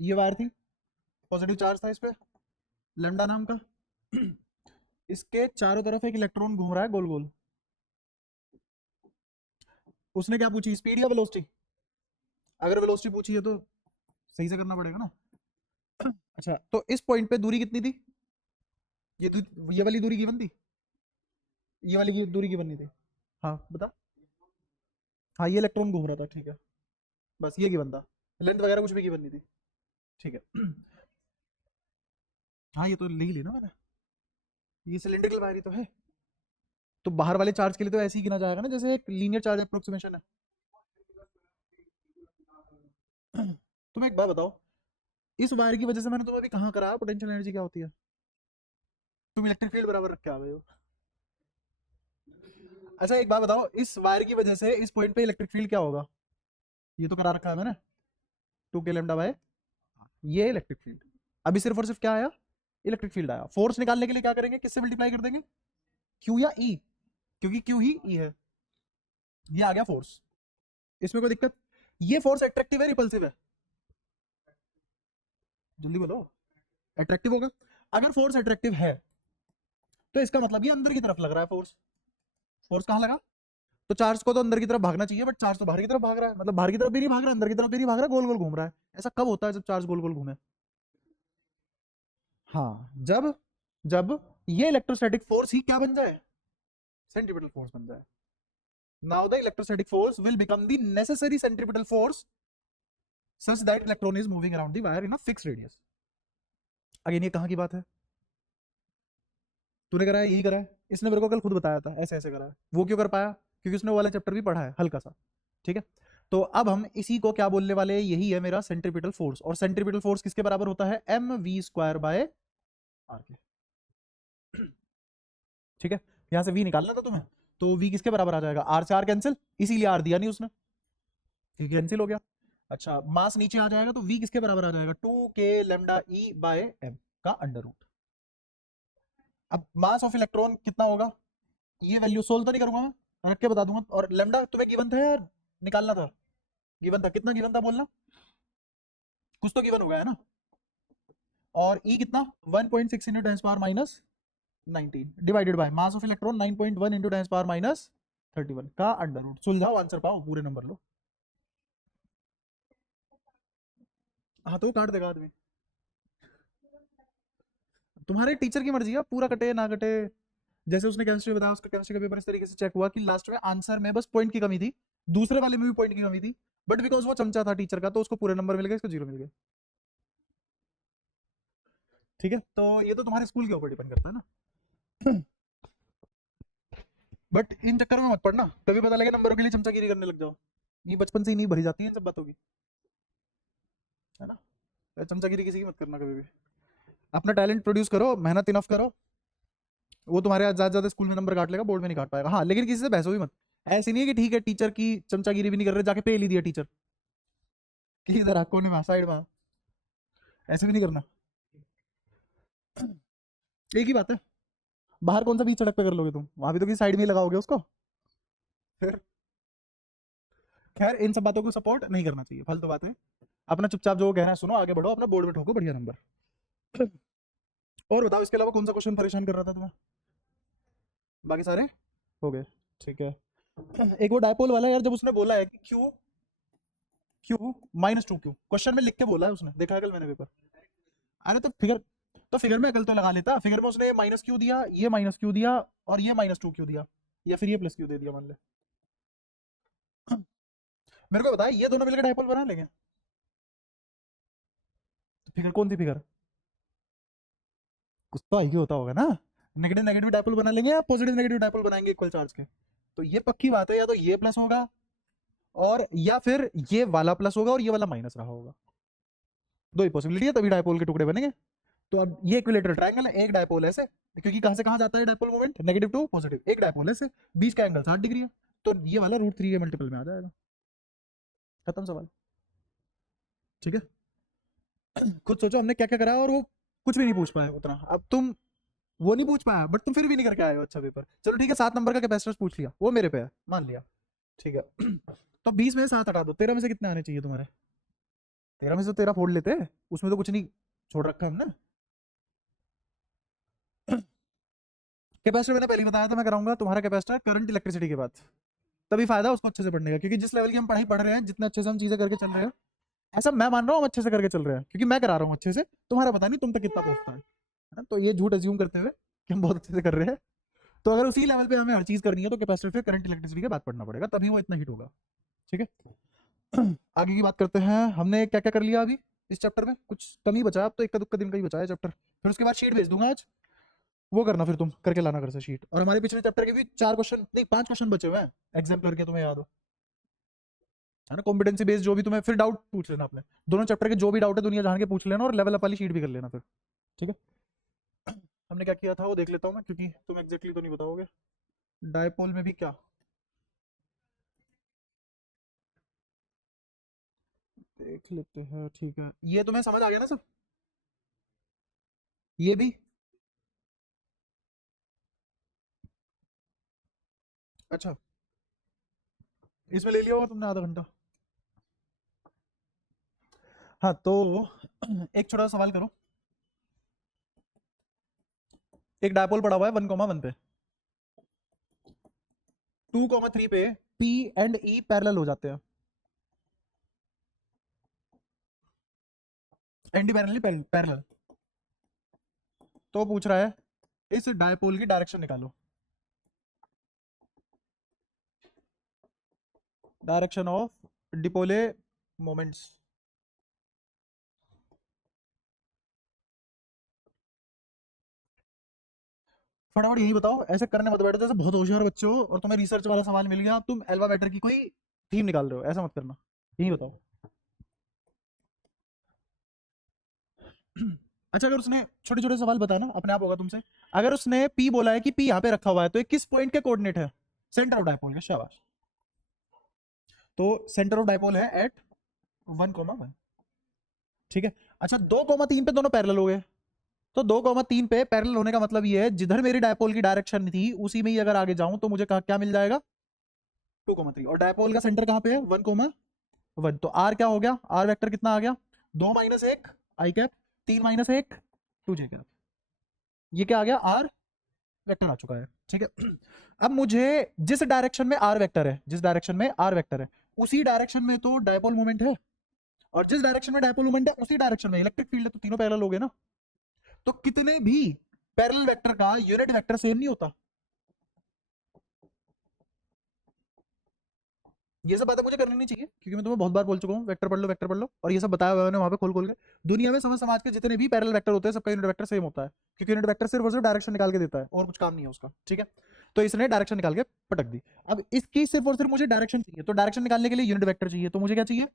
ये वायर थी, positive charge था इस पे, लैम्डा नाम का। इसके चारों तरफ एक इलेक्ट्रॉन घूम रहा है गोल गोल। उसने क्या पूछी, स्पीड या वेलोसिटी? अगर वेलोसिटी पूछी है तो सही से करना पड़ेगा ना। अच्छा, तो इस पॉइंट पे दूरी कितनी थी? ये वाली दूरी गिवन थी, ये वाली दूरी गिवन नहीं थी। हाँ बता। हाँ ये इलेक्ट्रॉन घूम रहा था, ठीक है, बस ये गिवन था, लेंथ वगैरह कुछ भी गिवन नहीं थी, ठीक है। हाँ ये तो ले ही ली ना मैंने, ये सिलिंड्रिकल वायर ही तो है, तो बाहर वाले चार्ज के लिए तो ऐसे ही गिना जाएगा ना जैसे एक लीनियर चार्ज अप्रोक्सीमेशन है। तुम एक बात बताओ, इस वायर की वजह से मैंने तुम्हें अभी कहाँ कराया पोटेंशियल एनर्जी क्या होती है, तुम इलेक्ट्रिक फील्ड बराबर रख के आ गए हो। अच्छा एक बात बताओ, इस वायर की वजह से इस पॉइंट पे इलेक्ट्रिक फील्ड क्या होगा? ये तो करा रखा है मैंने, 2 k लैम्डा बाय, ये इलेक्ट्रिक फील्ड। अभी सिर्फ और सिर्फ क्या आया, इलेक्ट्रिक फील्ड आया। फोर्स निकालने के लिए क्या करेंगे, किससे मल्टीप्लाई कर देंगे, क्यू या ई, क्योंकि क्यू ही ई है। ये आ गया फोर्स, इसमें कोई दिक्कत? ये फोर्स एट्रैक्टिव है रिपल्सिव है? जल्दी बोलो। एट्रैक्टिव होगा। अगर फोर्स एट्रैक्टिव है तो इसका मतलब ये अंदर की तरफ लग रहा है फोर्स। फोर्स कहाँ लगा? तो चार्ज को तो अंदर की तरफ भागना चाहिए, बट चार्ज तो बाहर की तरफ भाग रहा है, मतलब बाहर की तरफ भी नहीं भाग रहा, अंदर की तरफ भी नहीं भाग रहा, गोल गोल घूम रहा है। ऐसा कब होता है जब चार्ज गोल गोल घूमे? हाँ, जब जब ये इलेक्ट्रोस्टैटिक फोर्स ही क्या बन जाए, सेंट्रीपिटल फोर्स बन जाए। Now the electrostatic force will become the necessary centripetal force such that electron is moving around the wire in a fixed radius। Again ये कहाँ की बात है? तूने करा है, यही करा है, इसने मेरे को कल खुद बताया था ऐसे ऐसे करा है। वो क्यों कर पाया? क्योंकि उसने वो वाला चैप्टर भी पढ़ा है हल्का सा, ठीक है। तो अब हम इसी को क्या बोलने वाले हैं, यही है मेरा सेंट्रीपिटल फोर्स। और सेंट्रीपिटल फोर्स किसके बराबर होता है, M V square by R के, ठीक है। यहां से वी निकालना था तुम्हें, तो वी किसके बराबर आ जाएगा, आर से आर कैंसिल, इसीलिए आर दिया नहीं उसने, कैंसिल हो गया। अच्छा मास नीचे आ जाएगा तो वी किसके बराबर आ जाएगा, 2 k lambda E by M का अंडर रूट। अब मास ऑफ इलेक्ट्रॉन कितना होगा, ये वैल्यू सोल्व तो नहीं करूंगा मैं, रख के बता दूंगा। और लैम्डा तुम्हें गिवन था यार, निकालना था, गिवन था, कितना गिवन था बोलना, कुछ तो गिवन हो गया है ना। और ई कितना, 1.6 into 10⁻⁻19 divided by mass of electron 9.1 into 10⁻31 का अंडर रूट। सुलझाओ, आंसर पाओ, पूरे नंबर लो। हाँ तो काट देगा आदमी, तुम्हारे टीचर की मर्जी है, पूरा कटे ना कटे। जैसे उसने केमिस्ट्री बताया, उसका केमिस्ट्री का पेपर इस तरीके से चेक हुआ कि लास्ट में आंसर में बस पॉइंट की कमी थी, दूसरे वाले में भी पॉइंट की कमी थी, बट बिकॉज वो चमचा था टीचर का तो उसको पूरे नंबर मिल गए, इसको 0 मिल गए, ठीक है। तो ये तो तुम्हारे स्कूल के ऊपर डिपेंड करता है ना। बट इन चक्करों में मत पड़ना, तभी पता लगे नंबरों के लिए चमचागिरी करने लग जाओ। ये बचपन से ही नहीं भरी जाती है इन सब बातों की, है ना। चमचागिरी किसी की मत करना कभी भी, अपना टैलेंट प्रोड्यूस करो, मेहनत इनफ करो। वो तुम्हारे ज्यादा ज्यादा स्कूल में नंबर काट लेगा, बोर्ड में नहीं काट पाएगा। हाँ लेकिन किसी से बहसो भी मत, ऐसी नहीं है कि ठीक है टीचर की चमचागिरी भी नहीं कर रहे, जाके पेल ही दिया टीचर कि इधर कोने में साइड में, ऐसे भी नहीं करना। एक ही बात है, बाहर कौन सा बीच सड़क पे कर लोगे तुम, वहां भी तो किसी साइड में ही लगाओगे उसको। फिर खैर इन सब बातों को सपोर्ट नहीं करना चाहिए, फालतू बातें। अपना चुपचाप जो कहना है सुनो, आगे बढ़ो, अपना बोर्ड में ठोको बढ़िया नंबर। और बताओ इसके अलावा कौन सा क्वेश्चन परेशान कर रहा था तुम्हें? बाकी सारे हो गए, ठीक है। एक वो डायपोल वाला यार, जब उसने बोला है कि क्यू क्यू -2 क्यू, क्वेश्चन में लिख के बोला है उसने, देखा है कल मैंने पेपर। अरे तो फिगर में अकल तो लगा लेता, फिगर में उसने माइनस क्यू दिया, ये माइनस क्यू दिया, और ये -2 क्यू दिया, या फिर ये प्लस क्यू दे दिया मान ले। मेरे को बताया ये दोनों मिलकर डायपोल बना लेंगे, तो फिगर कौन सी फिगर, कुछ तो आई होता होगा ना। नेगेटिव नेगेटिव डायपोल बना लेंगे या पॉजिटिव नेगेटिव डायपोल बनाएंगे इक्वल चार्ज के। तो ये पक्की बात है, या तो ये प्लस होगा, और या फिर ये वाला प्लस होगा और ये वाला माइनस रहा होगा। दो ही पॉसिबिलिटी है, तभी डायपोल के टुकड़े बनेंगे। तो अब ये इक्विलेटरल ट्रायंगल है, एक डायपोल ऐसे, क्योंकि कहां से कहां जाता है dipole moment, negative to positive, एक डायपोल ऐसे, बीच का एंगल 60 डिग्री है, तो ये वाला √3 के मल्टीपल में आ जाएगा, खत्म सवाल, ठीक है। खुद सोचो हमने क्या क्या करा और वो कुछ भी नहीं पूछ पाया उतना। अब तुम वो नहीं पूछ पाया, बट तुम फिर भी नहीं करके आए हो अच्छा पेपर। चलो ठीक है, 7 नंबर का कैपेसिटेंस पूछ लिया, वो मेरे पे है, मान लिया, ठीक है। तो 20 में से 7 हटा दो, 13 में से कितने आने चाहिए तुम्हारे? 13 में से 13 फोड़ लेते हैं, उसमें तो कुछ नहीं छोड़ रखा हमने। कैपेसिटर मैंने पहले ही बताया था, मैं कराऊंगा तुम्हारा कैपेसिटर करंट इलेक्ट्रिसिटी के बाद, तभी फायदा है उसको अच्छे से पढ़ने का, क्योंकि जिस लेवल की हम पढ़ाई पढ़ रहे हैं, जितने अच्छे से हम चीजें करके चल रहे हैं, ऐसा मैं मान रहा हूँ हम अच्छे से करके चल रहे हैं, क्योंकि मैं करा रहा हूँ अच्छे से, तुम्हारा पता नहीं तुम तक कितना पहुंचता है ना? तो ये झूठ अज्यूम करते हुए कि हम बहुत अच्छे से कर रहे हैं, तो अगर उसी लेवल पे हमें हर चीज करनी है तो कैपेसिटर फिर करंट इलेक्ट्रिसिटी के बाद पढ़ना पड़ेगा, तभी वो इतना हिट होगा। ठीक है। आगे की बात करते हैं, हमने क्या क्या कर लिया अभी इस चैप्टर में, कुछ कम ही बचा है, अब तो इक्का दुक्का दिन का ही बचा है चैप्टर, फिर उसके बाद शीट भेज दूंगा आज, वो करना फिर तुम करके लाना घर से शीट। और हमारे पिछले चैप्टर के भी 4 क्वेश्चन नहीं 5 क्वेश्चन बचे हुए हैं एग्जाम्पलर के, तुम्हें याद हो है ना? कॉम्पिटेंसी बेस्ड जो भी तुम्हें फिर डाउट पूछ लेना अपने, दोनों चैप्टर के जो भी डाउट है दुनिया जान के पूछ लेना, और लेवल अप वाली शीट भी कर लेना फिर। ठीक है। हमने क्या किया था वो देख लेता हूँ मैं, क्योंकि तुम एग्जैक्टली तो नहीं बताओगे। डायपोल में भी क्या देख लेते हैं, ठीक है, ये तुम्हें समझ आ गया ना सब, ये भी। अच्छा, इसमें ले लिया होगा तुमने आधा घंटा। हाँ तो एक छोटा सा सवाल करो, एक डायपोल पड़ा हुआ है 1,1 पे, 2,3 पे पी एंड ई पैरेलल हो जाते हैं, एंटी पैरेलल पैरेलल, तो पूछ रहा है इस डायपोल की डायरेक्शन निकालो, डायरेक्शन ऑफ डिपोले मोमेंट्स। फटाफट यही बताओ, ऐसे करने मत बैठो जैसे बहुत होशियार बच्चे हो और तुम्हें रिसर्च वाला सवाल मिल गया, अब तुम एल्वा बैटर की कोई थीम निकाल रहे हो, ऐसा मत करना। यही बताओ। अच्छा, अगर उसने छोटे छोटे सवाल बताया ना, अपने आप होगा तुमसे। अगर उसने पी बोला है कि पी यहाँ पे रखा हुआ है, तो ये किस पॉइंट के कोऑर्डिनेट है? सेंटर ऑफ डायपोल के, शाबाश। तो सेंटर ऑफ डायपोल है एट 1,1। ठीक है। अच्छा, 2,3 पे दोनों पैरेलल हो गए, तो 2,3 पे पैरेलल होने का मतलब ये है जिधर मेरी डायपोल की डायरेक्शन थी उसी में ही अगर आगे जाऊं तो मुझे क्या मिल जाएगा? 2,3। और डायपोल का सेंटर कहाँ पे है? 1,1। तो आर क्या हो गया? आर वेक्टर कितना आ गया? 2 - 1 आई कैप, 3 - 1 टू जे कैप। ये क्या आ गया? आर वेक्टर आ चुका है। ठीक है। अब मुझे जिस डायरेक्शन में आर वेक्टर है, जिस डायरेक्शन में आर वेक्टर है, उसी डायरेक्शन में तो डायपोल मोमेंट है, और जिस डायरेक्शन में डायपोल मोमेंट है उसी डायरेक्शन में इलेक्ट्रिक फील्ड है, तो तीनों पैरेलल हो गए ना। तो कितने भी पैरेलल वेक्टर का यूनिट वेक्टर सेम नहीं होता। ये सब बातें मुझे करनी नहीं चाहिए, क्योंकि मैं तुम्हें बहुत बार बोल चुका हूँ वेक्टर पढ़ लो, वेक्टर पढ़ लो, और ये सब बताया हुआ मैंने वहां पे खोल खोल के। दुनिया में समझ समाज के जितने भी पैरेलल वेक्टर होते हैं सबका यूनिट वेक्टर सेम होता है, क्योंकि यूनिट वेक्टर सिर्फ और सिर्फ डायरेक्शन निकाल के देता है, और कुछ काम नहीं है उसका। ठीक है। तो इसने डायरेक्शन निकाल के पटक दी। अब इसकी सिर्फ और सिर्फ मुझे डायरेक्शन चाहिए, तो डायरेक्शन निकालने के लिए यूनिट वेक्टर चाहिए, तो मुझे क्या चाहिए?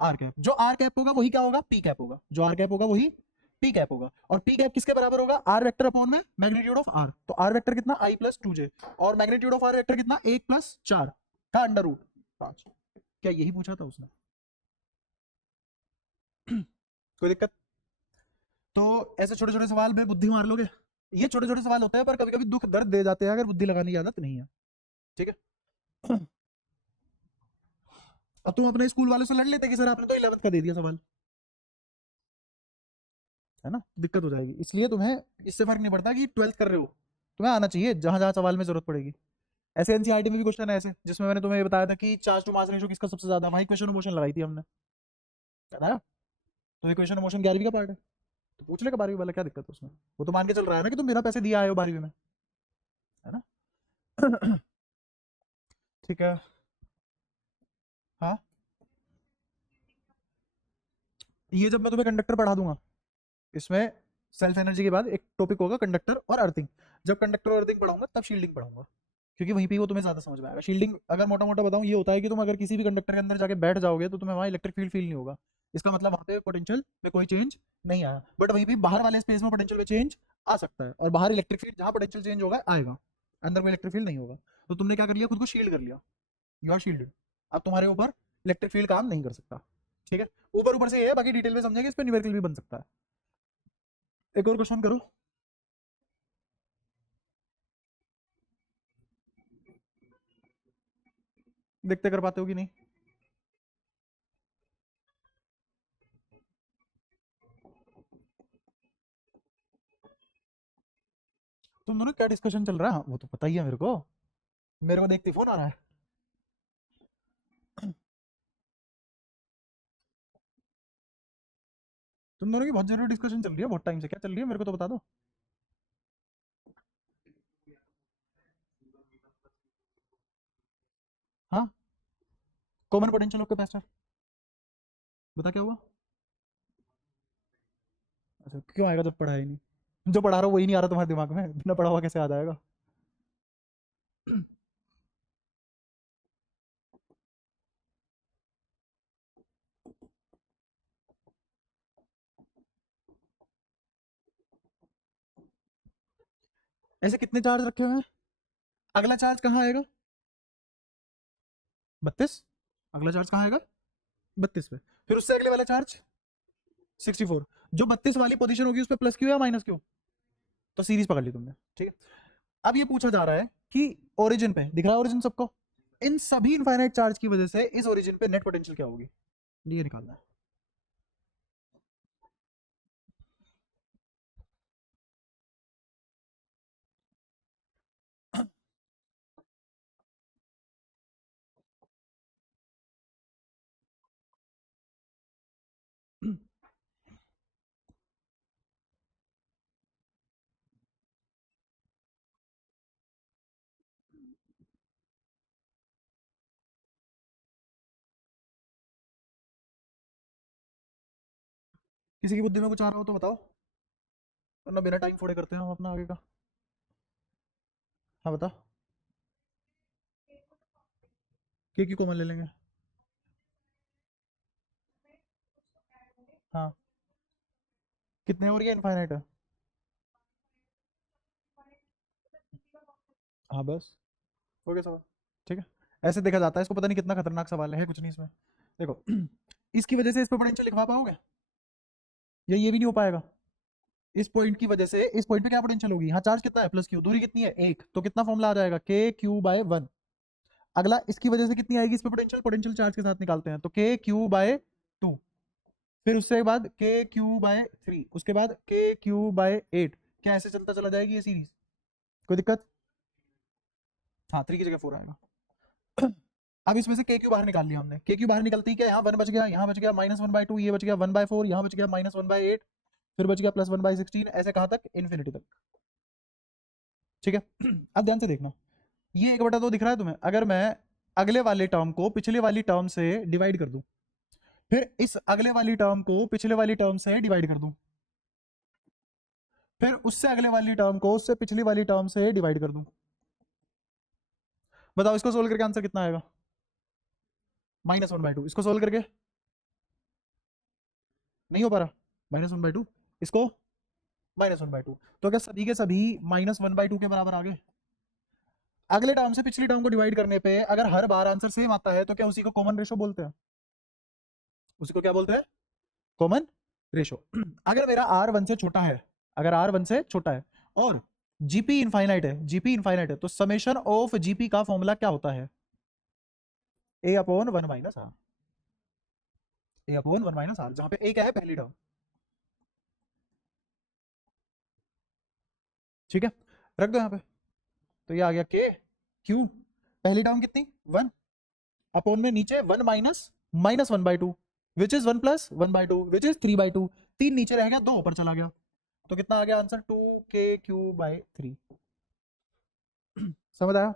R cap. जो आर कैप होगा वही क्या होगा? पी कैप होगा। जो आर कैप होगा वही पी कैप होगा। और पी कैप किसके बराबर होगा? आर वेक्टर अपॉन में मैग्नीट्यूड ऑफ आर। तो आर वेक्टर कितना? आई प्लस 2 जे, और मैग्नीट्यूड ऑफ आर वेक्टर कितना? 1 + 4 का अंडर रूट 5। क्या यही पूछा था उसने? कोई दिक्कत? तो ऐसे छोटे छोटे सवाल में बुद्धि मार लोगे। ये छोटे छोटे सवाल होते हैं पर कभी कभी दुख दर्द दे जाते हैं अगर बुद्धि लगाने की आदत नहीं है। ठीक है। अब तुम अपने स्कूल वालों से लड़ लेते कि सर आपने तो 11th का दे दिया सवाल, है ना? दिक्कत हो जाएगी, इसलिए तुम्हें इससे फर्क नहीं पड़ता कि 12th कर रहे हो, तुम्हें आना चाहिए जहां जहां सवाल में जरूरत पड़ेगी। ऐसे एनसीईआरटी में भी क्वेश्चन है ऐसे, जिसमें मैंने तुम्हें बताया था कि चार्ज टू मास रेशियो किसका सबसे ज्यादा, वही क्वेश्चन मोशन लगाई थी हमने, है। तो ये क्वेश्चन मोशन 11वीं का पार्ट है, तो पूछ लेगा 12वीं वाला, क्या दिक्कत है उसमें? वो तो मान के चल रहा है ना कि तुम बिना पैसे दिए आए हो 12वीं में, है ना? ठीक है। हाँ, ये जब मैं तुम्हें कंडक्टर पढ़ा दूंगा, इसमें सेल्फ एनर्जी के बाद एक टॉपिक होगा कंडक्टर और अर्थिंग। जब कंडक्टर और अर्थिंग पढ़ाऊंगा तब शील्डिंग पढ़ाऊंगा, क्योंकि वहीं पे वो तुम्हें ज्यादा समझ में आएगा। शील्डिंग अगर मोटा मोटा बताऊं, ये होता है कि तुम अगर किसी भी कंडक्टर के अंदर जाके बैठ जाओगे तो तुम्हें वहां इलेक्ट्रिक फील्ड फील नहीं होगा, इसका मतलब वहां पे पोटेंशियल में कोई चेंज नहीं आया। बट वहीं पे बाहर वाले स्पेस में पोटेंशियल में चेंज आ सकता है, और बाहर इलेक्ट्रिक फील्ड जहां पोटेंशियल चेंज होगा आएगा, अंदर कोई इलेक्ट्रिक फील्ड नहीं होगा। तो तुमने क्या कर लिया? खुद को शील्ड कर लिया, यू आर शील्डेड। अब तुम्हारे ऊपर इलेक्ट्रिक फील्ड काम नहीं कर सकता। ठीक है। ऊपर ऊपर से ये है, बाकी डिटेल में समझेंगे, इस पर न्यूमेरिकल भी बन सकता है। एक और क्वेश्चन करो। देखते कर पाते हो कि नहीं। तुम दोनों क्या डिस्कशन चल रहा है? हाँ, वो तो पता ही है मेरे को देखती फोन आ रहा है। तुम दोनों की बहुत जरूरी डिस्कशन चल रही है बहुत टाइम से, क्या चल रही है मेरे को तो बता दो। हाँ, कॉमन पोटेंशियल ऑफ कैपेसिटर, बता क्या हुआ? अच्छा, क्यों आएगा जब पढ़ा ही नहीं? जो पढ़ा रहा हूँ वही नहीं आ रहा तुम्हारे दिमाग में, बिना पढ़ा हुआ कैसे आ जाएगा? ऐसे कितने चार्ज रखे हुए हैं? अगला चार्ज कहाँ आएगा? 32। अगला चार्ज कहाँ आएगा? 32 पे। फिर उससे अगले वाला चार्ज 64। जो 32 वाली पोजीशन होगी उस पर प्लस क्यू या माइनस क्यू? तो सीरीज पकड़ ली तुमने, ठीक है। अब ये पूछा जा रहा है कि ओरिजिन पे दिख रहा है, ओरिजिन सबको, इन सभी इनफाइनाइट चार्ज की वजह से इस ओरिजिन पे नेट पोटेंशियल क्या होगी, ये निकालना है। किसी की बुद्धि में कुछ आ रहा हो तो बताओ, वरना बिना टाइम फोड़े करते हैं हम अपना आगे का। हाँ बता। के की कॉमन ले लेंगे। हाँ, कितने और ये इनफाइनाइट है? हाँ बस, हो गया सवाल। ठीक है, ऐसे देखा जाता है इसको, पता नहीं कितना खतरनाक सवाल है कुछ नहीं इसमें। देखो, इसकी वजह से इस पे पोटेंशियल लिखवा पाओगे, या ये भी नहीं हो पाएगा? इस पॉइंट की वजह से इस पॉइंट पे क्या पोटेंशियल होगी? यहाँ चार्ज कितना है, प्लस क्यू, दूरी कितनी है, एक, तो कितना फॉर्मूला आ जाएगा, के क्यू बाय वन। अगला, इसकी वजह से कितनी आएगी इस पे पोटेंशियल, पोटेंशियल चार्ज के साथ निकालते हैं, तो के क्यू बाय टू। फिर उससे बाद के क्यू बाय थ्री, उसके बाद के क्यू बाय एट। क्या ऐसे चलता चला जाएगी ये सीरीज? कोई दिक्कत? हाँ, थ्री की जगह फोर आएगा। अब इसमें से के क्यू बाहर निकाल लिया हमने, के क्यू बाहर निकलती है क्या, यहाँ वन बच गया, यहाँ बच गया माइनस वन बाय टू, ये बच गया वन बाय फोर, यहाँ बच गया माइनस वन बाय एट, फिर बच गया प्लस वन बाय सिक्सटीन, ऐसे कहाँ तक, इन्फिनिटी तक। ठीक है। अब ध्यान से देखना, ये एक बटा दो दिख रहा है तुम्हें, अगर मैं अगले वाले टर्म को पिछले वाली टर्म से डिवाइड कर दूं, फिर इस अगले वाली टर्म को पिछले वाली टर्म से डिवाइड कर दूं, फिर उससे अगले वाली टर्म को उससे पिछली वाली टर्म से डिवाइड कर दूं, बताओ इसको सोल्व करके आंसर कितना आएगा? Minus one by two. इसको सोल्व करके नहीं हो पा रहा, माइनस वन बाई टू, इसको माइनस वन बाई टू, तो क्या सभी के सभी माइनस वन बाई टू के बराबर आ गए? अगले टर्म से पिछली टर्म को डिवाइड करने पे अगर हर बार आंसर सेम आता है तो क्या उसी को कॉमन रेशो बोलते हैं? उसी को क्या बोलते हैं? Common ratio. अगर मेरा आर वन से छोटा है, अगर आर वन से छोटा है और जीपी इनफाइनाइट है, जीपी इनफाइनाइट है, तो समेशन ऑफ जीपी का फॉर्मूला क्या होता है? A upon one minus r, a upon one minus r, जहां पे ए क्या है, पहली टर्म। ठीक है, रख दो यहाँ पे, तो ये आ गया के क्यू, पहली टर्म कितनी, वन, अपॉन में नीचे one minus minus one by two, which is one plus one by two, which is three by two, तीन नीचे रह गया, दो ऊपर चला गया, तो कितना आ गया आंसर, टू के क्यू बाई थ्री। समझ आया?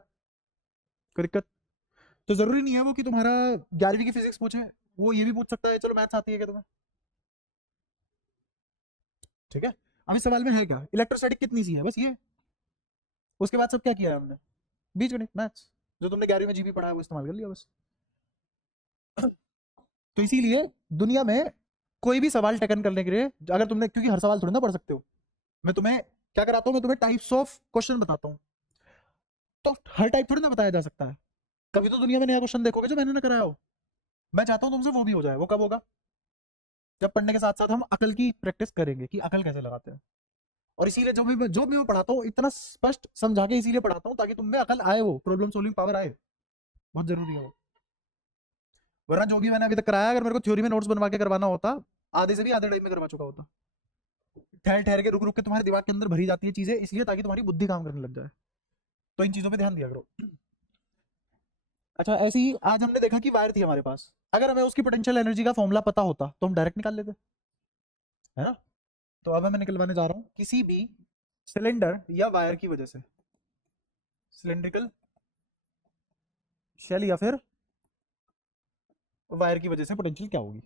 कोई दिक्कत? तो जरूरी नहीं है वो कि तुम्हारा 11वीं की फिजिक्स पूछे, वो ये भी पूछ सकता है, चलो मैथ्स आती है क्या तुम्हें? ठीक है। अब इस सवाल में है क्या, इलेक्ट्रोस्टैटिक कितनी सी है, बस ये, उसके बाद सब क्या किया है हमने, बीजगणित, मैथ्स, जो तुमने 11वीं में जीबी पढ़ा है वो इस्तेमाल कर लिया बस। तो इसीलिए दुनिया में कोई भी सवाल टेकन करने के लिए, अगर तुमने, क्योंकि हर सवाल थोड़ी ना पढ़ सकते हो, मैं तुम्हें क्या कराता हूँ, मैं तुम्हें टाइप्स ऑफ क्वेश्चन बताता हूँ, तो हर टाइप थोड़ी ना बताया जा सकता है। कभी तो दुनिया में नया क्वेश्चन देखोगे जो मैंने ना कराया हो, मैं चाहता हूँ तुमसे वो भी हो जाए, वो कब होगा, जब पढ़ने के साथ साथ हम अकल की प्रैक्टिस करेंगे कि अकल कैसे लगाते हैं। और इसीलिए जो भी मैं पढ़ाता हूँ इतना स्पष्ट समझा के इसीलिए पढ़ाता हूँ ताकि तुम में अकल आए, वो प्रॉब्लम सोल्विंग पावर आए, बहुत जरूरी है वो। वरना जो भी मैंने अभी तक कराया, अगर मेरे को थ्योरी में नोट्स बनवा के करवाना होता, आधे से भी आधे टाइम में करवा चुका होता। ठहर ठहर के रुक रुक के तुम्हारे दिमाग के अंदर भरी जाती है चीजें, इसलिए ताकि तुम्हारी बुद्धि काम करने लग जाए। तो इन चीजों पे ध्यान दिया करो। अच्छा, ऐसे ही आज हमने देखा कि वायर थी हमारे पास, अगर हमें उसकी पोटेंशियल एनर्जी का फॉर्मूला पता होता तो हम डायरेक्ट निकाल लेते, है ना। तो अब मैं निकलवाने जा रहा हूं किसी भी सिलेंडर या वायर की वजह से, सिलेंड्रिकल शेल या फिर वायर की वजह से पोटेंशियल क्या होगी।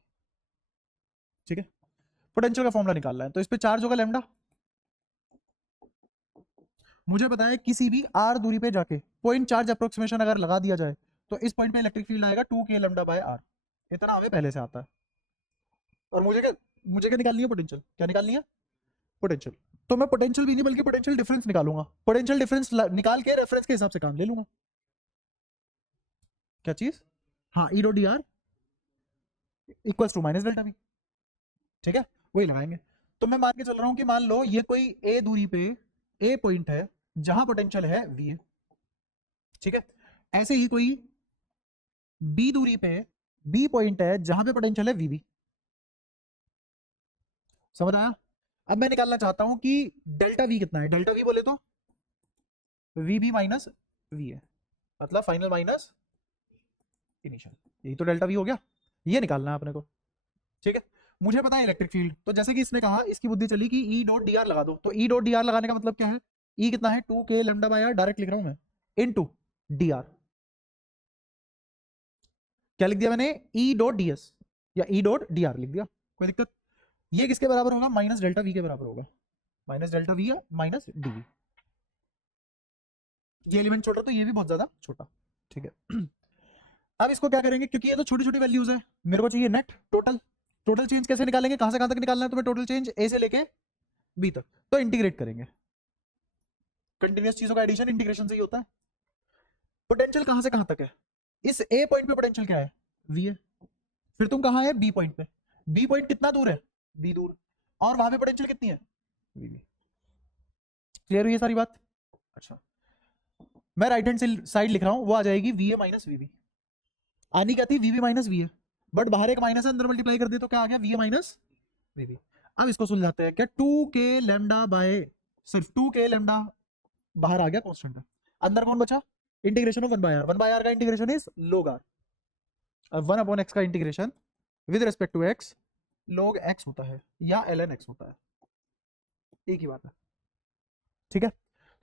ठीक है, पोटेंशियल का फॉर्मूला निकालना है। तो इस पे चार्ज होगा लैम्डा, मुझे पता है किसी भी आर दूरी पे जाके पॉइंट चार्ज अप्रोक्सीमेशन अगर लगा दिया जाए तो इस पॉइंट पे इलेक्ट्रिक फील्ड आएगा 2k लैम्डा बाय आर, इतना हमें पहले से आता है। और मुझे क्या निकालनी है, पोटेंशियल। क्या निकालनी है, पोटेंशियल। तो मैं पोटेंशियल भी नहीं बल्कि पोटेंशियल डिफरेंस निकालूंगा। पोटेंशियल डिफरेंस निकाल के रेफरेंस के हिसाब से काम ले लूंगा। क्या चीज, हाँ, E dot D R equals to minus delta V. ठीक है, वही लगाएंगे। तो मैं मान के चल रहा हूं कि मान लो ये कोई ए दूरी पे ए पॉइंट है जहां पोटेंशियल है वी है। ठीक है, ऐसे ही कोई बी दूरी पे बी पॉइंट है जहां पे पोटेंशियल है वी बी। समझ आया। अब मैं निकालना चाहता हूं कि डेल्टा वी कितना है। डेल्टा वी बोले तो वी बी माइनस वी है, मतलब फाइनल माइनस इनिशियल, यही तो डेल्टा वी हो गया। ये निकालना है अपने को। ठीक है, मुझे पता है इलेक्ट्रिक फील्ड, तो जैसे कि इसने कहा, इसकी बुद्धि चली कि ई डॉट डी आर लगा दो। तो ई डॉट डी आर लगाने का मतलब क्या है, ई कितना है 2k lambda by are, direct लिख रहा हूं मैं, इनटू डी आर। क्या लिख दिया मैंने, ई डॉट डी एस या ई डॉट डी आर लिख दिया, कोई दिक्कत। ये किसके बराबर होगा, माइनस डेल्टा वी के बराबर होगा, माइनस डेल्टा वी या माइनस डी वी। ये एलिमेंट छोटा तो ये भी बहुत ज्यादा छोटा। ठीक है, अब इसको क्या करेंगे, क्योंकि ये तो छोटी छोटी वैल्यूज है, मेरे को चाहिए नेट टोटल। टोटल चेंज कैसे निकालेंगे, कहां से कहां तक निकालना है तुम्हें, टोटल चेंज ए से लेके बी तक। तो इंटीग्रेट करेंगे, कंटिन्यूअस चीजों का एडिशन इंटीग्रेशन से ही होता है। पोटेंशियल कहां से कहां तक है, इस ए पॉइंट पे पोटेंशियल क्या है, वी है। फिर तुम कहां है, बी पॉइंट पे। बी पॉइंट कितना दूर है, बी दूर, और वहां पे पोटेंशियल कितनी है, वी बी। क्लियर हुई ये सारी बात। अच्छा, मैं राइट हैंड साइड लिख रहा हूं, वो आ जाएगी V A minus V B. आनी क्या थी, V B minus V A, but बाहर एक माइनस है, अंदर मल्टीप्लाई कर दिया तो क्या आ गया, V A minus V B. अब इसको सुलझाते हैं, क्या 2k लैम्डा बाय, सिर्फ 2k लैम्डा बाहर आ गया, कांस्टेंट है, अंदर कौन बचा, integration of 1 by R. 1 by R का इंटीग्रेशन इज log r, और 1 अपॉन x का integration with respect to x log x होता है या ln x होता है, एक ही बात है। ठीक है,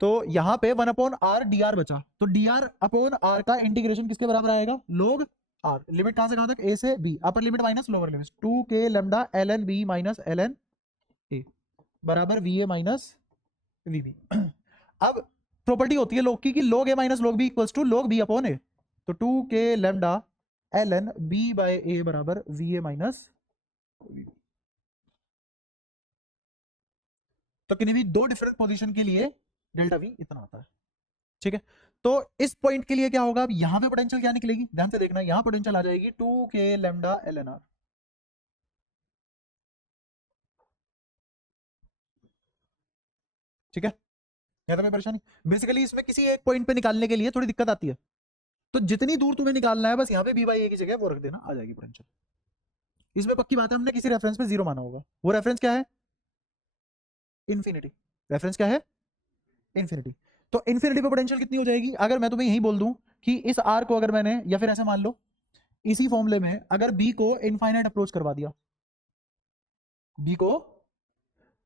तो यहां पे 1 अपॉन आर डी आर बचा, तो डी आर अपॉन आर का इंटीग्रेशन किसके बराबर आएगा, log आर। लिमिट कहां से कहां तक, ए से B, upper limit minus lower limit, 2k lambda ln b minus ln a बराबर V A minus V B. अब प्रॉपर्टी होती है log की log a minus log b equals to log b upon a। तो 2k lambda ln b by a बराबर V A minus V B. तो किन्हीं भी दो डिफरेंट पोजीशन के लिए डेल्टा वी इतना आता है। ठीक है, तो इस पॉइंट के लिए क्या होगा, अब यहां पे पोटेंशियल क्या निकलेगी, ध्यान से देखना, यहां पोटेंशियल आ जाएगी 2k लैम्डा ln r। ठीक है, यहां तो कोई परेशानी। बेसिकली इसमें किसी एक पॉइंट पे निकालने के लिए थोड़ी दिक्कत आती है, तो जितनी दूर तुम्हें निकालना है बस यहाँ पे बी बाई ए की जगह वो रख देना, आ जाएगी पोटेंशियल। इसमें पक्की बात है, हमने किसी रेफरेंस पे जीरो माना होगा, वो रेफरेंस क्या है, इन्फिनिटी। रेफरेंस क्या है, इन्फिनिटी। तो इन्फिनिटी पे पोटेंशियल कितनी हो जाएगी, अगर मैं तुम्हें यही बोल दूं कि इस आर को अगर मैंने, या फिर ऐसे मान लो इसी फॉर्मूले में अगर बी को इनफाइनाइट अप्रोच करवा दिया, बी को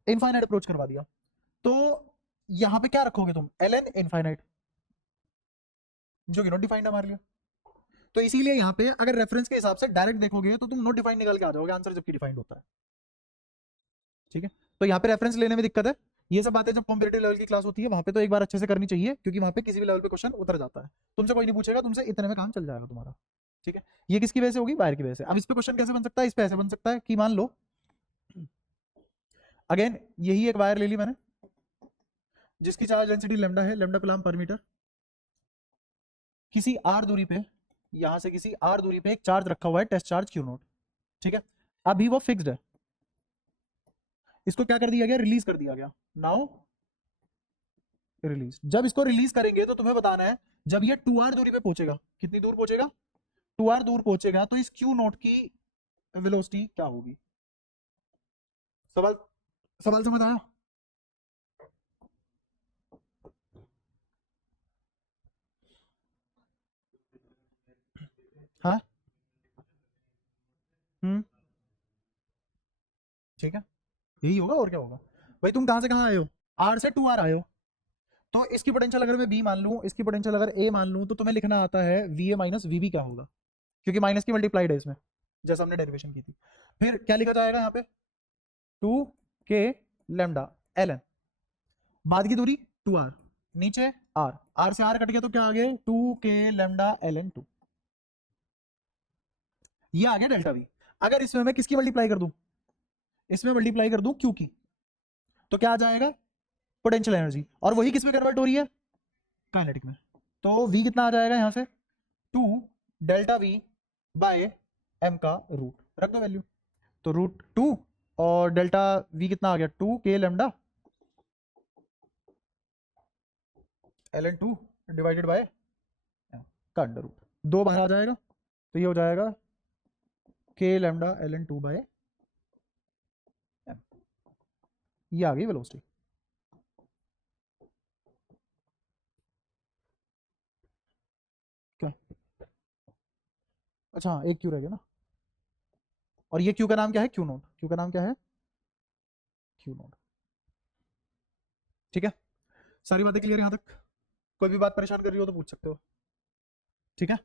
इनफाइनाइट अप्रोच करवा दिया, तो यहां पे क्या रखोगे तुम, एल एन इनफाइनाइट, जो कि नॉट डिफाइंड हमारे लिए। तो इसीलिए यहां पे अगर रेफरेंस के हिसाब से डायरेक्ट देखोगे तो तुम नॉट डिफाइंड निकल के आ जाओगे आंसर, जबकि डिफाइंड होता है। ठीक है, तो यहाँ पे रेफरेंस लेने में दिक्कत है। ये सब बातें जब कॉम्पिटिटिव लेवल की क्लास होती है वहां पे तो एक बार अच्छे से करनी चाहिए, क्योंकि वहां पे किसी भी लेवल पे क्वेश्चन उतर जाता है, तुमसे कोई नहीं पूछेगा, तुमसे इतने में काम चल जाएगा तुम्हारा। ठीक है, ये किसकी वजह से होगी, वायर की वजह से। अब इस पे क्वेश्चन कैसे बन सकता है, इस पे ऐसे बन सकता है कि मान लो अगेन यही एक वायर ले ली मैंने, जिसकी चार्ज डेंसिटी लैम्डा है, लैम्डा कूलम्ब पर मीटर। किसी आर दूरी पे, यहां से किसी आर दूरी पे एक चार्ज रखा हुआ है, टेस्ट चार्ज क्यू नोट। ठीक है, अभी वो फिक्स्ड है, इसको क्या कर दिया गया, रिलीज कर दिया गया। नाउ रिलीज, जब इसको रिलीज करेंगे तो तुम्हें बताना है, जब ये 2r दूरी पे पहुंचेगा, कितनी दूर पहुंचेगा, 2r दूर पहुंचेगा, तो इस क्यू नोट की वेलोसिटी क्या होगी। सवाल सवाल समझ आया? हाँ। ठीक है, यही होगा और क्या होगा। भाई तुम कहाँ से कहाँ आए हो? आर से 2R आए हो। तो इसकी पोटेंशियल अगर मैं बी मान लूँ, इसकी पोटेंशियल अगर ए मान लूँ, तो तुम्हें लिखना आता है V A minus V B क्या होगा, क्योंकि माइनस की मल्टीप्लाइड है इसमें, जैसा हमने डेरिवेशन की थी। फिर क्या लिखा जाएगा यहाँ पे? 2k लेमडा एल एन, बाद की दूरी 2R, नीचे R, R से R कट गया तो क्या आ गया? 2k लेमडा एल एन 2, ये आ गया डेल्टा वी। अगर इसमें मैं किसकी मल्टीप्लाई कर दूं? इसमें मल्टीप्लाई कर दूं क्यू की, तो क्या आ जाएगा? Potential energy. और वही किस में कन्वर्ट हो रही है? काइनेटिक में। तो v कितना आ जाएगा यहाँ से? 2 डेल्टा वी बाय m का रूट, रख दो वैल्यू। तो √2 और डेल्टा v कितना आ गया? 2k lambda L N 2 divided by का अंडर रूट, 2 बाहर आ जाएगा, तो ये हो जाएगा k lambda L N 2 by m। ये आ गई वेलोसिटी। क्या? अच्छा एक क्यू रह गया ना, और ये क्यू का नाम क्या है? Q note. क्यू का नाम क्या है? Q note. ठीक है, सारी बातें क्लियर यहाँ तक? कोई भी बात परेशान कर रही हो तो पूछ सकते हो। ठीक है।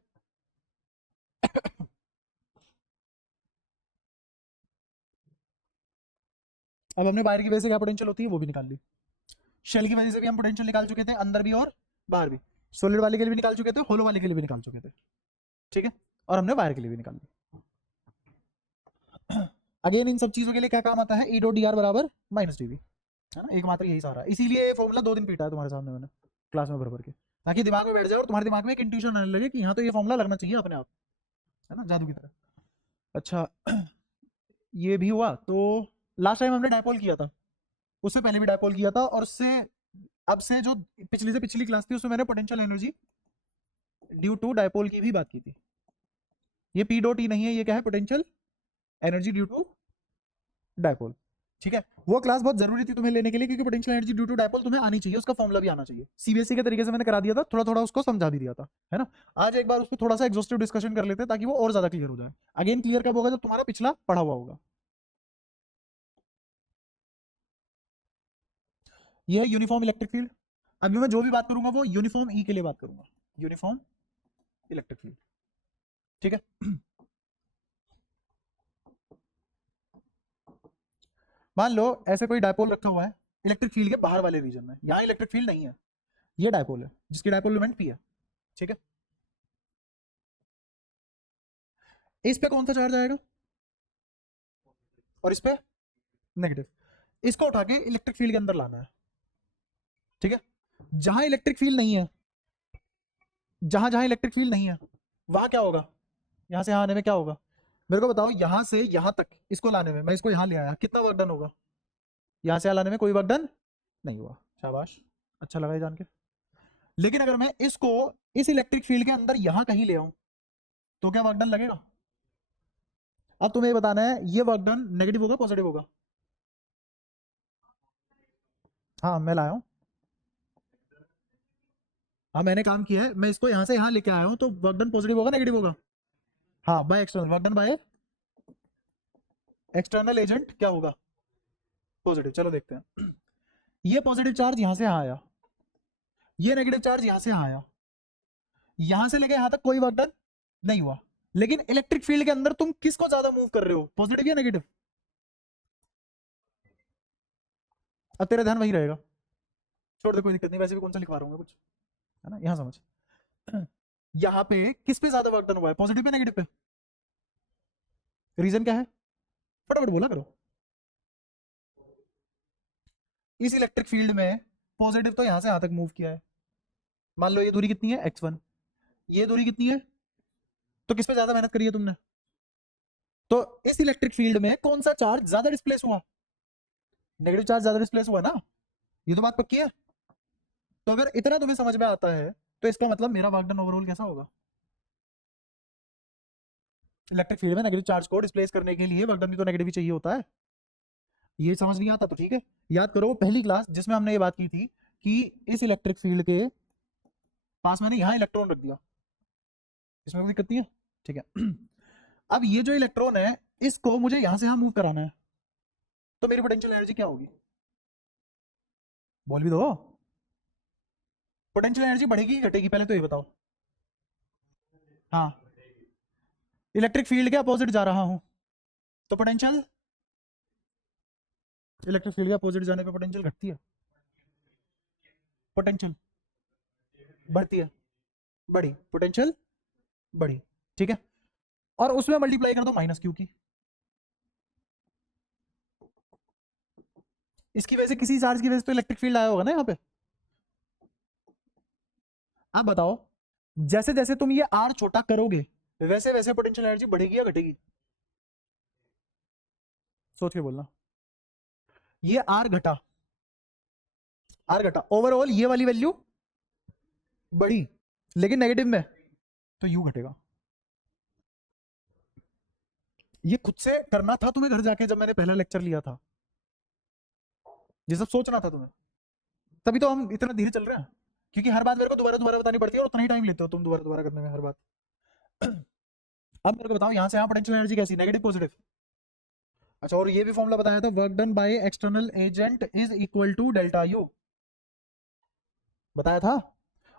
अब हमने वायर की वजह से क्या पोटेंशियल होती है वो भी निकाल ली, शेल की वजह से भी हम पोटेंशियल निकाल चुके थे, अंदर भी और बाहर भी, सॉलिड वाले के लिए भी निकाल चुके थे, होलो वाले के लिए भी निकाल चुके थे। ठीक है, और हमने वायर के लिए भी निकाल ली। अगेन इन सब चीजों के लिए क्या काम आता है? ई डॉट डी आर बराबर माइनस डी वी, है ना, एकमात्र यही सहारा। इसीलिए ये फॉर्मूला 2 दिन पीटा है तुम्हारे सामने मैंने क्लास में भर भर के, ताकि दिमाग में बैठ जाए और तुम्हारे दिमाग में एक इंट्यूशन आने लगे कि यहाँ तो ये फॉर्मूला लगना चाहिए अपने आप, है ना, जादू की तरह। अच्छा ये भी हुआ। तो लास्ट टाइम हमने डायपोल किया था, उससे पहले भी डायपोल किया था, और उससे अब से जो पिछली से पिछली क्लास थी उसमें मैंने potential energy due to dipole की भी बात की थी। ये पी डॉट ई नहीं है, ये क्या है? Potential energy due to dipole. ठीक है, वो क्लास बहुत जरूरी थी तुम्हें लेने के लिए, क्योंकि potential energy due to dipole तुम्हें आनी चाहिए, उसका फॉर्मूला भी आना चाहिए। सीबीएसई के तरीके से मैंने करा दिया था, थोड़ा थोड़ा उसको समझा भी दिया था, है ना। आज एक बार उस पर थोड़ा सा एग्जॉस्टिव डिस्कशन कर लेते हैं, ताकि वो और ज्यादा क्लियर हो जाए। अगेन क्लियर कब होगा? जब तुम्हारा पिछला पढ़ा हुआ होगा। ये है यूनिफॉर्म इलेक्ट्रिक फील्ड। अभी मैं जो भी बात करूंगा वो यूनिफॉर्म ई के लिए बात करूंगा, यूनिफॉर्म इलेक्ट्रिक फील्ड। ठीक है। मान लो ऐसे कोई डायपोल रखा हुआ है इलेक्ट्रिक फील्ड के बाहर वाले रीजन में, यहाँ इलेक्ट्रिक फील्ड नहीं है, ये डायपोल है जिसकी डायपोल मोमेंट पी है। ठीक है, इस पे कौन सा चार्ज आएगा और इस पे नेगेटिव, इसको उठा के इलेक्ट्रिक फील्ड के अंदर लाना है। ठीक है, जहां इलेक्ट्रिक फील्ड नहीं है, जहां जहां इलेक्ट्रिक फील्ड नहीं है वहां क्या होगा? यहां से यहां आने में क्या होगा? मेरे को बताओ, यहां से यहां तक इसको लाने में, मैं इसको यहां ले आया, कितना वर्क डन होगा? यहां से यहां लाने में कोई वर्क डन नहीं हुआ। शाबाश, अच्छा लगा ये जान के। लेकिन अगर मैं इसको इस इलेक्ट्रिक फील्ड के अंदर यहां कहीं ले आऊं, तो क्या वर्क डन लगेगा? अब तुम्हें बताना है ये वर्क डन नेगेटिव होगा पॉजिटिव होगा? हाँ मैं लाया हूँ, हाँ मैंने काम किया है, मैं इसको यहाँ से यहाँ लेके आया हूँ, तो वर्क डन पॉजिटिव होगा नेगेटिव होगा? हाँ, by external, work done by external agent क्या होगा? पॉजिटिव। चलो देखते हैं। ये पॉजिटिव चार्ज यहाँ से यहाँ आया, ये नेगेटिव चार्ज यहाँ से यहाँ आया, यहाँ से लेके यहाँ तक कोई वर्क डन नहीं हुआ। लेकिन इलेक्ट्रिक फील्ड के अंदर तुम किसको ज्यादा मूव कर रहे हो, पॉजिटिव या नेगेटिव? अब तेरा ध्यान वही रहेगा, छोड़ दे, कोई दिक्कत नहीं, वैसे भी कौन सा लिखवा रहा हूँ मैं कुछ, है ना। यहाँ समझ, यहाँ पे किस पे ज्यादा वर्क डन हुआ है, पॉजिटिव पे नेगेटिव पे? रीजन क्या है? फटाफट बोला करो। इस इलेक्ट्रिक फील्ड में पॉजिटिव तो यहां से यहां तक मूव किया है, मान लो ये दूरी कितनी है x1, ये दूरी कितनी है, तो किस पे ज्यादा मेहनत करी है तुमने? तो इस इलेक्ट्रिक फील्ड में कौन सा चार्ज ज्यादा डिस्प्लेस हुआ? नेगेटिव चार्ज ज्यादा डिस्प्लेस हुआ ना, ये तो बात पक्की है। तो अगर इतना तुम्हें समझ में आता है, तो इसका मतलब मेरा वर्क डन ओवरऑल कैसा होगा? इलेक्ट्रिक फील्ड में नेगेटिव चार्ज को डिस्प्लेस करने के लिए वर्क डन भी तो नेगेटिव ही चाहिए होता है। ये समझ नहीं आता तो ठीक है, याद करो पहली क्लास जिसमें हमने ये बात की थी कि इस इलेक्ट्रिक फील्ड के पास मैंने यहाँ इलेक्ट्रॉन रख दिया, इसमें कोई दिक्कत नहीं है, ठीक है। अब ये जो इलेक्ट्रॉन है इसको मुझे यहां से यहां मूव कराना है, तो मेरी पोटेंशियल एनर्जी क्या होगी, बोल भी दो। पोटेंशियल एनर्जी बढ़ेगी कि घटेगी, पहले तो ये बताओ। हाँ, इलेक्ट्रिक फील्ड के अपोजिट जा रहा हूं तो पोटेंशियल, इलेक्ट्रिक फील्ड के अपोजिट जाने पे पोटेंशियल घटती है, पोटेंशियल बढ़ती है, बढ़ी, पोटेंशियल बढ़ी, ठीक है। और उसमें मल्टीप्लाई कर दो माइनस क्यू की, इसकी वजह से किसी चार्ज की वजह से तो इलेक्ट्रिक फील्ड आया होगा ना यहाँ पे। अब बताओ जैसे जैसे तुम ये आर छोटा करोगे वैसे वैसे पोटेंशियल एनर्जी बढ़ेगी या घटेगी, सोच के बोलना। ये आर घटा, आर घटा, ओवरऑल ये वाली वैल्यू बढ़ी लेकिन नेगेटिव में, तो यू घटेगा। ये खुद से करना था तुम्हें घर जाके, जब मैंने पहला लेक्चर लिया था ये सब सोचना था तुम्हें, तभी तो हम इतना धीरे चल रहे हैं, क्योंकि हर बात मेरे को दोबारा दोबारा बतानी पड़ती है और उतना ही टाइम लेते हो तुम दोबारा दोबारा करने में हर बात। अब मेरे को बताओ यहां से यहां पोटेंशियल एनर्जी कैसी, नेगेटिव पॉजिटिव। अच्छा, और ये भी फॉर्मूला बताया था, work done by external agent is equal to delta U, बताया था।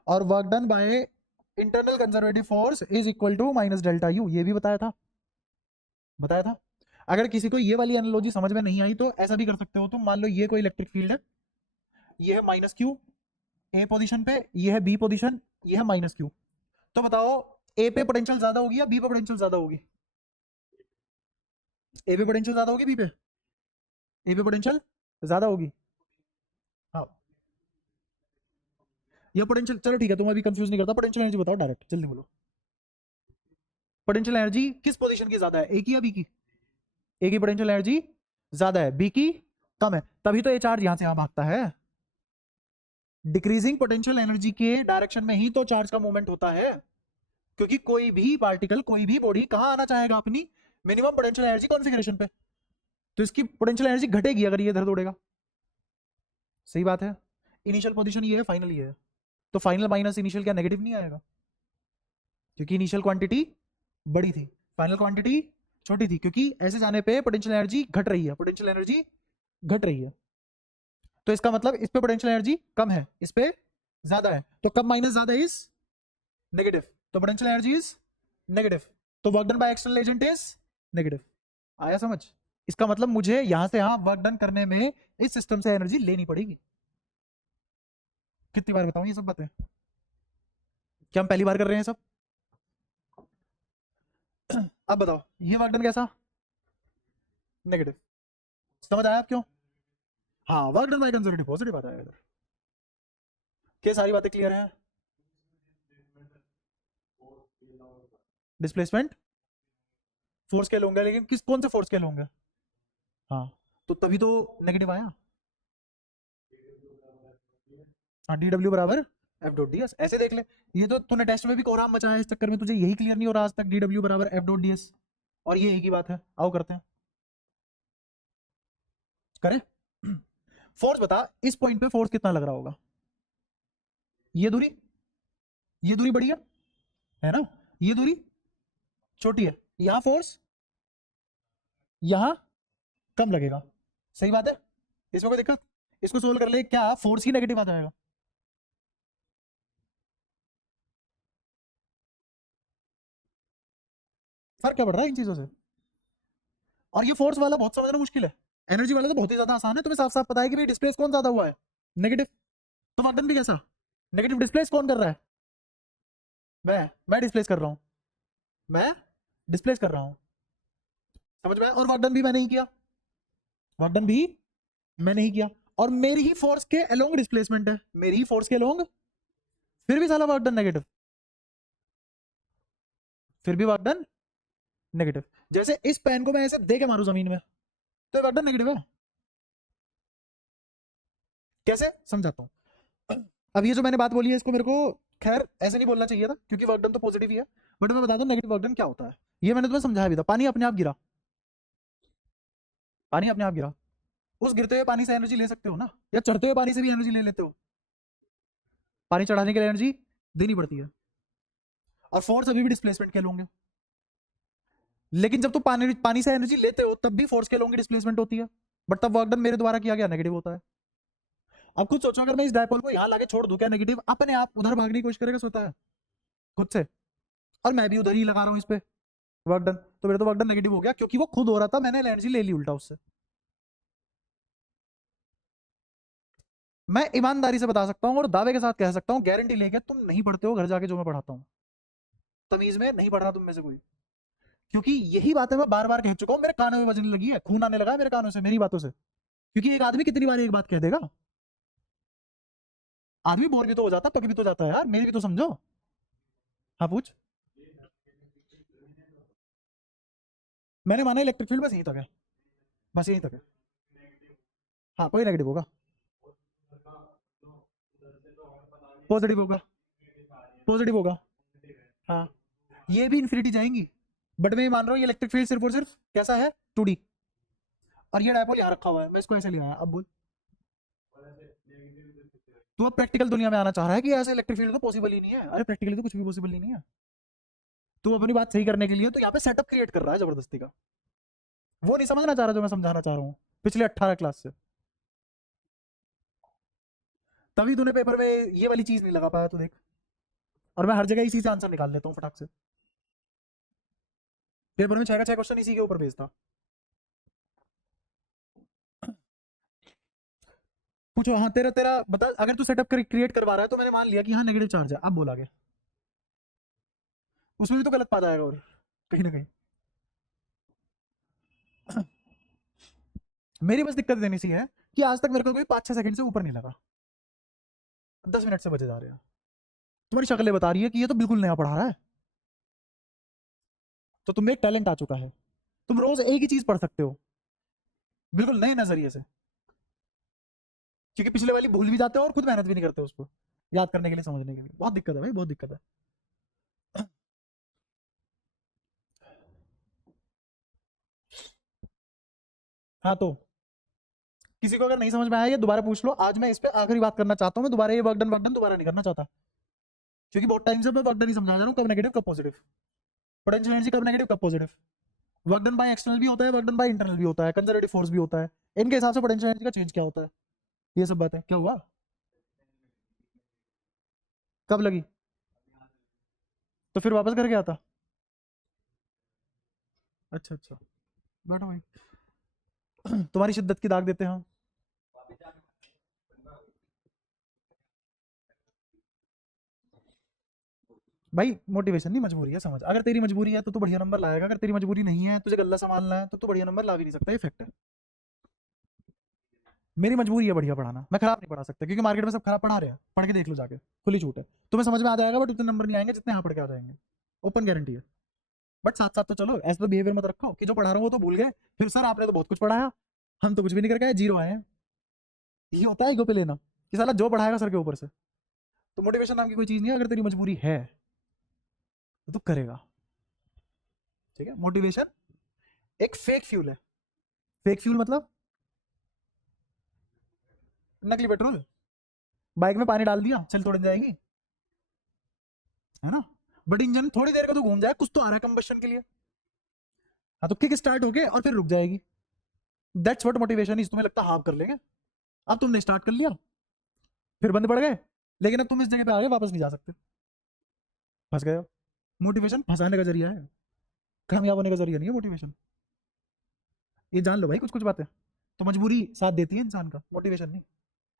और work done by internal conservative force is equal to minus delta U, ये भी बताया था, बताया था। अगर किसी को ये वाली एनालॉजी समझ में नहीं आई तो ऐसा भी कर सकते हो तुम, मान लो ये कोई इलेक्ट्रिक फील्ड है, ये है माइनस क्यू ए पोजीशन पे, ये है बी पोजीशन, ये है माइनस क्यू, तो बताओ ए पे पोटेंशियल ज्यादा होगी या बी पे पोटेंशियल ज्यादा होगी, ए पे पोटेंशियल ज्यादा होगी बी पे, ए पे पोटेंशियल ज्यादा होगी। हाँ, ये पोटेंशियल, चलो ठीक है तुम अभी कंफ्यूज नहीं करता, पोटेंशियल एनर्जी बताओ डायरेक्ट, जल्दी बोलो। पोटेंशियल एनर्जी किस पोजीशन की ज्यादा है, ए की या बी की, ए की पोटेंशियल एनर्जी ज्यादा है, बी की कम है, तभी तो ये चार्ज यहां से यहां भागता है। डिक्रीजिंग पोटेंशियल एनर्जी के डायरेक्शन में ही तो चार्ज का मूवमेंट होता है, क्योंकि कोई भी पार्टिकल, कोई भी बॉडी कहां आना चाहेगा, अपनी मिनिमम पोटेंशियल एनर्जी कॉन्फिगरेशन पे, तो इसकी पोटेंशियल एनर्जी घटेगी अगर ये इधर दौड़ेगा, सही बात है। इनिशियल पोजीशन ये है, फाइनल ये है, तो फाइनल माइनस इनिशियल क्या नेगेटिव नहीं आएगा, क्योंकि इनिशियल क्वांटिटी बड़ी थी, फाइनल क्वांटिटी छोटी थी, क्योंकि ऐसे जाने पे पोटेंशियल एनर्जी घट रही है, पोटेंशियल एनर्जी घट रही है, तो इसका मतलब इस पे पोटेंशियल एनर्जी कम है, इस पे ज्यादा है, तो कम माइनस ज्यादा इज नेगेटिव, तो पोटेंशियल एनर्जी इज नेगेटिव, तो work done by external agent is negative. आया समझ, इसका मतलब मुझे यहां से यहां वर्क डन करने में इस सिस्टम से एनर्जी लेनी पड़ेगी। कितनी बार बताऊं ये सब बातें, क्या हम पहली बार कर रहे हैं सब। अब बताओ ये वर्क डन कैसा, नेगेटिव, समझ आया आप क्यों। हाँ, work done by conservative positive आता है इधर, क्या सारी बातें क्लियर हैं। डिस्प्लेसमेंट फोर्स स्केल होंगे, लेकिन किस कौन से फोर्स स्केल होंगे, हाँ, तो तभी तो नेगेटिव आया। हाँ, डी डब्ल्यू बराबर एफ डॉट डी एस, ऐसे देख ले, ये तो तूने टेस्ट में भी कोराम मचाया है, इस चक्कर में तुझे यही क्लियर नहीं हो रहा आज तक, डी डब्ल्यू बराबर एफ डॉट डी एस, और ये एक ही बात है, आओ करते हैं, करें। फोर्स बता, इस पॉइंट पे फोर्स कितना लग रहा होगा, ये दूरी, ये दूरी बड़ी है ना, ये दूरी छोटी है, यहां फोर्स यहां कम लगेगा, सही बात है, इसमें कोई दिक्कत, इसको सोल्व कर ले, क्या फोर्स ही नेगेटिव आ जाएगा, फर्क क्या पड़ रहा है इन चीजों से। और ये फोर्स वाला बहुत समझना मुश्किल है, एनर्जी वाला तो बहुत ही ज्यादा आसान है, तुम्हें साफ साफ पता है कि भाई डिस्प्लेस कौन ज्यादा हुआ है, नेगेटिव, तो वर्क डन भी कैसा, नेगेटिव, डिस्प्लेस कौन कर रहा है, मैं डिस्प्लेस कर रहा हूं, मैं डिस्प्लेस कर रहा हूं, समझ में, और वर्क डन भी मैंने ही किया, वर्क डन भी मैंने ही किया, और मेरी ही फोर्स के अलोंग डिस्प्लेसमेंट है, मेरी ही फोर्स के अलोंग, फिर भी साला वर्क डन नेगेटिव, फिर भी वर्क डन नेगेटिव, जैसे इस पेन को मैं ऐसे दे के मारू जमीन में तो वर्क डन नेगेटिव है, कैसे समझाता हूं। अब ये जो मैंने बात बोली है इसको मेरे को खैर ऐसे नहीं बोलना चाहिए था, क्योंकि वर्क डन तो पॉजिटिव ही है, बट मैं बता दूं नेगेटिव वर्क डन क्या होता है, ये मैंने तुम्हें समझाया भी था, पानी अपने आप गिरा, पानी अपने आप गिरा, उस गिरते हुए पानी से एनर्जी ले सकते हो ना, या चढ़ते हुए पानी से भी एनर्जी ले लेते हो। पानी चढ़ाने के लिए एनर्जी देनी पड़ती है, और फोर्स अभी भी डिस्प्लेसमेंट के होंगे। लेकिन जब तुम पानी से एनर्जी लेते हो तब भी फोर्स के होंगे डिस्प्लेसमेंट होती है, बट तब वर्क डन मेरे द्वारा किया गया नेगेटिव होता है। अब खुद सोचो, अगर मैं इस डायपोल को यहां लाके छोड़ दूं, क्या नेगेटिव अपने आप उधर भागने की कोशिश करेगा स्वतः है खुद से, और मैं भी उधर ही लगा रहा हूं इस पे वर्क डन, तो मेरा तो वर्क डन नेगेटिव हो गया, क्योंकि वो खुद हो रहा था, मैंने एनर्जी ले ली उल्टा उससे। मैं ईमानदारी से बता सकता हूं और दावे के साथ कह सकता हूं, गारंटी लेके, तुम नहीं पढ़ते हो घर जाके जो मैं पढ़ाता हूं, तमीज में नहीं पढ़ रहा तुम में से कोई, क्योंकि यही बातें मैं बार बार कह चुका हूं, मेरे कानों में बजने लगी है, खून आने लगा है मेरे कानों से मेरी बातों से, क्योंकि एक आदमी कितनी बार एक बात कह देगा, आदमी बोर भी तो हो जाता, पक भी तो जाता है यार, मेरी भी तो समझो। हाँ पूछ। मैंने माना इलेक्ट्रिक फील्ड बस यहीं तक है, बस यहीं तक है। हाँ कोई नेगेटिव होगा, पॉजिटिव होगा, पॉजिटिव होगा। हाँ ये भी इन्फिनिटी जाएंगी, बट मैं ये मान रहा हूँ ये इलेक्ट्रिक फील्ड सिर्फ और सिर्फ कैसा है 2D, और ये डायपोल यहाँ रखा हुआ है, मैं इसको ऐसे ले आया। अब बोल, तू अब प्रैक्टिकल दुनिया में आना चाह रहा है कि ऐसे इलेक्ट्रिक फील्ड तो पॉसिबल ही नहीं है। अरे प्रैक्टिकली तो कुछ भी पॉसिबल ही नहीं है। तू अपनी बात सही करने के लिए तो यहाँ पे सेटअप क्रिएट कर रहा है जबरदस्ती का, वो नहीं समझना चाह रहा जो मैं समझाना चाह रहा हूँ पिछले 18 क्लास से, तभी तूने पेपर में ये वाली चीज नहीं लगा पाया, तू देख। और मैं हर जगह इसी से आंसर निकाल लेता हूँ फटाक से, पेपर में 6 का 6 क्वेश्चन इसी के ऊपर भेजता। पूछो। हाँ तेरा तेरा बता, अगर तू सेटअप क्रिएट करवा रहा है तो मैंने मान लिया कि हाँ नेगेटिव चार्ज है, अब बोल आगे, उसमें भी तो गलत पा जाएगा और कहीं ना कहीं। मेरी बस दिक्कत देनी सी है कि आज तक मेरे को कोई 5-6 सेकंड से ऊपर नहीं लगा, 10 मिनट से बचे जा रहे हैं। तुम्हारी शक्लें बता रही है कि ये तो बिल्कुल नया पढ़ा रहा है, तो तुम्हें एक टैलेंट आ चुका है, तुम रोज एक ही चीज पढ़ सकते हो बिल्कुल नए नजरिए से, क्योंकि पिछले वाली भूल भी जाते हो और खुद मेहनत भी नहीं करते उसको याद करने के लिए, समझने के लिए। बहुत दिक्कत है भाई, बहुत दिक्कत है। हाँ तो किसी को अगर नहीं समझ में आया, ये दोबारा पूछ लो, आज मैं इस पे आखिरी बात करना चाहता हूँ, मैं दोबारा ये वर्कडन दोबारा नहीं करना चाहता, क्योंकि बहुत टाइम से मैं वर्कडन ही समझा जा रहा हूँ, कब नेगेटिव कब पॉजिटिव, पोटेंशियल एनर्जी कब नेगेटिव कब पॉजिटिव, वर्कडन बाय एक्सटर्नल भी होता है, वर्कडन बाय इंटरनल भी होता है, कंजर्वेटिव फोर्स भी होता है, इनके हिसाब से पोटेंशियल एनर्जी का चेंज क्या होता है, ये सब बातें क्या हुआ, कब लगी, तो फिर वापस करके आता। अच्छा अच्छा, बैठो भाई। तुम्हारी शिद्दत की दाग देते हैं हम। भाई मोटिवेशन नहीं, मजबूरी है, समझ। अगर तेरी मजबूरी है तो तू बढ़िया नंबर लाएगा, अगर तेरी मजबूरी नहीं है, तुझे गल्ला संभालना है, तो तू बढ़िया नंबर ला भी नहीं सकता, ये फैक्ट है। मेरी मजबूरी है बढ़िया पढ़ाना, मैं खराब नहीं पढ़ा सकता, क्योंकि मार्केट में सब खराब पढ़ा रहे हैं, पढ़ के देख लो जाके, खुली छूट है। तुम्हें समझ में आ जाएगा, बट उतने नंबर नहीं आएंगे जितने यहाँ पढ़ के आ जाएंगे, ओपन गारंटी है। बट साथ साथ तो चलो, ऐसा तो बिहेवियर मत रखो कि जो पढ़ा रहा हूँ वो तो भूल गए, फिर सर आपने तो बहुत कुछ पढ़ाया, हम तो कुछ भी नहीं करके आए, जीरो आए हैं। ये होता है ईगो पे लेना कि साला जो पढ़ाएगा सर के ऊपर से। तो मोटिवेशन नाम की कोई चीज नहीं है, अगर तेरी मजबूरी है तो तू करेगा, ठीक है। मोटिवेशन एक फेक फ्यूल है। फेक फ्यूल मतलब नकली पेट्रोल, बाइक में पानी डाल दिया चल तोड़ जाएगी, है ना। बट इंजन थोड़ी देर का तो घूम जाए, कुछ तो आ रहा है कंबशन के लिए, हाँ तो किक स्टार्ट होके और फिर रुक जाएगी। That's what motivation is. तुम्हें लगता है हाफ कर लेंगे, अब तुमने स्टार्ट कर लिया, फिर बंद पड़ गए, लेकिन अब तुम इस जगह पे आ गए, वापस नहीं जा सकते, फंस गए हो। मोटिवेशन फंसाने का जरिया है, कामयाब होने का जरिया नहीं है मोटिवेशन, ये जान लो भाई कुछ कुछ बातें। तो मजबूरी साथ देती है इंसान का, मोटिवेशन नहीं।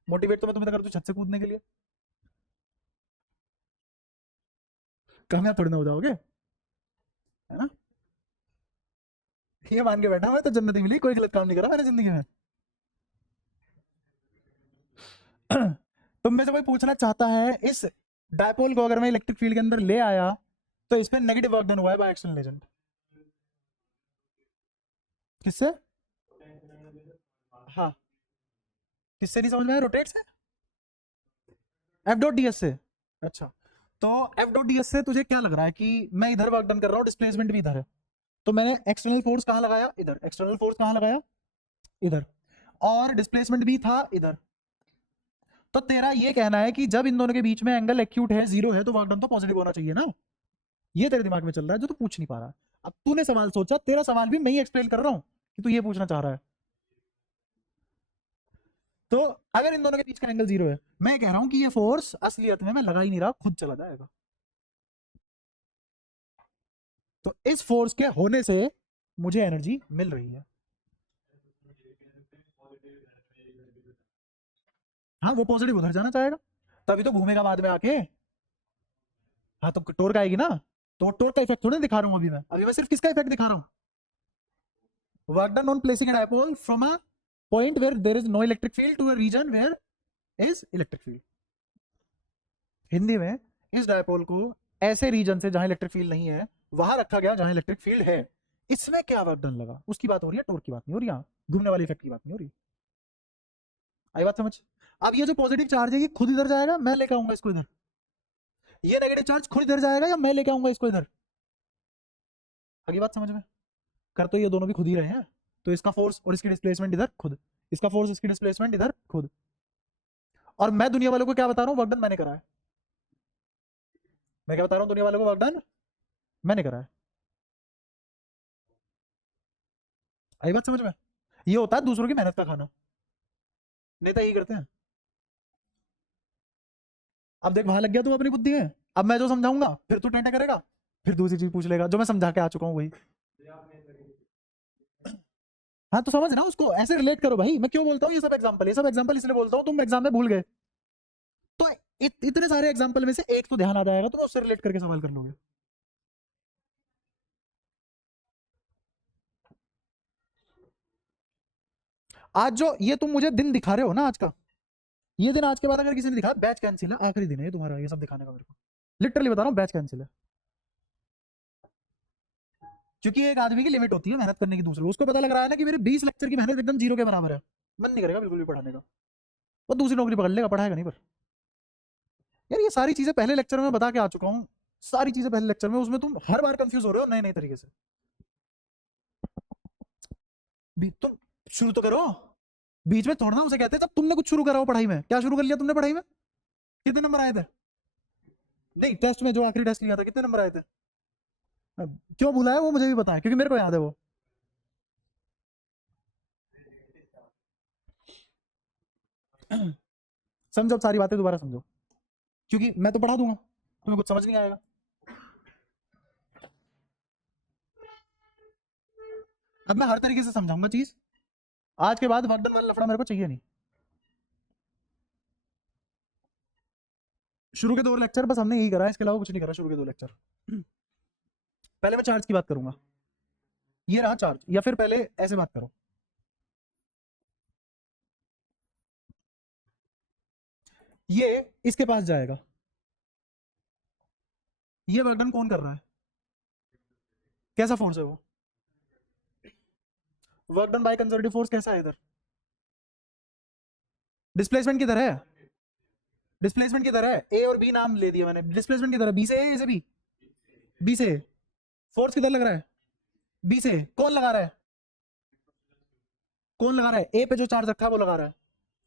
मोटिवेट तो मैं तुम्हें कर दूं छत से कूदने के लिए, कामयाब थोड़ी ना हो जाओगे, है ना। ये मान के बैठा मैं तो जन्नत ही मिली, कोई गलत काम नहीं करा मैंने जिंदगी में। तुम में से कोई पूछना चाहता है, इस डायपोल को अगर मैं इलेक्ट्रिक फील्ड के अंदर ले आया तो इस पे नेगेटिव वर्क डन हुआ है बाय एक्सटर्नल एजेंट, किससे? हाँ, किससे नहीं समझ में आया? रोटेट से, एफ डॉट डी एस से। अच्छा, तो एफ डॉट डी एस से तुझे क्या लग रहा है कि मैं इधर वर्क डन कर रहा हूँ, डिस्प्लेसमेंट भी इधर है, तो मैंने एक्सटर्नल फोर्स कहाँ लगाया? इधर। एक्सटर्नल फोर्स कहाँ लगाया? इधर। और डिस्प्लेसमेंट भी था इधर। तो तेरा ये कहना है कि जब इन दोनों के बीच में एंगल एक्यूट है, जीरो है, तो वर्क डन तो पॉजिटिव होना चाहिए ना। ये तेरे दिमाग में चल रहा है जो तू पूछ नहीं पा रहा। अब तूने सवाल सोचा, तेरा सवाल भी मैं ही एक्सप्लेन कर रहा हूं कि तू ये पूछना चाह रहा है। तो अगर इन दोनों के बीच का एंगल जीरो है, मैं कह रहा हूं कि ये फोर्स असलियत में मैं लगा ही नहीं रहा, खुद चला जाएगा। तो इस फोर्स के होने से मुझे एनर्जी मिल रही है। हाँ, वो पॉजिटिव उधर जाना चाहेगा, तभी तो घूमेगा बाद में आके। हाँ, तो टोर्क आएगी ना, तो टोर्क का इफेक्ट थोड़ी दिखा रहा हूँ अभी मैं सिर्फ किसका इफेक्ट दिखा रहा हूँ? Work done on placing a dipole from a point where there is no electric field to a region where is electric field. Hindi में इस डायपोल को ऐसे रीजन से जहां इलेक्ट्रिक फील्ड नहीं है वहां रखा गया जहां इलेक्ट्रिक फील्ड है। इसमें क्या वर्क डन लगा, उसकी बात हो रही है, टोर्क की बात नहीं हो रही, यहाँ घूमने वाले इफेक्ट की बात नहीं हो रही। आई बात समझ? अब ये जो पॉजिटिव चार्ज है ये खुद इधर जाएगा, मैं लेकर आऊंगा इसको इधर। ये नेगेटिव चार्ज खुद इधर जाएगा या मैं लेके आऊंगा इसको इधर? आगे बात समझ में? कर तो ये दोनों भी खुद ही रहे हैं, तो इसका फोर्स और इसकी डिस्प्लेसमेंट इधर खुद, इसका फोर्स इसकी डिस्प्लेसमेंट इधर खुद। और मैं दुनिया वालों को क्या बता रहा हूँ, वर्क डन मैंने करा है। मैं क्या बता रहा हूँ दुनिया वालों को, वर्क डन मैंने करा है। आई बात समझ में? ये होता है दूसरों की मेहनत का खाना, नेता यही करते हैं। अब देख वहां लग गया तू अपनी बुद्धि में, अब मैं जो समझाऊंगा फिर तू टेंटे करेगा, फिर दूसरी चीज पूछ लेगा जो मैं समझा के आ चुका हूँ वही। हाँ, तो समझ ना उसको, ऐसे रिलेट करो भाई। मैं क्यों बोलता हूँ ये सब एग्जांपल इसलिए बोलता हूँ तुम एग्जाम में भूल गए, तो इतने सारे एग्जांपल में से एक तो ध्यान आ जाएगा, तुम उससे रिलेट करके सवाल कर लोगे। आज जो ये तुम मुझे दिन दिखा रहे हो ना आज का, ये दिन आज के बाद अगर किसी ने दिखा, बैच कैंसिल है, आखिरी दिन है ये तुम्हारा ये सब दिखाने का मेरे को, लिटरली बता रहा हूँ, बैच कैंसिल है। क्योंकि एक आदमी की लिमिट होती है मेहनत करने की, दूसरे उसको पता लग रहा है ना कि मेरे 20 लेक्चर की मेहनत एकदम जीरो के बराबर है, मन नहीं करेगा बिल्कुल भी पढ़ाने का, वो दूसरी नौकरी पकड़ लेगा, पढ़ाएगा नहीं। पर यार ये सारी चीजें पहले लेक्चर में बता के आ चुका हूँ, सारी चीजें पहले लेक्चर में, उसमें तुम हर बार कंफ्यूज हो रहे हो नए नए तरीके से। तुम शुरू तो करो, बीच में तोड़ना उसे कहते हैं जब तुमने कुछ शुरू करा हो पढ़ाई में। क्या शुरू कर लिया तुमने पढ़ाई में? कितने नंबर आए थे? नहीं, टेस्ट में जो आखिरी टेस्ट लिया था कितने नंबर आए थे? अब क्यों भूला है वो मुझे भी पता है, क्योंकि मेरे को याद है वो। समझो, अब सारी बातें दोबारा समझो, क्योंकि मैं तो पढ़ा दूंगा, तुम्हें कुछ समझ नहीं आएगा। अब मैं हर तरीके से समझाऊंगा चीज, आज के बाद वर्कडन वाला लफड़ा मेरे को चाहिए नहीं। शुरू के 2 लेक्चर बस हमने यही करा है, इसके अलावा कुछ नहीं करा शुरू के 2 लेक्चर। पहले मैं चार्ज की बात करूंगा, ये रहा चार्ज, या फिर पहले ऐसे बात करो, ये इसके पास जाएगा, ये वर्कडन कौन कर रहा है, कैसा फोर्स है वो? Work done by conservative force कैसा है इधर? डिस्प्लेसमेंट किधर है? डिस्प्लेसमेंट किधर है? ए और बी नाम ले दिया मैंने, डिस्प्लेसमेंट किधर है? बी से ए से बी, बी से ए। फोर्स किधर लग रहा है? बी से ए। कौन लगा रहा है? कौन लगा रहा है? ए पे जो चार्ज रखा है वो लगा रहा है,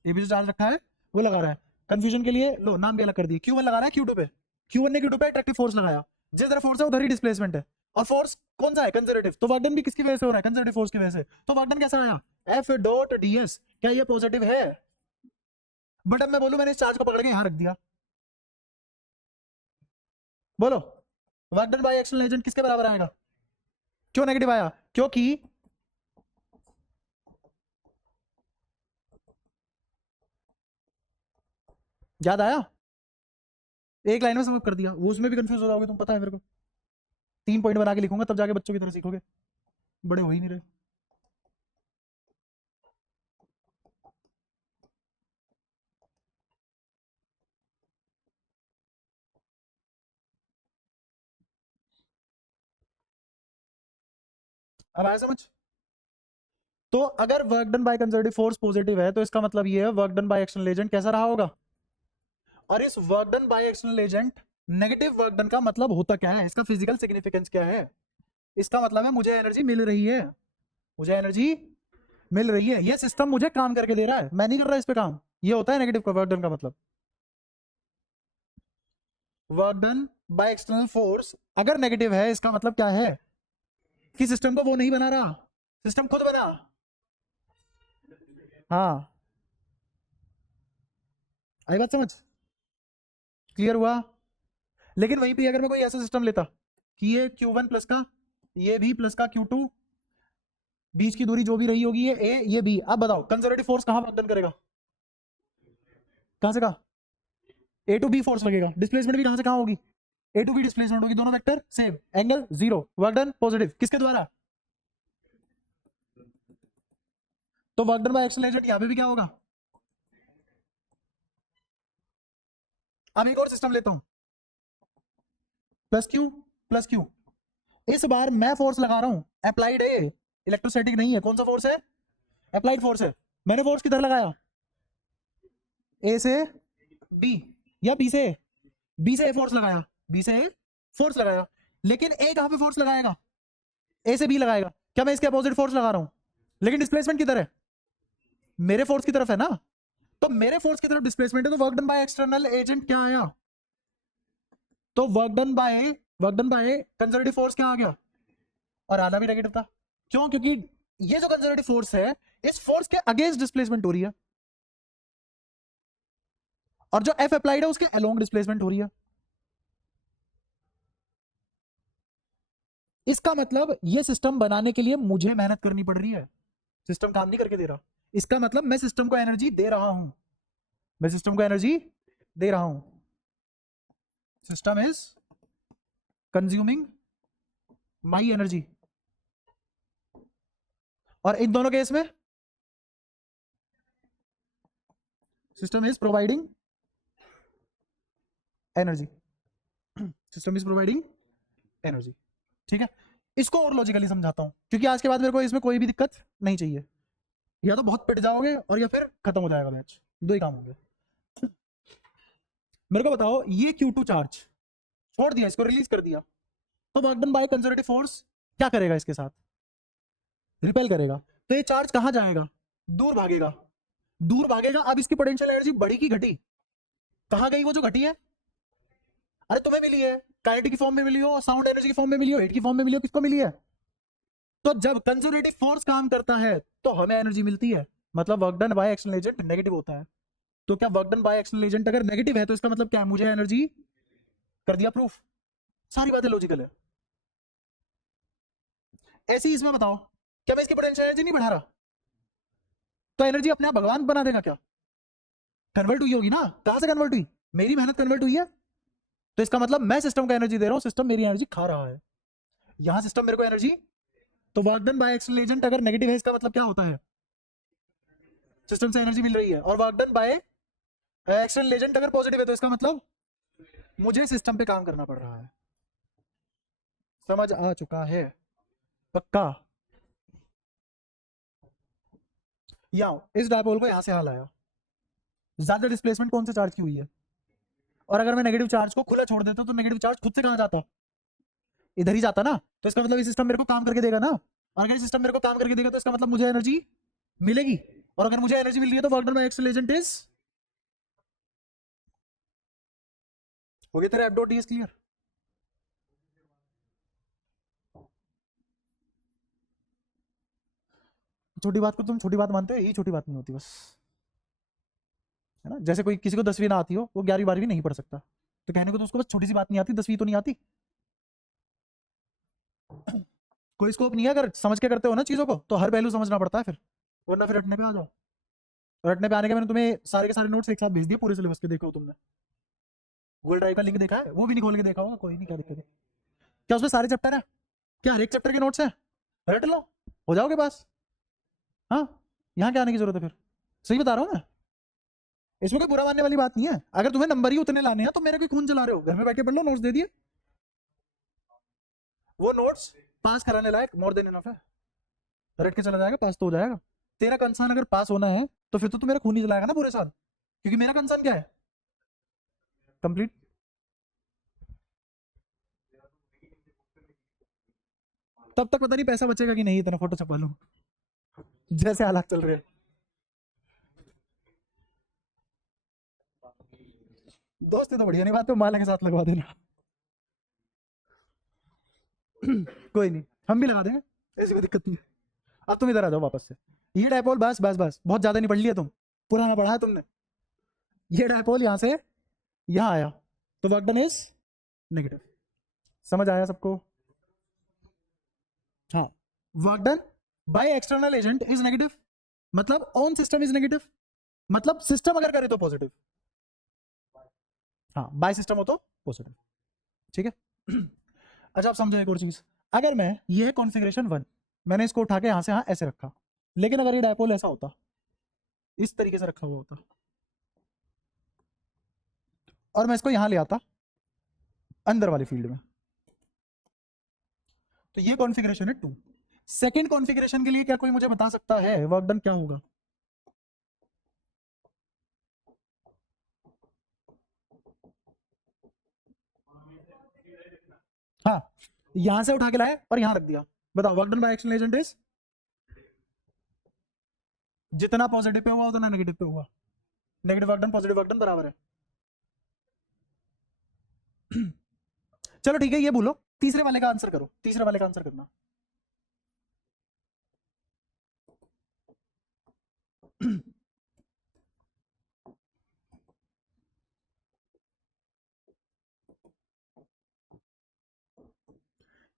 ए पे जो चार्ज रखा है वो लगा रहा है। कंफ्यूजन के लिए लो नाम भी अलग कर दिए, Q1 लगा रहा है Q2 पे, Q1 ने Q2 पे अट्रैक्टिव फोर्स लगाया, जिस तरह फोर्स है उधर ही डिस्प्लेसमेंट है, और फोर्स कौन सा है? कंजर्वेटिव, तो वर्कडन भी किसकी वजह से हो रहा है? कंजर्वेटिव फोर्स की वजह से। तो वर्कडन कैसा आया? एफ डॉट डी एस, क्या ये पॉजिटिव है? बट अब मैं बोलूं मैंने इस चार्ज को पकड़ के यहां रख दिया, बोलो work done by external agent किसके बराबर आएगा? क्यों नेगेटिव आया? क्योंकि याद आया, एक लाइन में समझ कर दिया, वो उसमें भी कंफ्यूज हो जाओगे तुम, पता है मेरे को। 3 पॉइंट बना के लिखूंगा तब जाके बच्चों की तरह सीखोगे, बड़े हो ही नहीं रहे। अब आया समझ? तो अगर work done by conservative force positive है, तो इसका मतलब ये है work done by external agent कैसा रहा होगा। और इस work done by external agent negative work done का मतलब होता क्या है, इसका फिजिकल सिग्निफिकेंस क्या है? इसका मतलब है मुझे एनर्जी मिल रही है, मुझे एनर्जी मिल रही है। ये सिस्टम मुझे काम करके दे रहा है, मैं नहीं कर रहा इस पे काम। ये होता है नेगेटिव वर्क डन का मतलब। Work done by external force अगर नेगेटिव है, इसका मतलब क्या है कि सिस्टम को वो नहीं बना रहा, सिस्टम खुद बना। हाँ, आई बात समझ? क्लियर हुआ? लेकिन वहीं पे अगर मैं कोई ऐसा सिस्टम लेता कि ये Q1 प्लस का, ये भी प्लस का Q2, बीच की दूरी जो भी रही होगी ये A ये B, अब बताओ कंजर्वेटिव फोर्स कहां वर्क डन करेगा? कहां से कहां? A टू B फोर्स लगेगा। डिस्प्लेसमेंट भी कहां से कहां होगी? A टू B डिस्प्लेसमेंट होगी, दोनों vector same, angle zero, work done positive. किसके द्वारा? तो work done by external agent यहां पे भी क्या होगा? अब एक और सिस्टम लेता हूं, प्लस क्यू। इस बार मैं फोर्स लगा रहा हूं, अप्लाइड है, इलेक्ट्रोस्टैटिक नहीं है। कौन सा फोर्स है? अप्लाइड फोर्स है। मैंने फोर्स किधर लगाया? ए से बी या बी से ए? बी से ए फोर्स लगाया, बी से ए फोर्स लगाया। लेकिन ए कहां पे फोर्स लगाएगा? ए से बी लगाएगा। क्या मैं इसके अपोजिट फोर्स लगा रहा हूं? लेकिन डिस्प्लेसमेंट किधर है? मेरे फोर्स की तरफ है ना। तो मेरे फोर्स की तरफ डिस्प्लेसमेंट है, तो work done by external agent क्या आया? तो work done by conservative force क्या आ गया? और आधा भी नेगेटिव था। क्यों? क्योंकि ये जो कंजर्वेटिव फोर्स है, इस फोर्स के अगेंस्ट डिस्प्लेसमेंट हो रही है, और जो एफ अप्लाइड है उसके अलोंग डिस्प्लेसमेंट हो रही है। इसका मतलब ये सिस्टम बनाने के लिए मुझे मेहनत करनी पड़ रही है, सिस्टम काम नहीं करके दे रहा। इसका मतलब मैं सिस्टम को एनर्जी दे रहा हूं, मैं सिस्टम को एनर्जी दे रहा हूं। System is consuming my energy. और इन दोनों केस में system is providing energy, system is providing energy. ठीक है, इसको और लॉजिकली समझाता हूं, क्योंकि आज के बाद मेरे को इसमें कोई भी दिक्कत नहीं चाहिए। या तो बहुत पिट जाओगे और या फिर खत्म हो जाएगा बैच, दो ही काम होंगे। मेरे को बताओ, ये Q2 चार्ज छोड़ दिया, इसको रिलीज कर दिया, तो work done by conservative force क्या करेगा? इसके साथ रिपेल करेगा। तो ये चार्ज कहां जाएगा? दूर भागेगा, दूर भागेगा। अब इसकी पोटेंशियल एनर्जी बढ़ी की घटी? कहां गई वो जो घटी है? अरे तुम्हें मिली है, काइनेटिक की फॉर्म में मिली हो, साउंड एनर्जी की फॉर्म में मिली हो, हीट की फॉर्म में मिली हो, किसको मिली है? तो जब कंजर्वेटिव फोर्स काम करता है तो हमें एनर्जी मिलती है, मतलब work done by external agent negative होता है। तो क्या work done by external agent अगर नेगेटिव है तो इसका मतलब क्या है? मुझे एनर्जी कर दिया प्रूफ। सारी बातें लॉजिकल है। ऐसे ही इसमें बताओ, क्या मैं इसकी पोटेंशियल एनर्जी नहीं बढ़ा रहा? तो एनर्जी अपने आप भगवान बना देगा क्या? कन्वर्ट हुई होगी ना। कहां से कन्वर्ट हुई? मेरी मेहनत कन्वर्ट हुई है। तो इसका मतलब मैं सिस्टम को एनर्जी दे रहा हूं, सिस्टम मेरी एनर्जी खा रहा है। यहां सिस्टम मेरे को एनर्जी, तो work done by external agent अगर नेगेटिव है, इसका मतलब क्या होता है? सिस्टम से एनर्जी मिल रही है। और work done by external agent अगर पॉजिटिव है, तो इसका मतलब मुझे सिस्टम पे काम करना पड़ रहा है। समझ आ चुका है? पक्का? या इस डायपोल को यहां से यहां लाया, ज्यादा डिस्प्लेसमेंट कौन से चार्ज की हुई है? और अगर मैं नेगेटिव चार्ज को खुला छोड़ देता तो नेगेटिव चार्ज खुद से कहां जाता? इधर ही जाता ना। तो इसका मतलब ये सिस्टम मेरे को काम करके देगा ना। और अगर सिस्टम मेरे को काम करके देगा तो इसका मतलब मुझे एनर्जी मिलेगी। और अगर मुझे एनर्जी मिल रही है तो work done by external agent is, हो गया तेरा F dot D S clear? छोटी बात को तुम छोटी बात मानते हो, यही छोटी बात नहीं होती बस, है ना। जैसे कोई किसी को 10वीं ना आती हो, वो 11वीं 12वीं नहीं पढ़ सकता, तो कहने को तो उसको बस छोटी सी बात नहीं आती, 10वीं तो नहीं आती। कोई स्कोप नहीं है, अगर समझ के करते हो ना चीजों को तो हर पहलू समझना पड़ता है फिर, वरना फिर रटने पे आ जाओ। रटने पे आने के मैंने तुम्हें सारे के सारे नोट्स एक साथ भेज दिए पूरे सिलेबस के, देखो तुमने गूगल ड्राइव का लिंक देखा है? वो भी नहीं खोल के देखा होगा, कोई नहीं, क्या दिक्कत है? क्या उसमें सारे चैप्टर है? क्या हर एक चैप्टर के नोट्स है? रट लो, हो जाओगे पास। हाँ, यहाँ क्या आने की जरूरत है फिर? सही बता रहा हूँ मैं, इसमें कोई बुरा मानने वाली बात नहीं है। अगर तुम्हें नंबर ही उतने लाने हैं तो मेरे कोई खून चला रहे हो? घर में बैठ के पढ़ लो, नोट्स दे दिए, वो नोट्स पास कराने लायक मोर देन इनफ है। रट के चला जाएगा, पास तो हो जाएगा। तेरा कंसर्न अगर पास होना है तो फिर तो तू मेरा खून ही चलाएगा ना पूरे साल, क्योंकि मेरा कंसर्न क्या है? कंप्लीट। तब तक पता नहीं पैसा बचेगा कि नहीं, इतना फोटो छपवा लूं। जैसे हालात चल रहे हैं। दोस्ती तो बढ़िया नहीं, बात तो माला के साथ लगवा देना। कोई नहीं, हम भी लगा देंगे, ऐसी कोई दिक्कत नहीं है। अब तुम इधर आ जाओ वापस से। ये डायपोल, बस बस बस, बहुत ज्यादा नहीं पढ़ लिया तुम, पुराना पढ़ा है तुमने। ये डायपोल यहाँ से यहाँ आया तो वर्क डन इज नेगेटिव। समझ आया सबको? हाँ, work done by external agent is negative, मतलब ऑन सिस्टम इज नेगेटिव, मतलब सिस्टम अगर करे तो पॉजिटिव। हाँ, बाय सिस्टम हो तो पॉजिटिव। ठीक है। अच्छा, आप समझो एक और चीज। अगर मैं ये कॉन्फ़िगरेशन 1, मैंने इसको उठा के यहां से यहां ऐसे रखा, लेकिन अगर ये डायपोल ऐसा होता, इस तरीके से रखा हुआ होता, और मैं इसको यहां ले आता अंदर वाले फील्ड में, तो ये कॉन्फ़िगरेशन है 2। सेकेंड कॉन्फ़िगरेशन के लिए क्या कोई मुझे बता सकता है वर्क डन क्या होगा? हाँ, यहां से उठा के लाए और यहां रख दिया, बताओ work done by external agent is, जितना पॉजिटिव पे हुआ उतना नेगेटिव पे हुआ। Negative work done positive work done बराबर है। चलो ठीक है, ये बोलो, तीसरे वाले का आंसर करो, तीसरे वाले का आंसर करना।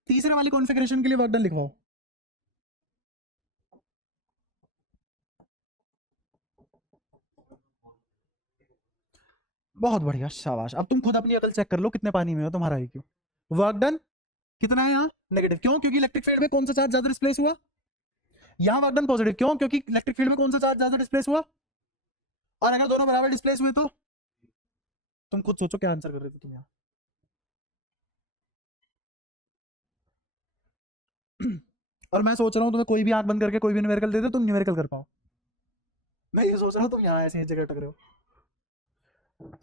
तीसरे वाली कॉन्फ़िगरेशन के लिए वर्क डन लिखवाओ। बहुत बढ़िया, शाबाश। अब तुम खुद अपनी अकल चेक कर लो कितने पानी में हो तुम्हारा IQ। वर्क डन कितना है यहाँ? नेगेटिव। क्यों? क्योंकि इलेक्ट्रिक फील्ड में कौन सा चार्ज ज्यादा डिस्प्लेस हुआ? यहाँ वर्क डन पॉजिटिव। क्यों? क्योंकि इलेक्ट्रिक फील्ड में कौन सा चार्ज ज्यादा डिस्प्लेस हुआ? और अगर दोनों बराबर डिस्प्लेस हुए तो तुम खुद सोचो क्या आंसर कर रहे थे तुम यहाँ। और मैं सोच रहा हूँ तुम्हें कोई भी आंख बंद करके कोई भी न्यूमेरिकल दे दे, तुम न्यूमेरिकल कर पाओ। मैं ये सोच रहा हूँ तुम यहाँ ऐसे ही जगह अटक रहे हो।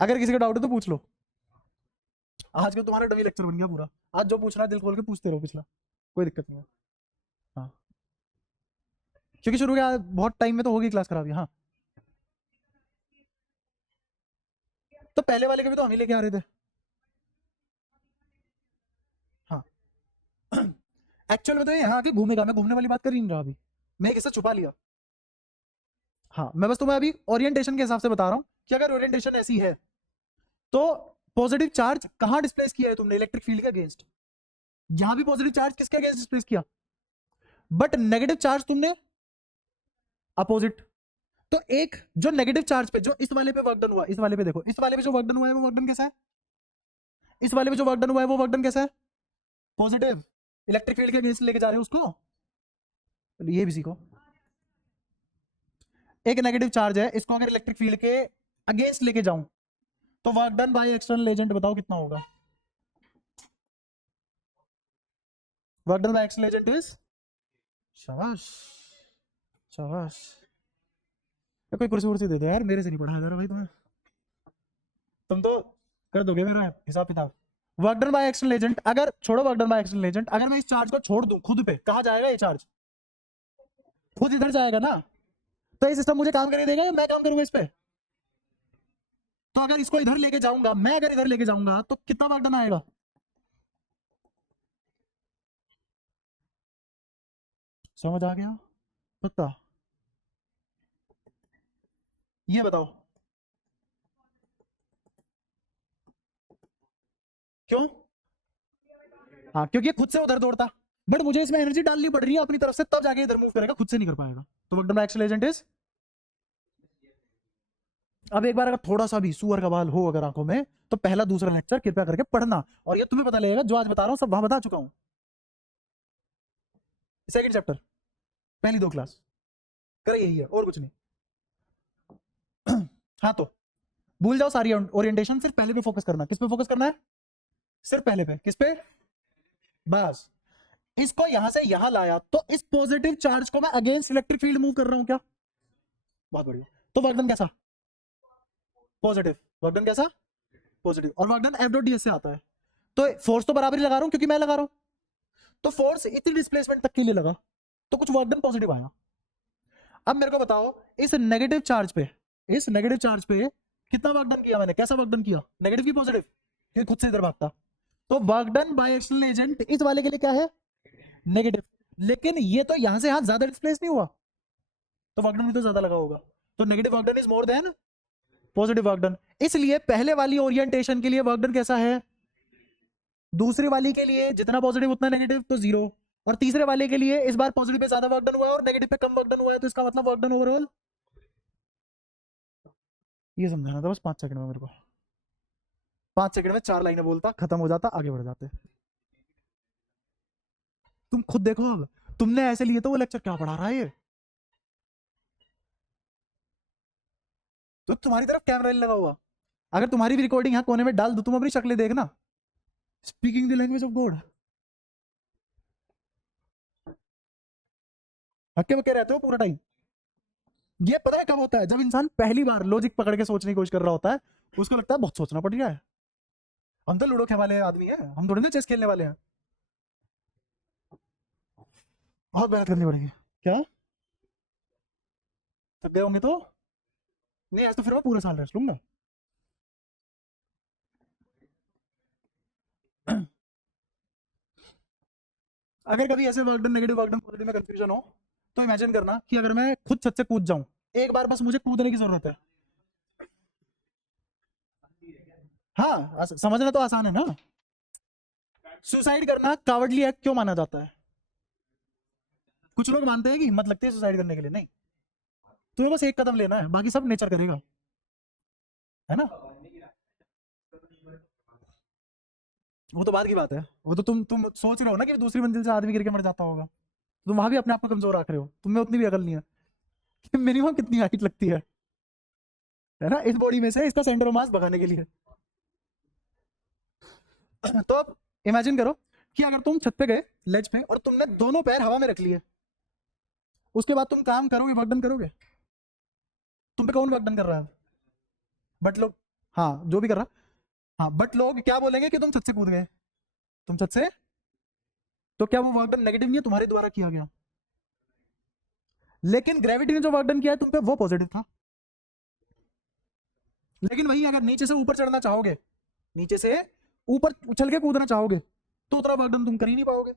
अगर किसी का डाउट है तो पूछ लो। आज का तुम्हारा डमी लेक्चर बन गया पूरा। आज जो पूछना है दिल खोल के पूछते रहो, पिछला कोई दिक्कत नहीं है। हाँ, क्योंकि शुरू के बहुत टाइम में तो होगी क्लास खराब। हाँ, तो पहले वाले के भी तो हम ही लेके आ रहे थे। हाँ, एक्चुअल में तो यहाँ आके घूमेगा, मैं घूमने वाली बात कर ही नहीं रहा अभी, मैं एक हिस्सा छुपा लिया। हाँ, मैं बस तुम्हें अभी ओरिएंटेशन के हिसाब से बता रहा हूँ कि अगर ओरिएंटेशन ऐसी है तो पॉजिटिव चार्ज कहाँ डिस्प्लेस किया है तुमने? इलेक्ट्रिक फील्ड के अगेंस्ट। यहां भी पॉजिटिव चार्ज किसके अगेंस्ट डिस्प्लेस किया? बट नेगेटिव चार्ज तुमने अपोजिट। तो एक जो नेगेटिव चार्ज पे, जो इस वाले पे वर्क डन हुआ, इस वाले पे देखो, इस वाले पे जो वर्क डन हुआ है वो वर्क डन कैसा है? इस वाले पे जो वर्क डन हुआ है वो वर्क डन कैसा है? पॉजिटिव। इलेक्ट्रिक फील्ड के अगेंस्ट लेके जा रहे हो उसको, ये भी सीखो। एक नेगेटिव चार्ज है, इसको अगर इलेक्ट्रिक फील्ड के अगेंस्ट लेके जाऊं तो work done by external agent बताओ कितना होगा? Work done by external agent is, शाबाश शाबाश। कोई कुर्सी वुर्सी दे दो यार, मेरे से नहीं पढ़ाया जा रहा भाई तुम्हें, तुम तो कर दोगे मेरा हिसाब किताब। Work done by external agent, अगर छोड़ो work done by external agent, अगर मैं इस चार्ज को छोड़ दूं खुद पे, कहां जाएगा ये चार्ज? खुद इधर जाएगा ना। तो ये सिस्टम मुझे काम करने देगा या मैं काम करूंगा इस पे? तो अगर इसको इधर लेके जाऊंगा, मैं अगर इधर लेके जाऊंगा तो कितना वर्क डन आएगा? समझ आ गया? पक्का? ये बताओ क्यों? हाँ, क्योंकि ये खुद से उधर दौड़ता, बट मुझे इसमें एनर्जी डालनी पड़ रही है अपनी तरफ से, तब जाके इधर मूव करेगा, खुद से नहीं कर पाएगा। तो work done by external agent is, अब एक बार अगर थोड़ा सा भी सुअर का बाल हो अगर आंखों में, तो पहला दूसरा लेक्चर कृपया करके पढ़ना, और ये तुम्हें पता लगेगा जो आज बता रहा हूँ सब वहां बता चुका हूँ। सेकंड चैप्टर, पहली 2 क्लास कर, यही है और कुछ नहीं। हाँ, तो भूल जाओ सारी ओरिएंटेशन, सिर्फ पहले पे फोकस करना। किस पे फोकस करना है? सिर्फ पहले पे। किस पे? बस। इसको यहां से यहां लाया तो इस पॉजिटिव चार्ज को मैं अगेंस्ट इलेक्ट्रिक फील्ड मूव कर रहा हूं क्या? बहुत बढ़िया। तो वर्क डन कैसा? पॉजिटिव। वर्क डन कैसा? पॉजिटिव। और work done F dot D से आता है, तो फोर्स तो बराबर ही लगा रहा हूं क्योंकि मैं लगा रहा हूं, तो फोर्स इतनी डिस्प्लेसमेंट तक के लिए लगा, तो कुछ वर्क डन पॉजिटिव आया। अब मेरे को बताओ इस नेगेटिव चार्ज पे, इस नेगेटिव चार्ज पे कितना वर्क डन किया मैंने, कैसा वर्क डन किया, नेगेटिव की पॉजिटिव, ये खुद से इधर भागता। तो work done by external agent इस वाले के लिए क्या है, नेगेटिव। लेकिन ये तो यहां से यहां ज्यादा डिस्प्लेस नहीं हुआ, तो वर्क डन भी तो ज्यादा लगा होगा, तो negative work done is more than positive work done. इसलिए पहले वाली ओरिएंटेशन के लिए वर्क डन कैसा है, दूसरी वाली के लिए जितना पॉजिटिव उतना नेगेटिव, तो जीरो। और तीसरे वाले के लिए इस बार पॉजिटिव पे ज्यादा वर्क डन हुआ है और नेगेटिव पे कम वर्क डन हुआ है, तो इसका मतलब वर्क डन ओवरऑल। ये समझाना था बस 5 सेकंड में मेरे को, 5 सेकंड में 4 लाइनें बोलता, खत्म हो जाता, आगे बढ़ जाते। तुम खुद देखो, अब तुमने ऐसे लिए तो वो लेक्चर क्या पढ़ा रहा है ये, तो तुम्हारी तरफ कैमरा नहीं लगा हुआ। अगर तुम्हारी भी रिकॉर्डिंग यहाँ कोने में डाल दो, तुम अपनी शक्लें देखना, speaking the language of God, हक्के बक्के रहते हो पूरा टाइम। ये पता है कब होता है, जब इंसान पहली बार लॉजिक पकड़ के सोचने की कोशिश कर रहा होता है, उसको लगता है बहुत सोचना पड़ रहा है। हम तो लूडो खेलने वाले आदमी हैं, हम थोड़ी ना चेस खेलने वाले हैं, बहुत मेहनत करनी पड़ेगी। क्या थक गए होंगे तो नहीं, आज तो फिर मैं पूरा साल रेस्ट लूंगा। अगर कभी ऐसे work done negative work done positive में कंफ्यूजन हो, तो इमेजिन करना कि अगर मैं खुद छत से कूद जाऊं, एक बार बस मुझे कूदने की जरूरत है। हाँ समझना तो आसान है ना। सुसाइड करना कावर्डली एक्ट क्यों माना जाता है, कुछ लोग मानते हैं कि हिम्मत लगती है सुसाइड करने के लिए, नहीं, तुम्हें बस एक कदम लेना है, बाकी सब नेचर करेगा, है ना। वो तो बात की बात है, वो तो तुम सोच रहे हो ना कि दूसरी मंजिल से आदमी गिर के मर जाता होगा, तो तुम वहां भी अपने आप को कमजोर रख रहे हो, तुम्हें उतनी भी अकल नहीं है कि मिनिमम कितनी हाइट लगती है ना, इस बॉडी में से इसका सेंटर ऑफ मास भगाने के लिए। तो अब इमेजिन करो कि अगर तुम छत पे गए लेज पे और तुमने दोनों पैर हवा में रख लिए, उसके बाद तुम काम करोगे, वर्क डन करोगे, तुम पे कौन वर्क डन कर रहा है, बट लोग, हाँ जो भी कर रहा, हाँ बट लोग क्या बोलेंगे कि तुम छत से कूद गए, तुम छत से, तो क्या वो वर्क डन नेगेटिव नहीं है, तुम्हारे द्वारा किया गया, लेकिन ग्रेविटी ने जो वर्क डन किया है तुम पे वो पॉजिटिव था। लेकिन वही अगर नीचे से ऊपर चढ़ना चाहोगे, नीचे से ऊपर उछल के कूदना चाहोगे, तो उतना वर्क डन तुम कर ही नहीं पाओगे।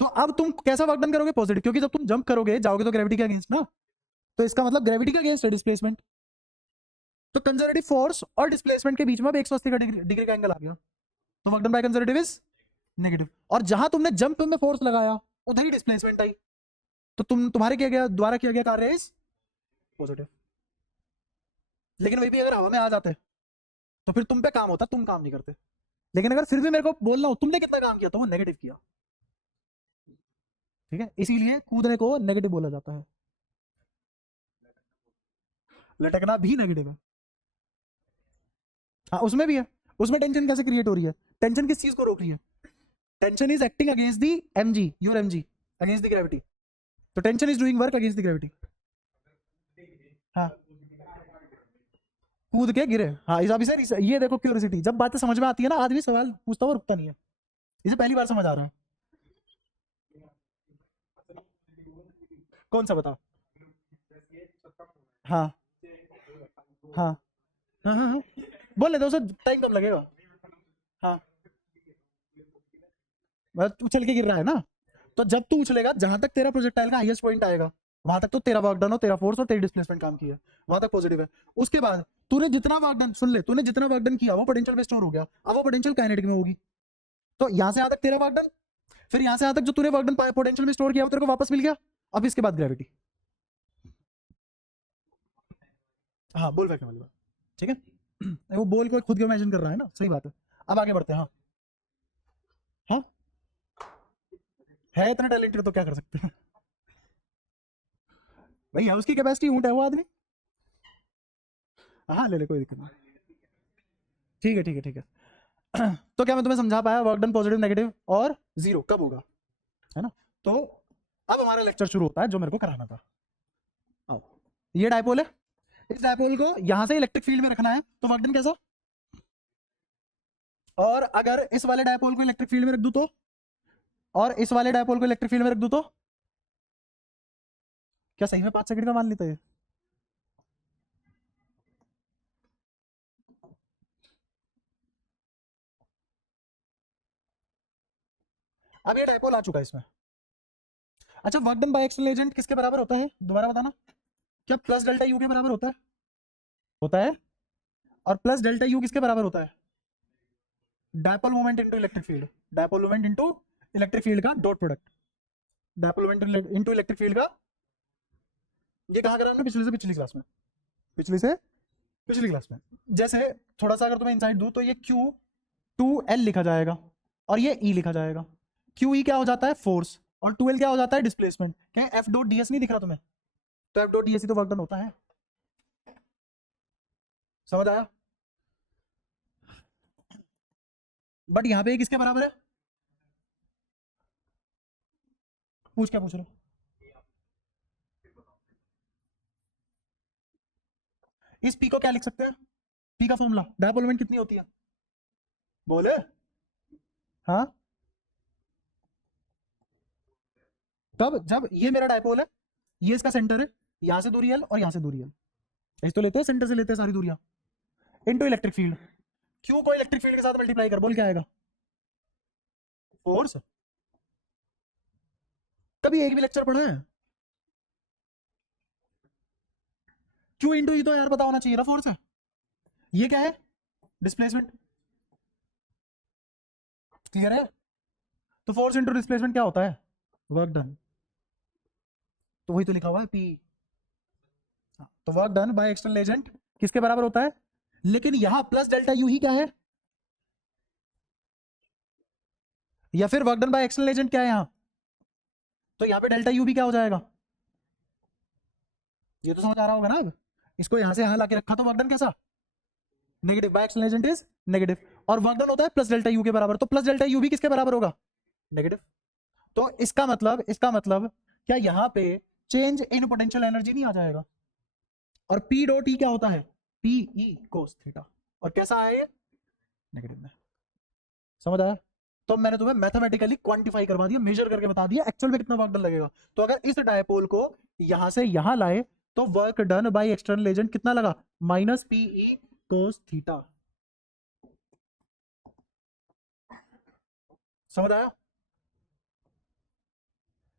तो अब तुम कैसा वर्क डन करोगे, पॉजिटिव, क्योंकि जब तुम जंप करोगे जाओगे तो ग्रेविटी के अगेंस्ट ना, तो इसका मतलब ग्रेविटी के अगेंस्ट है डिस्प्लेसमेंट। तो कंजर्वेटिव फोर्स और डिस्प्लेसमेंट के बीच में अब 180 का डिग्री का एंगल आ गया, तो work done by conservative is negative. और जहां तुमने जंप में फोर्स लगाया उधर ही डिस्प्लेसमेंट आई, तो तुम्हारे किया गया द्वारा किया गया कार्य इज पॉजिटिव। लेकिन वही भी अगर हवा में आ जाते तो फिर तुम पे काम होता, तुम काम नहीं करते। लेकिन अगर फिर भी मेरे को बोलना हो तुमने कितना काम किया, तो वो नेगेटिव किया, ठीक है, इसीलिए कूदने को नेगेटिव बोला जाता है। लटकना भी नेगेटिव है, हाँ उसमें भी है। उसमें टेंशन कैसे क्रिएट हो रही है, टेंशन किस चीज को रोक रही है, tension is acting against the mg, your mg, against the gravity, तो tension is doing work against the gravity. हाँ कूद के गिरे, हाँ इस अभी सर ये देखो क्यूरियोसिटी, जब बातें समझ में आती है ना आदमी सवाल पूछता हुआ रुकता नहीं है, इसे पहली बार समझ आ रहा है। कौन सा बताओ, हाँ हाँ हाँ हाँ हाँ, बोल लेते उसे, टाइम कम लगेगा। हाँ मतलब उछल के गिर रहा है ना, तो जब तू उछलेगा जहां तक तेरा प्रोजेक्टाइल का हाईएस्ट पॉइंट आएगा, वहां तक तो तेरा वर्क डन हो, तेरा फोर्स और तेरी डिस्प्लेसमेंट काम की है, वहां तक पॉजिटिव है। उसके बाद तूने जितना वर्क डन, सुन ले, तूने जितना वर्क डन किया वो पोटेंशियल में स्टोर हो गया, अब वो पोटेंशियल काइनेटिक में होगी, तो यहां से यहां तक तेरा वर्क डन, फिर यहां से यहां तक जो तूने वर्क डन पोटेंशियल में स्टोर किया वो तेरे को वापस मिल गया। अब इसके बाद ग्रेविटी, हाँ बोल फेंकने वाली बात, ठीक है। वो बोल को खुद को इमेजिन कर रहा है ना, सही बात है। अब आगे बढ़ते हैं, हाँ हाँ, है इतना टैलेंटेड तो क्या कर सकते हैं भाई, है उसकी कैपेसिटी, ऊंट है वो आदमी। हाँ ले ले, कोई दिक्कत नहीं, ठीक है ठीक है ठीक है। तो क्या मैं तुम्हें समझा पाया, वर्क डन पॉजिटिव नेगेटिव और जीरो कब होगा, है ना। तो अब हमारा लेक्चर शुरू होता है जो मेरे को कराना था। आओ, ये डायपोल है, इस डायपोल को यहां से इलेक्ट्रिक फील्ड में रखना है, तो वर्क डन कैसा, और अगर इस वाले डायपोल को इलेक्ट्रिक फील्ड में रख दूं तो, और इस वाले डायपोल को इलेक्ट्रिक फील्ड में रख दूं तो, क्या सही में 5 सेकंड का मान लेता है? अब ये डायपोल आ चुका है इसमें। अच्छा, work done by external agent किसके बराबर होता है दोबारा बताना? क्या प्लस डेल्टा यू के बराबर होता है? होता है। और प्लस डेल्टा यू किसके बराबर होता है? Dipole moment into electric field. Dipole moment into electric field का dot product. Dipole moment into electric field का, ये कहाँ करा हमने? पिछली से पिछली क्लास में। पिछली से पिछली क्लास में। जैसे थोड़ा सा अगर तुम्हें इंसाइट दूं तो ये क्यू 2L लिखा जाएगा और ये E लिखा जाएगा। क्यू ई क्या हो जाता है? फोर्स। और 2L क्या हो जाता है? डिस्प्लेसमेंट। क्या एफ डॉट डी एस नहीं दिख रहा तुम्हें? तो एफ डॉट डी एस ही तो वर्क डन होता है। समझ आया? बट यहाँ पे ये किसके बराबर है? पूछ क्या पूछ रहे हो? इस पी को क्या लिख सकते हैं? पी का फॉर्मूला, डायपोल मोमेंट कितनी होती है? बोले। हाँ, तब जब ये मेरा डायपोल है, ये इसका सेंटर है, यहां से दूरी एल और यहां से दूरी एल, ऐसे तो लेते हैं, सेंटर से लेते हैं सारी दूरियां। इनटू इलेक्ट्रिक फील्ड, क्यू को इलेक्ट्रिक फील्ड के साथ मल्टीप्लाई कर, बोल क्या आएगा? फोर्स। कभी एक भी लेक्चर पढ़ा है? क्यू इंटू ई तो यार पता होना चाहिए ना, फोर्स है। ये क्या है? डिस्प्लेसमेंट। क्लियर है? तो फोर्स इंटू डिस्प्लेसमेंट क्या होता है? Work done. तो वही तो लिखा हुआ है पी। तो work done by external agent किसके बराबर होता है? लेकिन यहां प्लस डेल्टा यू ही क्या है? या फिर work done by external agent क्या है यहां? तो यहां पे डेल्टा यू भी क्या हो जाएगा? ये तो समझ आ रहा होगा ना अब? इसको यहां से यहां लाके रखा तो वर्क डन कैसा? Negative. Bye external agent is negative. और वर्क डन होता है प्लस डेल्टा यू के बराबर, तो प्लस डेल्टा यू भी किसके बराबर होगा? नेगेटिव। तो इसका मतलब क्या यहां पे चेंज इन पोटेंशियल एनर्जी नहीं आ जाएगा? और पी डॉट ई क्या होता है? P E cos theta. और कैसा है ये? नेगेटिव में। समझ आया? तो मैंने तुम्हें मैथमेटिकली क्वांटिफाई करवा दिया, मेजर करके बता दिया एक्चुअल में कितना वर्क डन लगेगा। तो अगर इस डायपोल को यहां से यहां लाए तो work done by external agent कितना लगा? Minus P E cos theta. समझ आया?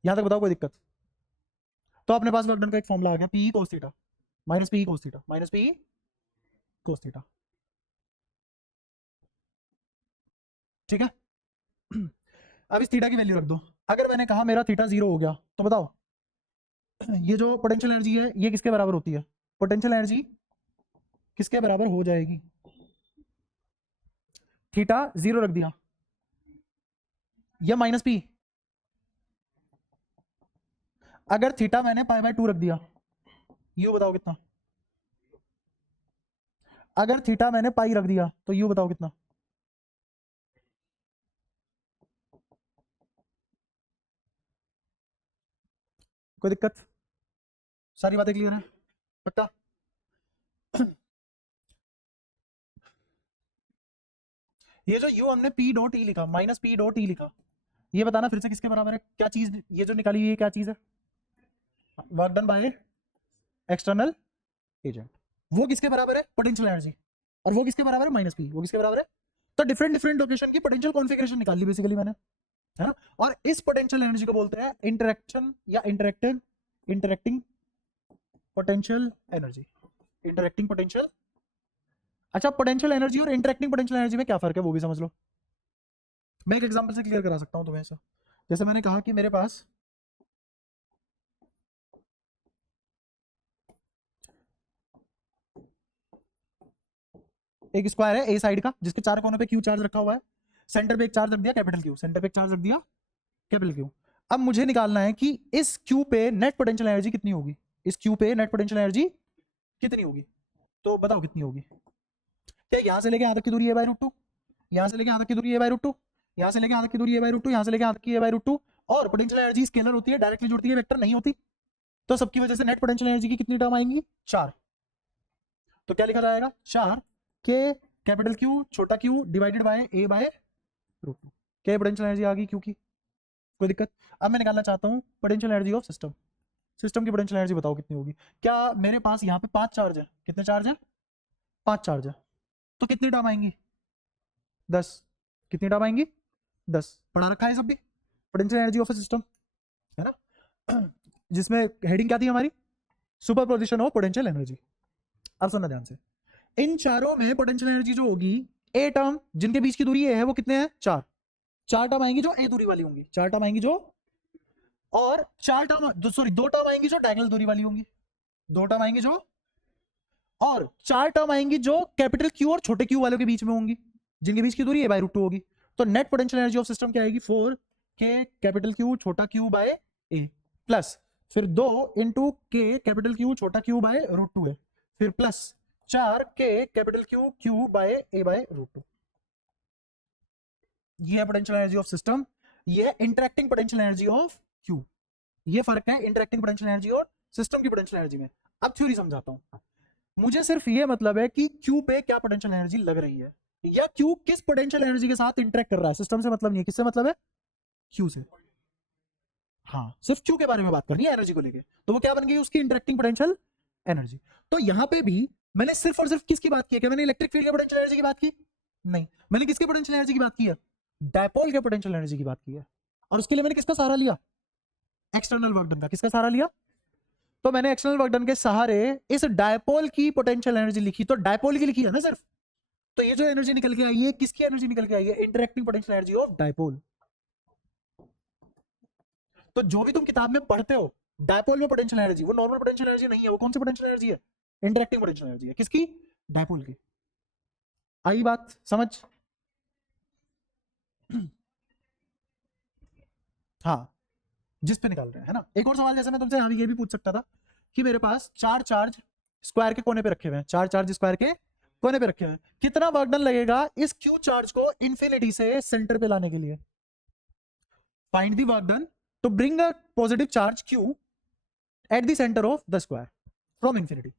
यहां तक बताओ कोई दिक्कत? तो अपने पास वर्क डन का एक फॉर्मूला आ गया, P E cos theta minus P E cos theta minus P E cos theta. ठीक है? अब इस थीटा की वैल्यू रख दो। अगर मैंने कहा मेरा थीटा 0 हो गया तो बताओ ये जो पोटेंशियल एनर्जी है ये किसके बराबर होती है? पोटेंशियल एनर्जी किसके बराबर हो जाएगी? थीटा 0 रख दिया या माइनस पी? अगर थीटा मैंने पाई बाय 2 रख दिया, यू बताओ कितना? अगर थीटा मैंने पाई रख दिया तो यू बताओ कितना? कोई दिक्कत? सारी बातें क्लियर है? पक्का? ये जो यू हमने पी डॉट ई लिखा, माइनस पी डॉट ई लिखा, ये बताना फिर से किसके बराबर है? क्या चीज ये जो निकाली ये क्या चीज है? Work done by external agent. वो किसके बराबर है? Potential energy. और वो किसके बराबर है? Minus P. वो किसके बराबर है? तो डिफरेंट डिफरेंट लोकेशन की पोटेंशियल कॉन्फ़िगरेशन निकाल ली बेसिकली मैंने, है ना? और इस पोटेंशियल एनर्जी को बोलते हैं इंटरेक्शन या interacting potential energy. Interacting potential. अच्छा, पोटेंशियल एनर्जी और इंटरेक्टिंग पोटेंशियल एनर्जी में क्या फर्क है वो भी समझ लो। मैं एक एग्जांपल से क्लियर करा सकता हूं तुम्हें ऐसा। जैसे मैंने कहा कि मेरे पास एक स्क्वायर है ए साइड का जिसके चार कोनों पे क्यू चार्ज रखा हुआ है, सेंटर पे एक चार्ज रख दिया कैपिटल क्यू, सेंटर पे एक चार्ज रख दिया कैपिटल क्यू। अब मुझे निकालना है कि इस क्यू पे नेट पोटेंशियल एनर्जी कितनी होगी? इस क्यू पे नेट पोटेंशियल एनर्जी कितनी होगी? तो बताओ कितनी होगी? क्या यहां से लेके यहां तक की दूरी ए बाय रूट टू, यहां से लेके यहां तक की दूरी ए बाय रूट टू, यहां से लेके यहां तक की दूरी ए बाय रूट टू, यहां से लेके यहां तक की ए बाय रूट टू। और पोटेंशियल एनर्जी स्केलर होती है, डायरेक्टली जुड़ती है, वेक्टर नहीं होती। तो सबकी वजह से नेट पोटेंशियल एनर्जी की कितनी टर्म आएंगी? 4। तो क्या लिखा जाएगा? 4 के कैपिटल क्यू छोटा Q divided by A by root two. क्या पोटेंशियल एनर्जी आ गई क्यू की? कोई दिक्कत? अब मैं निकालना चाहता हूं potential energy of system. System की पोटेंशियल एनर्जी बताओ कितनी होगी। क्या मेरे पास यहाँ पे 5 चार्ज है, कितने चार्ज है, 5 चार्ज है, तो कितनी टर्म आएंगी, 10। कितनी टर्म आएंगी, 10। पढ़ा रखा है सब भी, potential energy of a system, है ना, जिसमें हेडिंग क्या थी हमारी, super position of potential energy. अब सुनना ध्यान से, इन चारों में पोटेंशियल एनर्जी जो होगी, ए टर्म जिनके बीच की दूरी ए है वो कितने हैं, 4। 4 टर्म आएंगी जो ए दूरी वाली होंगी, 4 टर्म आएंगी जो, और 4 टर्म सॉरी 2 टर्म आएंगी जो डायगोनल दूरी वाली होंगी, 2 टर्म आएंगी जो, और 4 टर्म आएंगी जो कैपिटल क्यू और छोटे क्यू वालों के बीच में होंगी, जिनके बीच की दूरी ए बाय रूट 2 होगी। तो net potential energy of system क्या आएगी, 4 के कैपिटल क्यू छोटा क्यू बाय ए, प्लस फिर 2 इंटू के कैपिटल क्यू छोटा क्यू बाय रूट 2 है, फिर प्लस 4 के capital Q Q by A by root 2। ये है पोटेंशियल एनर्जी ऑफ सिस्टम, ये है interacting potential energy of Q. ये फर्क है इंटरेक्टिंग पोटेंशियल एनर्जी और सिस्टम की पोटेंशियल एनर्जी में। अब थ्योरी समझाता हूं, मुझे सिर्फ ये मतलब है कि क्यू पे क्या पोटेंशियल एनर्जी लग रही है, या क्यू किस पोटेंशियल एनर्जी के साथ इंटरेक्ट कर रहा है, सिस्टम से मतलब नहीं है, किससे मतलब है, क्यू से। हाँ, सिर्फ क्यू के बारे में बात करनी है एनर्जी को लेके, तो वो क्या बन गई, उसकी इंटरेक्टिंग पोटेंशियल एनर्जी। तो यहां पे भी मैंने सिर्फ और सिर्फ किसकी बात की है, क्या मैंने इलेक्ट्रिक फील्ड के पोटेंशियल एनर्जी की बात की, नहीं, मैंने किसके पोटेंशियल एनर्जी की बात की है, डायपोल के पोटेंशियल एनर्जी की बात की है। और उसके लिए मैंने किसका सहारा लिया, एक्सटर्नल वर्क डन का। किसका सहारा लिया, तो मैंने एक्सटर्नल वर्क डन के सहारे इस डायपोल की पोटेंशियल एनर्जी लिखी, तो डायपोल की लिखी है ना सिर्फ, तो ये जो एनर्जी निकल के आई है किसकी एनर्जी निकल के आई है, interacting potential energy of dipole. तो जो भी तुम किताब में पढ़ते हो डायपोल में पोटेंशियल एनर्जी, वो नॉर्मल पोटेंशियल एनर्जी नहीं है, वो कौन सी पोटेंशियल एनर्जी है, इंटरेक्टिंग पोटेंशियल एनर्जी है, किसकी, डायपोल की। आई बात समझ, हाँ, जिस पे निकाल रहे हैं, है ना। एक और सवाल जैसे मैं तुमसे यहाँ भी ये भी पूछ सकता था कि मेरे पास 4 चार्ज स्क्वायर के कोने पे रखे हुए हैं, 4 चार्ज स्क्वायर के कोने पे रखे हुए हैं, कितना वर्क डन लगेगा इस क्यू चार्ज को इन्फिनिटी से सेंटर पे लाने के लिए। Find the work done to bring a positive charge Q at the centre of the square from infinity.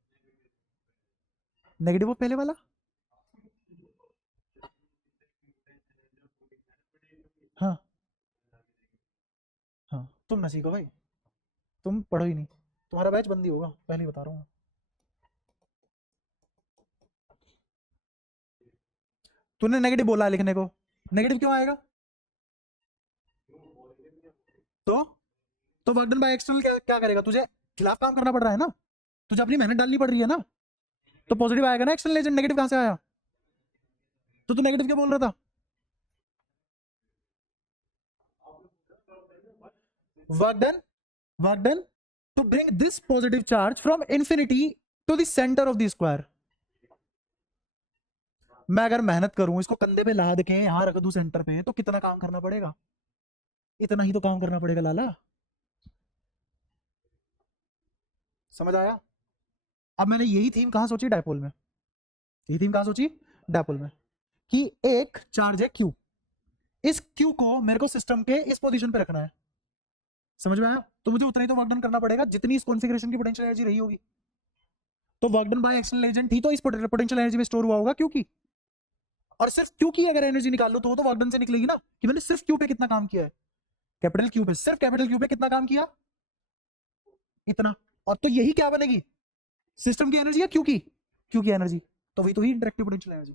Negative of पहले वाला, हाँ हाँ, तुम ना सीखो भाई, तुम पढ़ो ही नहीं, तुम्हारा बैच बंद ही होगा, पहले ही बता रहा हूँ। तूने नेगेटिव बोला लिखने को, नेगेटिव क्यों आएगा, तो तो वर्क डन बाय एक्सटर्नल क्या क्या करेगा, तुझे खिलाफ काम करना पड़ रहा है ना, तुझे अपनी मेहनत डालनी पड़ रही है ना, तो पॉजिटिव आएगा ना एक्सटर्नल एजेंट, नेगेटिव कहां से आया, तो तू नेगेटिव क्या बोल रहा था, work done to bring this positive charge from infinity to the centre of the square. मैं अगर मेहनत करूं, इसको कंधे पे लाद के यहां रख दूं सेंटर पे, तो कितना काम करना पड़ेगा, इतना ही तो काम करना पड़ेगा लाला, समझ आया। अब मैंने यही थीम कहां सोची, डायपोल में, यही थीम कहां सोची, डायपोल में, कि एक चार्ज है क्यू, इस क्यू को मेरे को सिस्टम के इस पोजीशन पे रखना है, समझ में आया, तो मुझे उतना ही तो वर्क डन करना पड़ेगा जितनी इस कॉन्फ़िगरेशन की पोटेंशियल एनर्जी रही होगी, तो work done by external agent ही तो इस पोटेंशियल एनर्जी में स्टोर हुआ होगा क्योंकि, और सिर्फ क्यू की अगर एनर्जी निकाल लो तो वो तो वर्क डन से निकलेगी ना, कि मैंने सिर्फ क्यू पे कितना काम किया है, कैपिटल क्यू पे, सिर्फ कैपिटल क्यू पे कितना काम किया, इतना, और तो यही क्या बनेगी, सिस्टम की एनर्जी है क्यू की एनर्जी, तो वही तो ही इंटरेक्टिव पोटेंशियल एनर्जी।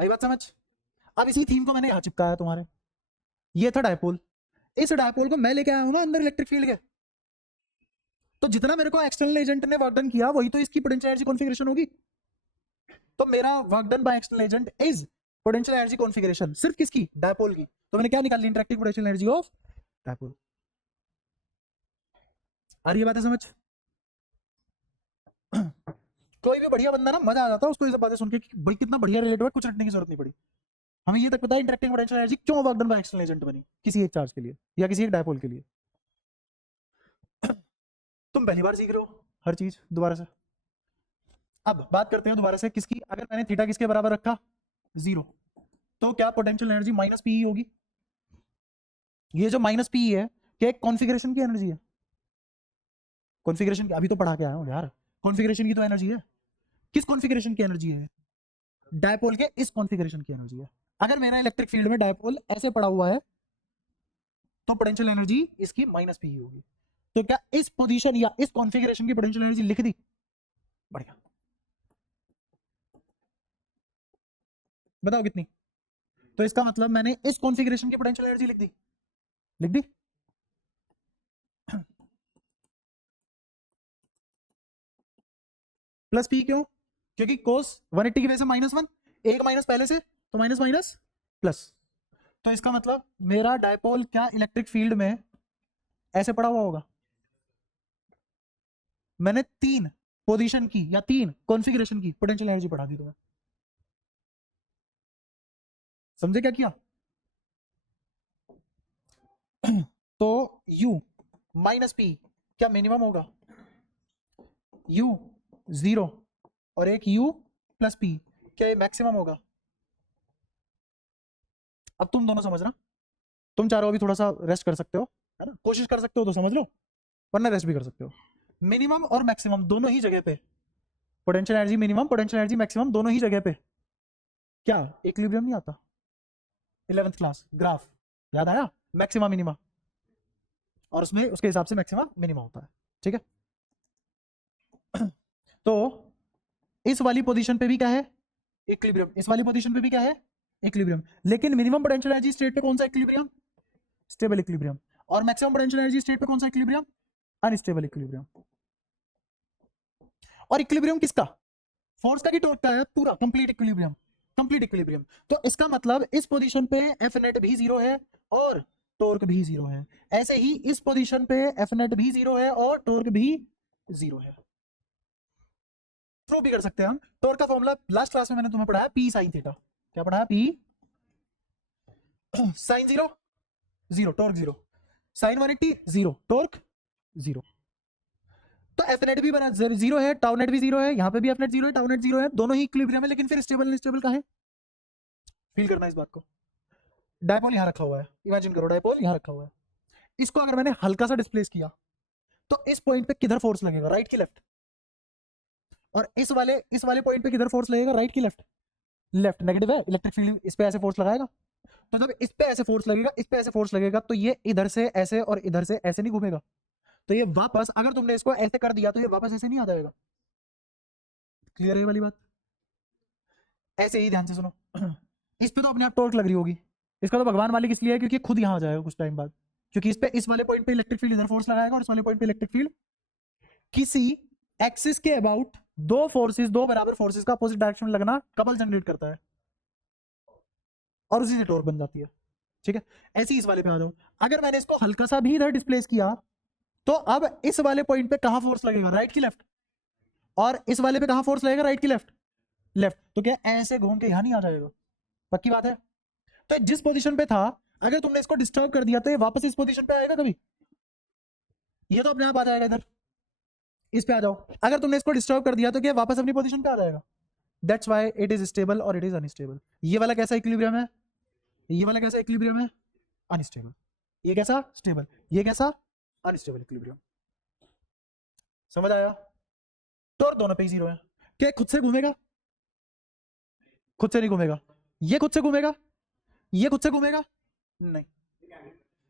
आई बात समझ। अब इसी थीम को मैंने यहां चिपकाया तुम्हारे, ये था डायपोल, इस डायपोल को मैं लेके आया हूं ना अंदर इलेक्ट्रिक फील्ड के, तो जितना मेरे को एक्सटर्नल एजेंट ने वर्क डन किया वही तो इसकी पोटेंशियल एनर्जी कॉन्फ़िगरेशन होगी, तो मेरा work done by external agent is potential energy configuration सिर्फ किसकी, डायपोल की, तो मैंने क्या निकाली, interactive potential energy of dipole. आ रही है बातें समझ, कोई भी बढ़िया बंदा ना मजा आ जाता है उसको ये सब बातें सुन के कि भाई कितना बढ़िया रिलेटिव है, कुछ रटने की जरूरत नहीं पड़ी, हमें ये तक पता है इंटरेक्टिंग पोटेंशियल एनर्जी क्यों work done by external agent बनी, किसी एक चार्ज के लिए या किसी एक डायपोल के लिए। तुम पहली बार सीख रहे हो हर चीज दोबारा से। अब बात करते हैं दोबारा से किसकी, अगर मैंने थीटा किसके बराबर रखा, 0, तो क्या पोटेंशियल एनर्जी माइनस पी होगी, ये जो माइनस पी है क्या एक कॉन्फ़िगरेशन की एनर्जी है, कॉन्फ़िगरेशन की, अभी तो पढ़ा के आया हूं यार, कॉन्फ़िगरेशन की तो एनर्जी है, किस कॉन्फ़िगरेशन की एनर्जी है, डायपोल के इस कॉन्फ़िगरेशन की एनर्जी है। अगर मेरा इलेक्ट्रिक फील्ड में डायपोल ऐसे पड़ा हुआ है, तो पोटेंशियल एनर्जी इसकी माइनस पी होगी। तो क्या इस पोजीशन या इस कॉन्फ़िगरेशन की पोटेंशियल एनर्जी लिख दी? बढ़िया, बताओ कितनी? तो इसका मतलब मैंने इस कॉन्फ़िगरेशन की पोटेंशियल एनर्जी लिख दी, लिख दी। प्लस पी क्यों? क्योंकि कोस 180 की वजह से -1, एक माइनस पहले से, तो माइनस माइनस प्लस। तो इसका मतलब मेरा डायपोल क्या इलेक्ट्रिक फील्ड में ऐसे पड़ा हुआ होगा? मैंने 3 पोजीशन की या 3 कॉन्फ़िगरेशन की पोटेंशियल एनर्जी पढ़ा दी तुम्हें। समझे क्या किया? तो u माइनस पी क्या मिनिमम होगा? u 0 और एक u प्लस पी क्या ये मैक्सिमम होगा? अब तुम दोनों समझना, तुम चारों अभी थोड़ा सा रेस्ट कर सकते हो, है ना, कोशिश कर सकते हो तो समझ लो, वरना रेस्ट भी कर सकते हो। मिनिमम और मैक्सिमम दोनों ही जगह पे potential energy minimum, potential energy maximum दोनों ही जगह पे क्या इक्विलिब्रियम नहीं आता? 11th क्लास ग्राफ याद आया? मैक्सिमा मिनिमा, और उसमें उसके हिसाब से मैक्सिमा मिनिमा होता है, ठीक है। तो इस वाली पोजीशन पे भी क्या है? इक्विलिब्रियम। इस वाली पोजीशन पे भी क्या है? इक्विलिब्रियम। लेकिन मिनिमम पोटेंशियल एनर्जी स्टेट पे कौन सा इक्विलिब्रियम? Stable equilibrium. और मैक्सिमम पोटेंशियल एनर्जी स्टेट पे कौन सा इक्विलिब्रियम? Unstable equilibrium. और इक्विलिब्रियम किसका? फोर्स का कि टॉर्क का है? पूरा कंप्लीट इक्विलिब्रियम, कंप्लीट इक्विलिब्रियम। तो इसका मतलब इस पोजीशन पे एफ नेट भी 0 है और टॉर्क भी 0 है। ऐसे ही इस पोजीशन पे एफ नेट भी 0 है और टॉर्क भी 0 है। प्रूव भी कर सकते हैं हम। टॉर्क का फॉर्मूला लास्ट क्लास में मैंने तुम्हें पढ़ाया, पी साइन थीटा। क्या पढ़ाया? P sine 0 0 torque 0, sine 180 0 torque 0। तो एफ नेट भी बना 0 है, टाउ नेट भी 0 है, यहां पे भी एफ नेट 0 है, टाउ नेट 0 है, दोनों ही इक्विलिब्रियम है। लेकिन फिर स्टेबल अनस्टेबल का है? फील करना इस बात को। डायपोल यहां रखा हुआ है, इमेजिन करो डायपोल यहां रखा हुआ है। इसको अगर मैंने हल्का सा डिस्प्लेस किया तो इस पॉइंट पे किधर फोर्स लगेगा? राइट की लेफ्ट? और इस वाले पॉइंट पे किधर फोर्स लगेगा? राइट की लेफ्ट? लेफ्ट। नेगेटिव है, इलेक्ट्रिक फील्ड इस पे ऐसे फोर्स लगाएगा। तो जब इस पे ऐसे फोर्स लगेगा, इस पे ऐसे फोर्स लगेगा, तो ये इधर से ऐसे और इधर से ऐसे नहीं घूमेगा। तो ये वापस, अगर तुमने इसको ऐसे कर दिया तो ये वापस ऐसे नहीं आ जाएगा। क्लियर है ये वाली बात? ऐसे ही ध्यान से सुनो। इस पे तो अपने आप टॉर्क लग रही होगी, इसका तो भगवान मालिक इसलिए है क्योंकि खुद यहां आ जाएगा कुछ टाइम बाद। क्योंकि इस पे, इस वाले पॉइंट पे इलेक्ट्रिक फील्ड इधर फोर्स लगाएगा और इस वाले पॉइंट पे इलेक्ट्रिक फील्ड। किसी एक्सिस के अबाउट दो फोर्सेस, दो बराबर फोर्सेस का अपोजिट डायरेक्शन में लगना कपल जनरेट करता है और उसी से टॉर्क बन जाती है, ठीक है। ऐसे ही इस वाले पे आ जाओ। अगर मैंने इसको हल्का सा भी इधर डिस्प्लेस किया तो अब इस वाले पॉइंट पे कहां फोर्स लगेगा? राइट की लेफ्ट? और इस वाले पे कहां फोर्स लगेगा? राइट की लेफ्ट? लेफ्ट। तो क्या ऐसे घूम के यहां नहीं आ जाएगा? पक्की बात है। तो जिस पोजीशन पे था, अगर तुमने इसको डिस्टर्ब कर दिया तो ये वापस इस पोजीशन पे आएगा कभी? ये तो अपने आप आ जाएगा इधर, इस पे आ जाओ। अगर तुमने इसको डिस्टर्ब कर दिया तो क्या वापस अपनी पोजीशन पे आ जाएगा? That's why it is stable और इट इज अनस्टेबल। ये वाला कैसा इक्विलिब्रियम है? ये वाला कैसा इक्विलिब्रियम है? अनस्टेबल। ये कैसा? स्टेबल। ये कैसा? Unstable equilibrium. समझ आया? तो दोनों पे ही 0 है। क्या खुद से घूमेगा? खुद से नहीं घूमेगा। ये खुद से घूमेगा? ये खुद से घूमेगा? नहीं।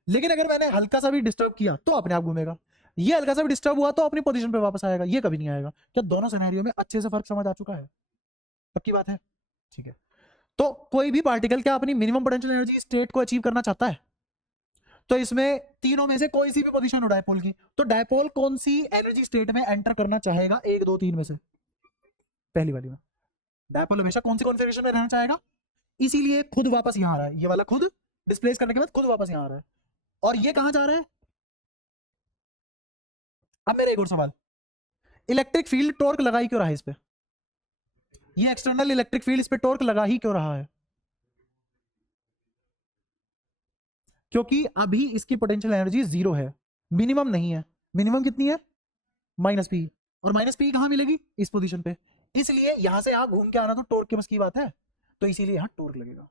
लेकिन अगर मैंने हल्का सा भी डिस्टर्ब किया तो अपने आप घूमेगा। ये हल्का सा भी डिस्टर्ब हुआ तो अपनी पोजीशन पे वापस आएगा, ये कभी नहीं आएगा। क्या दोनों सिनेरियो में अच्छे से फर्क समझ आ चुका है? पक्की बात है, ठीक है। तो कोई भी पार्टिकल क्या अपनी मिनिमम पोटेंशियल एनर्जी स्टेट को अचीव करना चाहता है? तो इसमें तीनों में से कोई सी भी पोजीशन हो डायपोल की, तो डायपोल कौन सी एनर्जी स्टेट में एंटर करना चाहेगा? 1 2 3 में से पहली वाली में। डायपोल हमेशा कौन सी कॉन्फ़िगरेशन में रहना चाहेगा? इसीलिए खुद वापस यहां आ रहा है, ये वाला खुद डिस्प्लेस करने के बाद खुद वापस यहां आ रहा है। और ये कहां जा रहा है? अब मेरा एक और सवाल, इलेक्ट्रिक फील्ड टॉर्क लगा ही क्यों रहा है इस पे? ये एक्सटर्नल इलेक्ट्रिक फील्ड इस पे टॉर्क लगा ही क्यों रहा है? क्योंकि अभी इसकी पोटेंशियल एनर्जी 0 है, मिनिमम नहीं है। मिनिमम कितनी है? Minus P. और माइनस पी कहां मिलेगी? इस पोजीशन पे। इसलिए यहां से यहां घूम के आना तो टॉर्क के बस की बात है, तो इसीलिए यहां टॉर्क लगेगा।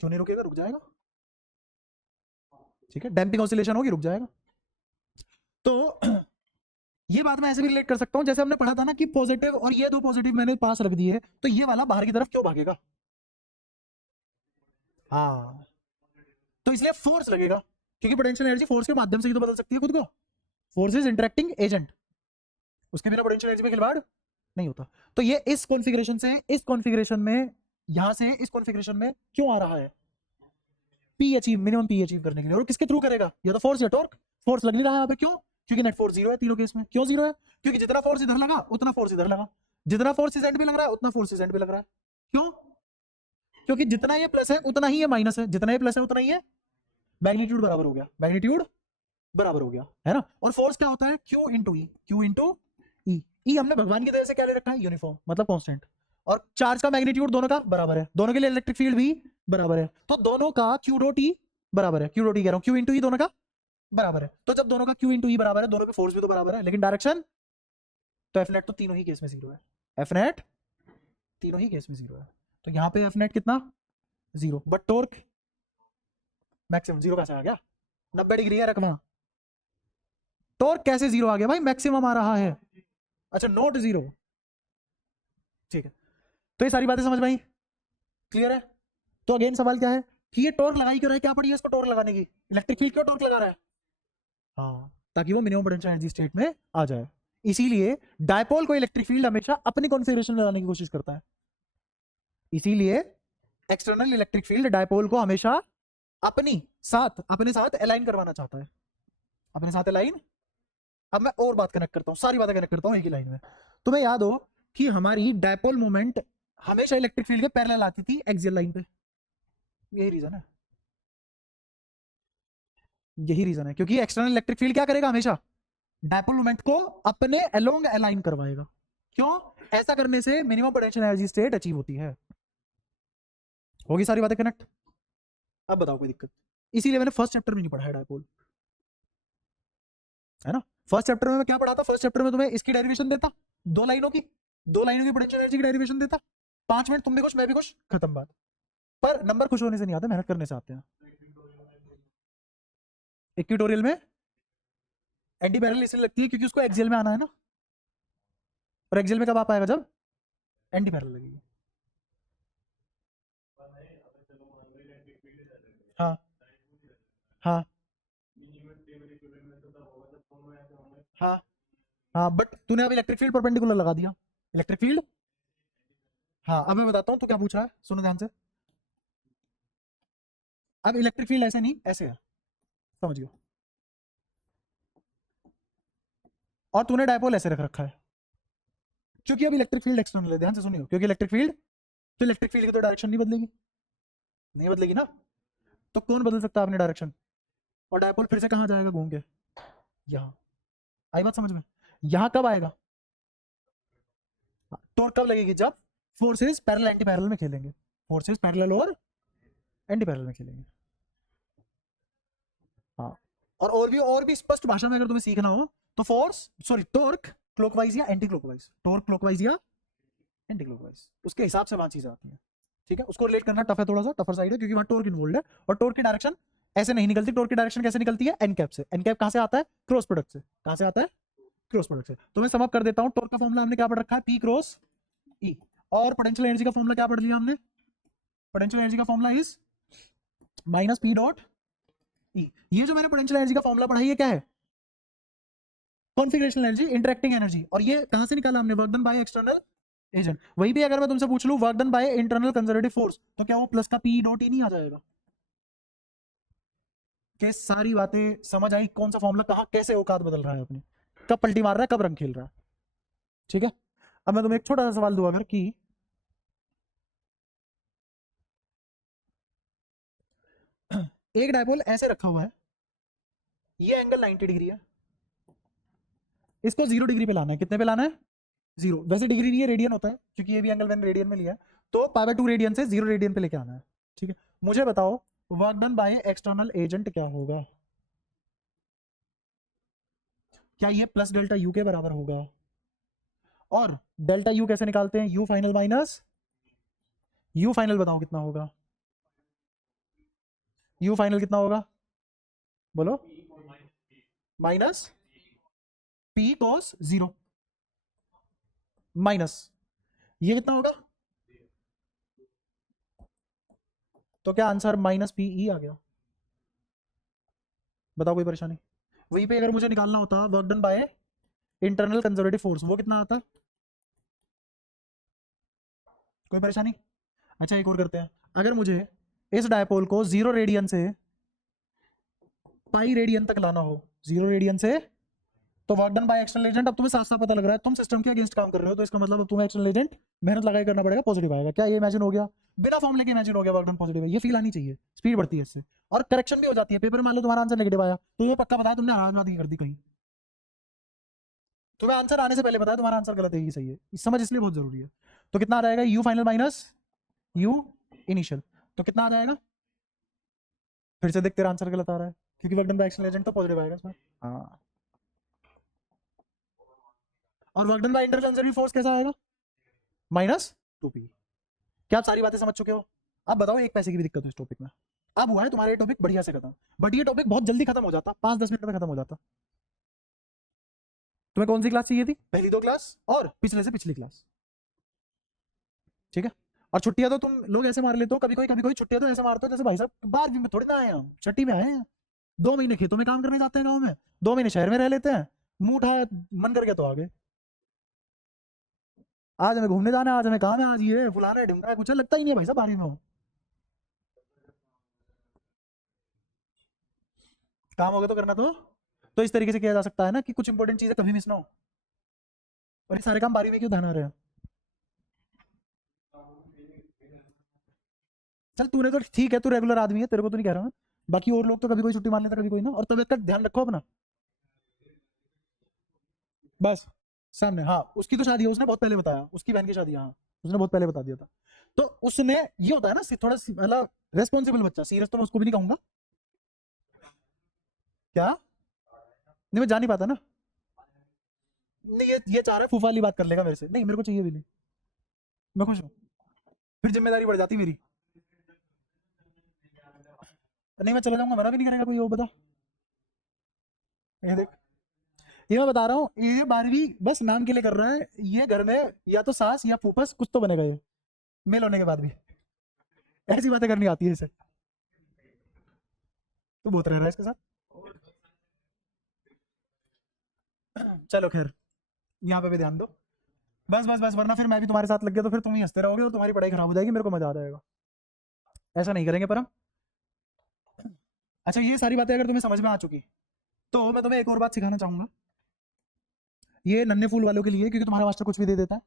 क्यों नहीं रुकेगा? रुक जाएगा, ठीक है। डैम्पिंग ऑसिलेशन होगी, रुक जाएगा। तो ये बात मैं ऐसे भी रिलेट कर सकता हूं, जैसे हमने पढ़ा था ना कि पॉजिटिव और ये दो पॉजिटिव मैंने पास रख दिए, तो ये वाला बाहर की तरफ क्यों भागेगा? हाँ, तो इसलिए फोर्स लगेगा, क्योंकि पोटेंशियल एनर्जी फोर्स के माध्यम से ही तो बदल सकती है खुद को। फोर्स इज इंटरेक्टिंग एजेंट, उसके बिना पोटेंशियल एनर्जी में खिलवाड़ नहीं होता। तो ये इस कॉन्फ़िगरेशन से इस कॉन्फ़िगरेशन में, यहां से इस कॉन्फ़िगरेशन में क्यों आ रहा है? P achieve, minimum P achieve करने के लिए। और किसके थ्रू करेगा? या तो फोर्स या टॉर्क। फोर्स लग नहीं रहा है यहाँ पे, क्यों? क्योंकि नेट फोर्स जीरो है तीनों केस में। क्यों जीरो है? क्योंकि जितना फोर्स इधर लगा उतना फोर्स इधर लगा, जितना फोर्स इस एंड पे लग रहा है उतना फोर्स इस एंड पे लग रहा है। क्यों? क्योंकि जितना ये प्लस है उतना ही ये माइनस है, जितना ये प्लस है उतना ही ये मैग्नीट्यूड बराबर हो गया, मैग्नीट्यूड बराबर हो गया, है ना। और फोर्स क्या होता है? क्यू इंटू ई, क्यू इंटू ई। ई हमने भगवान की तरह से क्या ले रखा है? यूनिफॉर्म, मतलब कांस्टेंट। और चार्ज का मैग्नीट्यूड दोनों का बराबर है, दोनों के लिए इलेक्ट्रिक फील्ड भी बराबर है, तो दोनों का क्यू डॉट ई बराबर है। क्यू डॉट ई कह रहा हूं, क्यू इंटू ई दोनों का बराबर है। तो जब दोनों का क्यू इंटू ई बराबर है, दोनों पे फोर्स भी तो बराबर है, लेकिन डायरेक्शन, तो एफ नेट तो तीनों ही केस में जीरो है। एफ नेट तीनों ही केस में जीरो है। तो यहाँ पे एफ नेट कितना? Zero. But torque maximum zero कैसे आ गया? 90 डिग्री है रकमा, टॉर्क कैसे जीरो आ गया भाई? मैक्सिमम आ रहा है। अच्छा, नॉट जीरो, ठीक है। तो ये सारी बातें समझ में आई? क्लियर है? तो अगेन सवाल क्या है कि ये टॉर्क लगाई क्यों रहा है? क्या पड़ी है इसको टॉर्क लगाने की? इलेक्ट्रिक फील्ड क्यों टॉर्क लगा रहा है? हाँ, ताकि वो मिनिमम पोटेंशियल एनर्जी स्टेट में आ जाए। इसीलिए डायपोल को इलेक्ट्रिक फील्ड हमेशा अपनी कॉन्फ़िगरेशन में लगाने की कोशिश करता है। इसीलिए एक्सटर्नल इलेक्ट्रिक फील्ड डायपोल को हमेशा अपने साथ अलाइन करवाना चाहता है, अपने साथ अलाइन। अब मैं और बात कनेक्ट करता हूं, सारी बातें कनेक्ट करता हूं एक ही लाइन में। तुम्हें याद हो कि हमारी डायपोल मोमेंट हमेशा इलेक्ट्रिक फील्ड के पैरेलल आती थी एक्सियल लाइन पे। यही रीजन है, यही रीजन है, क्योंकि एक्सटर्नल इलेक्ट्रिक फील्ड क्या करेगा? हमेशा डायपोल मोमेंट को अपने अलोंग अलाइन करवाएगा। क्यों? ऐसा करने से minimum potential energy state achieve होती है। होगी सारी बातें कनेक्ट? अब बताओ कोई दिक्कत? इसीलिए मैंने फर्स्ट चैप्टर में नहीं पढ़ा है डायपोल, है ना। फर्स्ट चैप्टर में मैं क्या पढ़ा था? फर्स्ट चैप्टर में तुम्हें इसकी डेरिवेशन देता, दो लाइनों की पोटेंशियल एनर्जी की डेरिवेशन देता, 5 मिनट तुम भी खुश मैं भी खुश, खत्म बात। पर नंबर खुश होने से नहीं आते, मेहनत करने से आते हैं। इक्वेटोरियल में एंटी पैरेलल इसलिए लगती है क्योंकि उसको एक्सियल में आना है ना, और एक्सियल में कब आ पाएगा? जब एंटी पैरेलल लगेगी। हाँ हाँ हाँ हाँ, बट तूने अब इलेक्ट्रिक फील्ड परपेंडिकुलर लगा दिया, इलेक्ट्रिक फील्ड। हाँ, अब मैं बताता हूँ तो क्या पूछ रहा है, सुनो ध्यान से। अब इलेक्ट्रिक फील्ड ऐसे नहीं, ऐसे है, समझ गयो। और तूने डायपोल ऐसे रख रखा है, क्योंकि अब इलेक्ट्रिक फील्ड एक्सटर्नल है, ध्यान से सुनियो, क्योंकि इलेक्ट्रिक फील्ड, तो इलेक्ट्रिक फील्ड की तो डायरेक्शन नहीं बदलेगी, नहीं बदलेगी ना। तो कौन बदल सकता है अपनी डायरेक्शन? और डायपोल फिर से कहाँ जाएगा घूम के? यहाँ। आई बात समझ में? यहाँ कब आएगा? टॉर्क कब लगेगी? जब फोर्सेस पैरेलल एंटी पैरेलल में खेलेंगे, फोर्सेस पैरेलल और एंटी पैरेलल में खेलेंगे। हाँ, और भी स्पष्ट भाषा में अगर तुम्हें सीखना हो तो फोर्स, सॉरी, टॉर्क क्लॉकवाइज या एंटी क्लॉकवाइज, टॉर्क क्लॉकवाइज या एंटी क्लॉकवाइज, उसके हिसाब से वहां चीजें आती हैं। ठीक है, उसको रिलेट करना टफ है, थोड़ा सा टफर साइड है, क्योंकि वहां टॉर्क इन्वॉल्व है, और टॉर्क की डायरेक्शन ऐसे नहीं निकलती। टॉर्क की डायरेक्शन कैसे निकलती है? एन कैप से। एन कैप कहां से आता है? क्रॉस प्रोडक्ट से। कहां से आता है? क्रॉस प्रोडक्ट से। तो मैं सम अप कर देता हूं, टॉर्क का फॉर्मूला हमने क्या पढ़ रखा है? पी क्रॉस ई। और पोटेंशियल एनर्जी का फॉर्मूला क्या पढ़ लिया हमने? पोटेंशियल एनर्जी का formula is minus P dot E. ये जो मैंने पोटेंशियल एनर्जी का फॉर्मूला पढ़ा है, ये क्या है? Configurational energy, interacting energy. और ये कहां से निकाला हमने? Work done by external agent. वही भी अगर मैं तुमसे पूछ लूं work done by internal conservative force, तो क्या वो प्लस का पी डॉट ई नहीं आ जाएगा? कि सारी बातें समझ आई, कौन सा फॉर्मूला कहां कैसे औकात बदल रहा है अपनी, कब पलटी मार रहा है, कब रंग खेल रहा है। ठीक है, अब मैं तुम्हें एक छोटा सा सवाल दूं, अगर कि एक डायपोल ऐसे रखा हुआ है, ये एंगल 90 डिग्री है, इसको 0 डिग्री पे लाना है। कितने पे लाना है? 0। वैसे डिग्री नहीं है, रेडियन होता है, क्योंकि ये भी एंगल मैंने रेडियन में लिया है, तो π/2 रेडियन से 0 रेडियन पे लेके आना है। ठीक है, मुझे बताओ work done by external agent क्या होगा? क्या ये प्लस डेल्टा यू के बराबर होगा? और डेल्टा यू कैसे निकालते हैं? You final minus you final, बताओ कितना होगा? यू फाइनल कितना होगा? बोलो। माइनस पी कॉस 0 माइनस, ये कितना होगा? तो क्या आंसर माइनस पी ई आ गया? बताओ कोई परेशानी? वहीं पे अगर मुझे निकालना होता work done by internal conservative force, वो कितना आता? कोई परेशानी? अच्छा एक और करते हैं, अगर मुझे इस डायपोल को 0 रेडियन से पाई रेडियन तक लाना हो, 0 रेडियन से, तो work done by external agent, अब तुम्हें साफ साफ पता लग रहा है तुम सिस्टम के अगेंस्ट काम कर रहे हो, तो इसका मतलब अब तुम्हें एक्सटर्नल एजेंट मेहनत लगाई करना पड़ेगा, पॉजिटिव आएगा। क्या ये इमेजिन हो गया? बिना फॉर्मूले के इमेजिन हो गया वर्क डन पॉजिटिव है, ये फील आनी चाहिए, स्पीड बढ़ती है इससे, और करेक्शन भी हो जाती है। पेपर में मान लो तुम्हारा आंसर नेगेटिव आया, तो तुम्हें पक्का पता है तुमने आरामबाजी कर दी कहीं, तुम्हें आंसर आने से पहले पता है तुम्हारा आंसर गलत है कि सही है, समझ इसलिए बहुत जरूरी है। तो कितना आ जाएगा? You final minus you initial, तो कितना आ जाएगा? फिर से देख तेरा आंसर गलत आ रहा है, क्योंकि work done by external agent तो पॉजिटिव आएगा इसमें। हाँ, और work done by internal conservative force कैसा आएगा? -2p। क्या आप सारी बातें समझ चुके हो? अब बताओ एक पैसे की भी दिक्कत हो इस टॉपिक में? अब हुआ है तुम्हारा ये टॉपिक बढ़िया से खत्म, बट ये टॉपिक बहुत जल्दी खत्म हो जाता, 5-10 मिनट में खत्म हो जाता। तुम्हें कौन सी क्लास चाहिए थी? पहली 2 क्लास और पिछले से पिछली क्लास, ठीक है। और छुट्टियां तो तुम लोग ऐसे मार लेते हो, कभी कोई छुट्टियां तो ऐसे मारते हो जैसे भाई साहब 12वीं में थोड़ी ना आए हम, छठी में आए हैं। 2 महीने खेतों में काम करने जाते हैं गाँव में, 2 महीने शहर में रह लेते हैं, मुंह उठा मन करके तो आगे, आज हमें घूमने जाना है, आज हमें काम है, आज ये फुलाना है ढिमका है, कुछ लगता ही नहीं है भाई साहब 12वीं में हो। काम होगा तो करना, तो इस तरीके से किया जा सकता है ना कि कुछ इंपॉर्टेंट चीजें कभी मिस ना हो। और ये सारे काम 12वीं में क्यों ध्यान आ रहे हैं? चल तूने तो ठीक है, तू रेगुलर आदमी है, तेरे को तो नहीं कह रहा मैं, बाकी और लोग तो कभी कोई छुट्टी मान लेता कभी कोई ना। और तबियत का ध्यान रखो अपना, बस। सामने, हाँ उसकी तो शादी है, उसने बहुत पहले बताया, उसकी बहन की शादी है, हाँ उसने बहुत पहले बता दिया था। तो उसने, ये होता है ना थोड़ा मतलब रेस्पॉन्सिबल बच्चा, सीरियस तो मैं उसको भी नहीं कहूंगा। क्या? नहीं मैं जा नहीं पाता ना। नहीं ये चाह रहा है फूफा वाली बात कर लेगा मेरे से, नहीं मेरे को चाहिए भी नहीं, मैं खुश हूँ। फिर जिम्मेदारी बढ़ जाती मेरी, नहीं मैं चला जाऊंगा, मना भी नहीं करेगा कोई, वो बता। ये देख, ये मैं बता रहा हूँ, ये 12वीं बस नाम के लिए कर रहा है, ये घर में या तो सास या फूफस कुछ तो बनेगा ये, मेल होने के बाद भी ऐसी बातें करनी आती है इसे। तो बहुत रह रहा है इसके साथ। चलो खैर, यहाँ पे भी ध्यान दो, बस बस बस, वरना फिर मैं भी तुम्हारे साथ लग गया तो फिर तुम ही हंसते रहोगे और तुम्हारी पढ़ाई खराब हो जाएगी, मेरे को मजा आ जाएगा। ऐसा नहीं करेंगे पर हम। अच्छा ये सारी बातें अगर तुम्हें समझ में आ चुकी, तो मैं तुम्हें एक और बात सिखाना चाहूंगा, ये नन्हे फूल वालों के लिए, क्योंकि तुम्हारा मास्टर कुछ भी दे देता है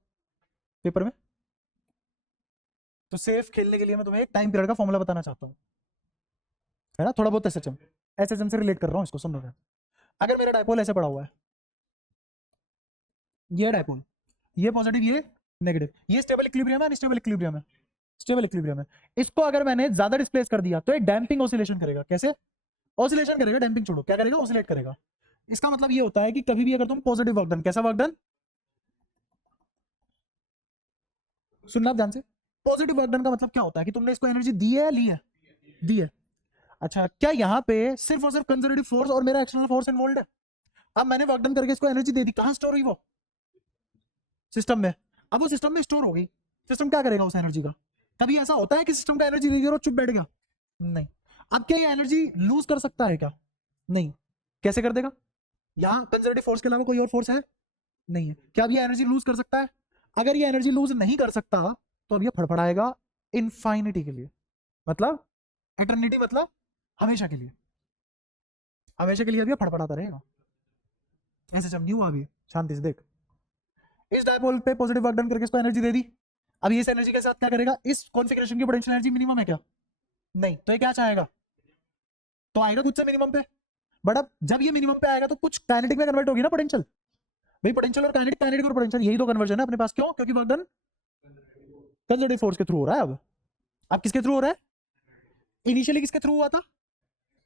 पेपर में, तो सेफ खेलने के लिए मैं तुम्हें एक टाइम पीरियड का फॉर्मूला बताना चाहता हूँ, है ना, थोड़ा बहुत एसएचएम से रिलेट कर रहा हूँ इसको, समझो। अगर मेरा डायपोल ऐसे पड़ा हुआ है, ये डायपोल, ये पॉजिटिव ये नेगेटिव, ये स्टेबल इक्विलिब्रियम है, अनस्टेबल इक्विलिब्रियम है, स्टेबल इक्विलिब्रियम है। इसको अगर मैंने ज्यादा डिस्प्लेस कर दिया तो ये डैम्पिंग ऑसिलेशन करेगा। कैसे ऑसिलेशन करेगा? डैम्पिंग छोड़ो, क्या करेगा? ऑसिलेट करेगा। इसका मतलब ये होता है कि कभी भी अगर तुम पॉजिटिव वर्क डन, कैसा वर्क डन, सुनना ध्यान से, पॉजिटिव वर्क डन का मतलब क्या होता है कि तुमने इसको एनर्जी दी है, ली है, दी है। अच्छा क्या यहाँ पे सिर्फ और सिर्फ कंजर्वेटिव फोर्स और मेरा एक्सटर्नल फोर्स इन्वॉल्व है? अब मैंने वर्क डन करके इसको एनर्जी दे दी, कहां स्टोर हुई? वो सिस्टम में। अब वो सिस्टम में स्टोर हो गई, सिस्टम क्या करेगा उस एनर्जी का? कभी ऐसा होता है कि सिस्टम का एनर्जी दे और चुप बैठ गया? नहीं। अब क्या ये एनर्जी लूज कर सकता है क्या? नहीं। कैसे कर देगा? यहाँ कंजर्वेटिव फोर्स के अलावा कोई और फोर्स है नहीं है, क्या अब ये एनर्जी लूज कर सकता है? अगर ये एनर्जी लूज नहीं कर सकता तो अब ये फड़फड़ाएगा इनफाइनिटी के लिए, मतलब एटर्निटी, मतलब हमेशा के लिए, हमेशा के लिए अब ये फड़फड़ाता रहेगा। ऐसे जब नहीं हुआ अभी, शांति से देख, इस डायपोल पे पॉजिटिव वर्क डन करके इसको एनर्जी दे दी, अब ये इस एनर्जी के साथ क्या करेगा? इस कॉन्फ़िगरेशन की पोटेंशियल एनर्जी मिनिमम है क्या? नहीं, तो ये क्या चाहेगा? तो आएगा खुद से मिनिमम पे, बट अब जब ये मिनिमम पे आएगा तो कुछ काइनेटिक में कन्वर्ट होगी ना पोटेंशियल, भाई पोटेंशियल और काइनेटिक, काइनेटिक और पोटेंशियल यही तो कन्वर्जन है अपने पास। क्यों? क्योंकि वर्क डन कंजर्वेटिव फोर्स के थ्रू हो रहा है। अब किसके थ्रू हो रहा है? इनिशियली किसके थ्रू हुआ था?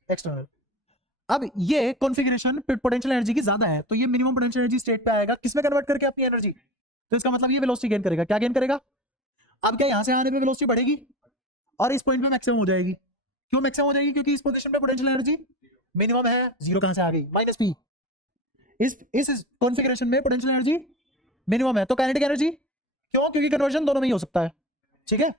एक्सटर्नल। अब ये कॉन्फ़िगरेशन पोटेंशियल एनर्जी की ज्यादा है, तो ये मिनिमम पोटेंशियल एनर्जी स्टेट पे आएगा, किसमें कन्वर्ट करके? अपनी एनर्जी। तो इसका मतलब ये वेलोसिटी गेन करेगा। क्या गेन करेगा? अब क्या यहां से आने पे वेलोसिटी बढ़ेगी और इस पॉइंट पे मैक्सिमम हो जाएगी। क्यों मैक्सिमम हो जाएगी? क्योंकि इस पोजीशन पे पोटेंशियल एनर्जी मिनिमम है, जीरो कहां से आ गई? -p। इस कॉन्फ़िगरेशन में पोटेंशियल एनर्जी मिनिमम है, तो काइनेटिक एनर्जी, क्यों? क्योंकि कन्वर्जन दोनों में ही हो सकता है, ठीक है।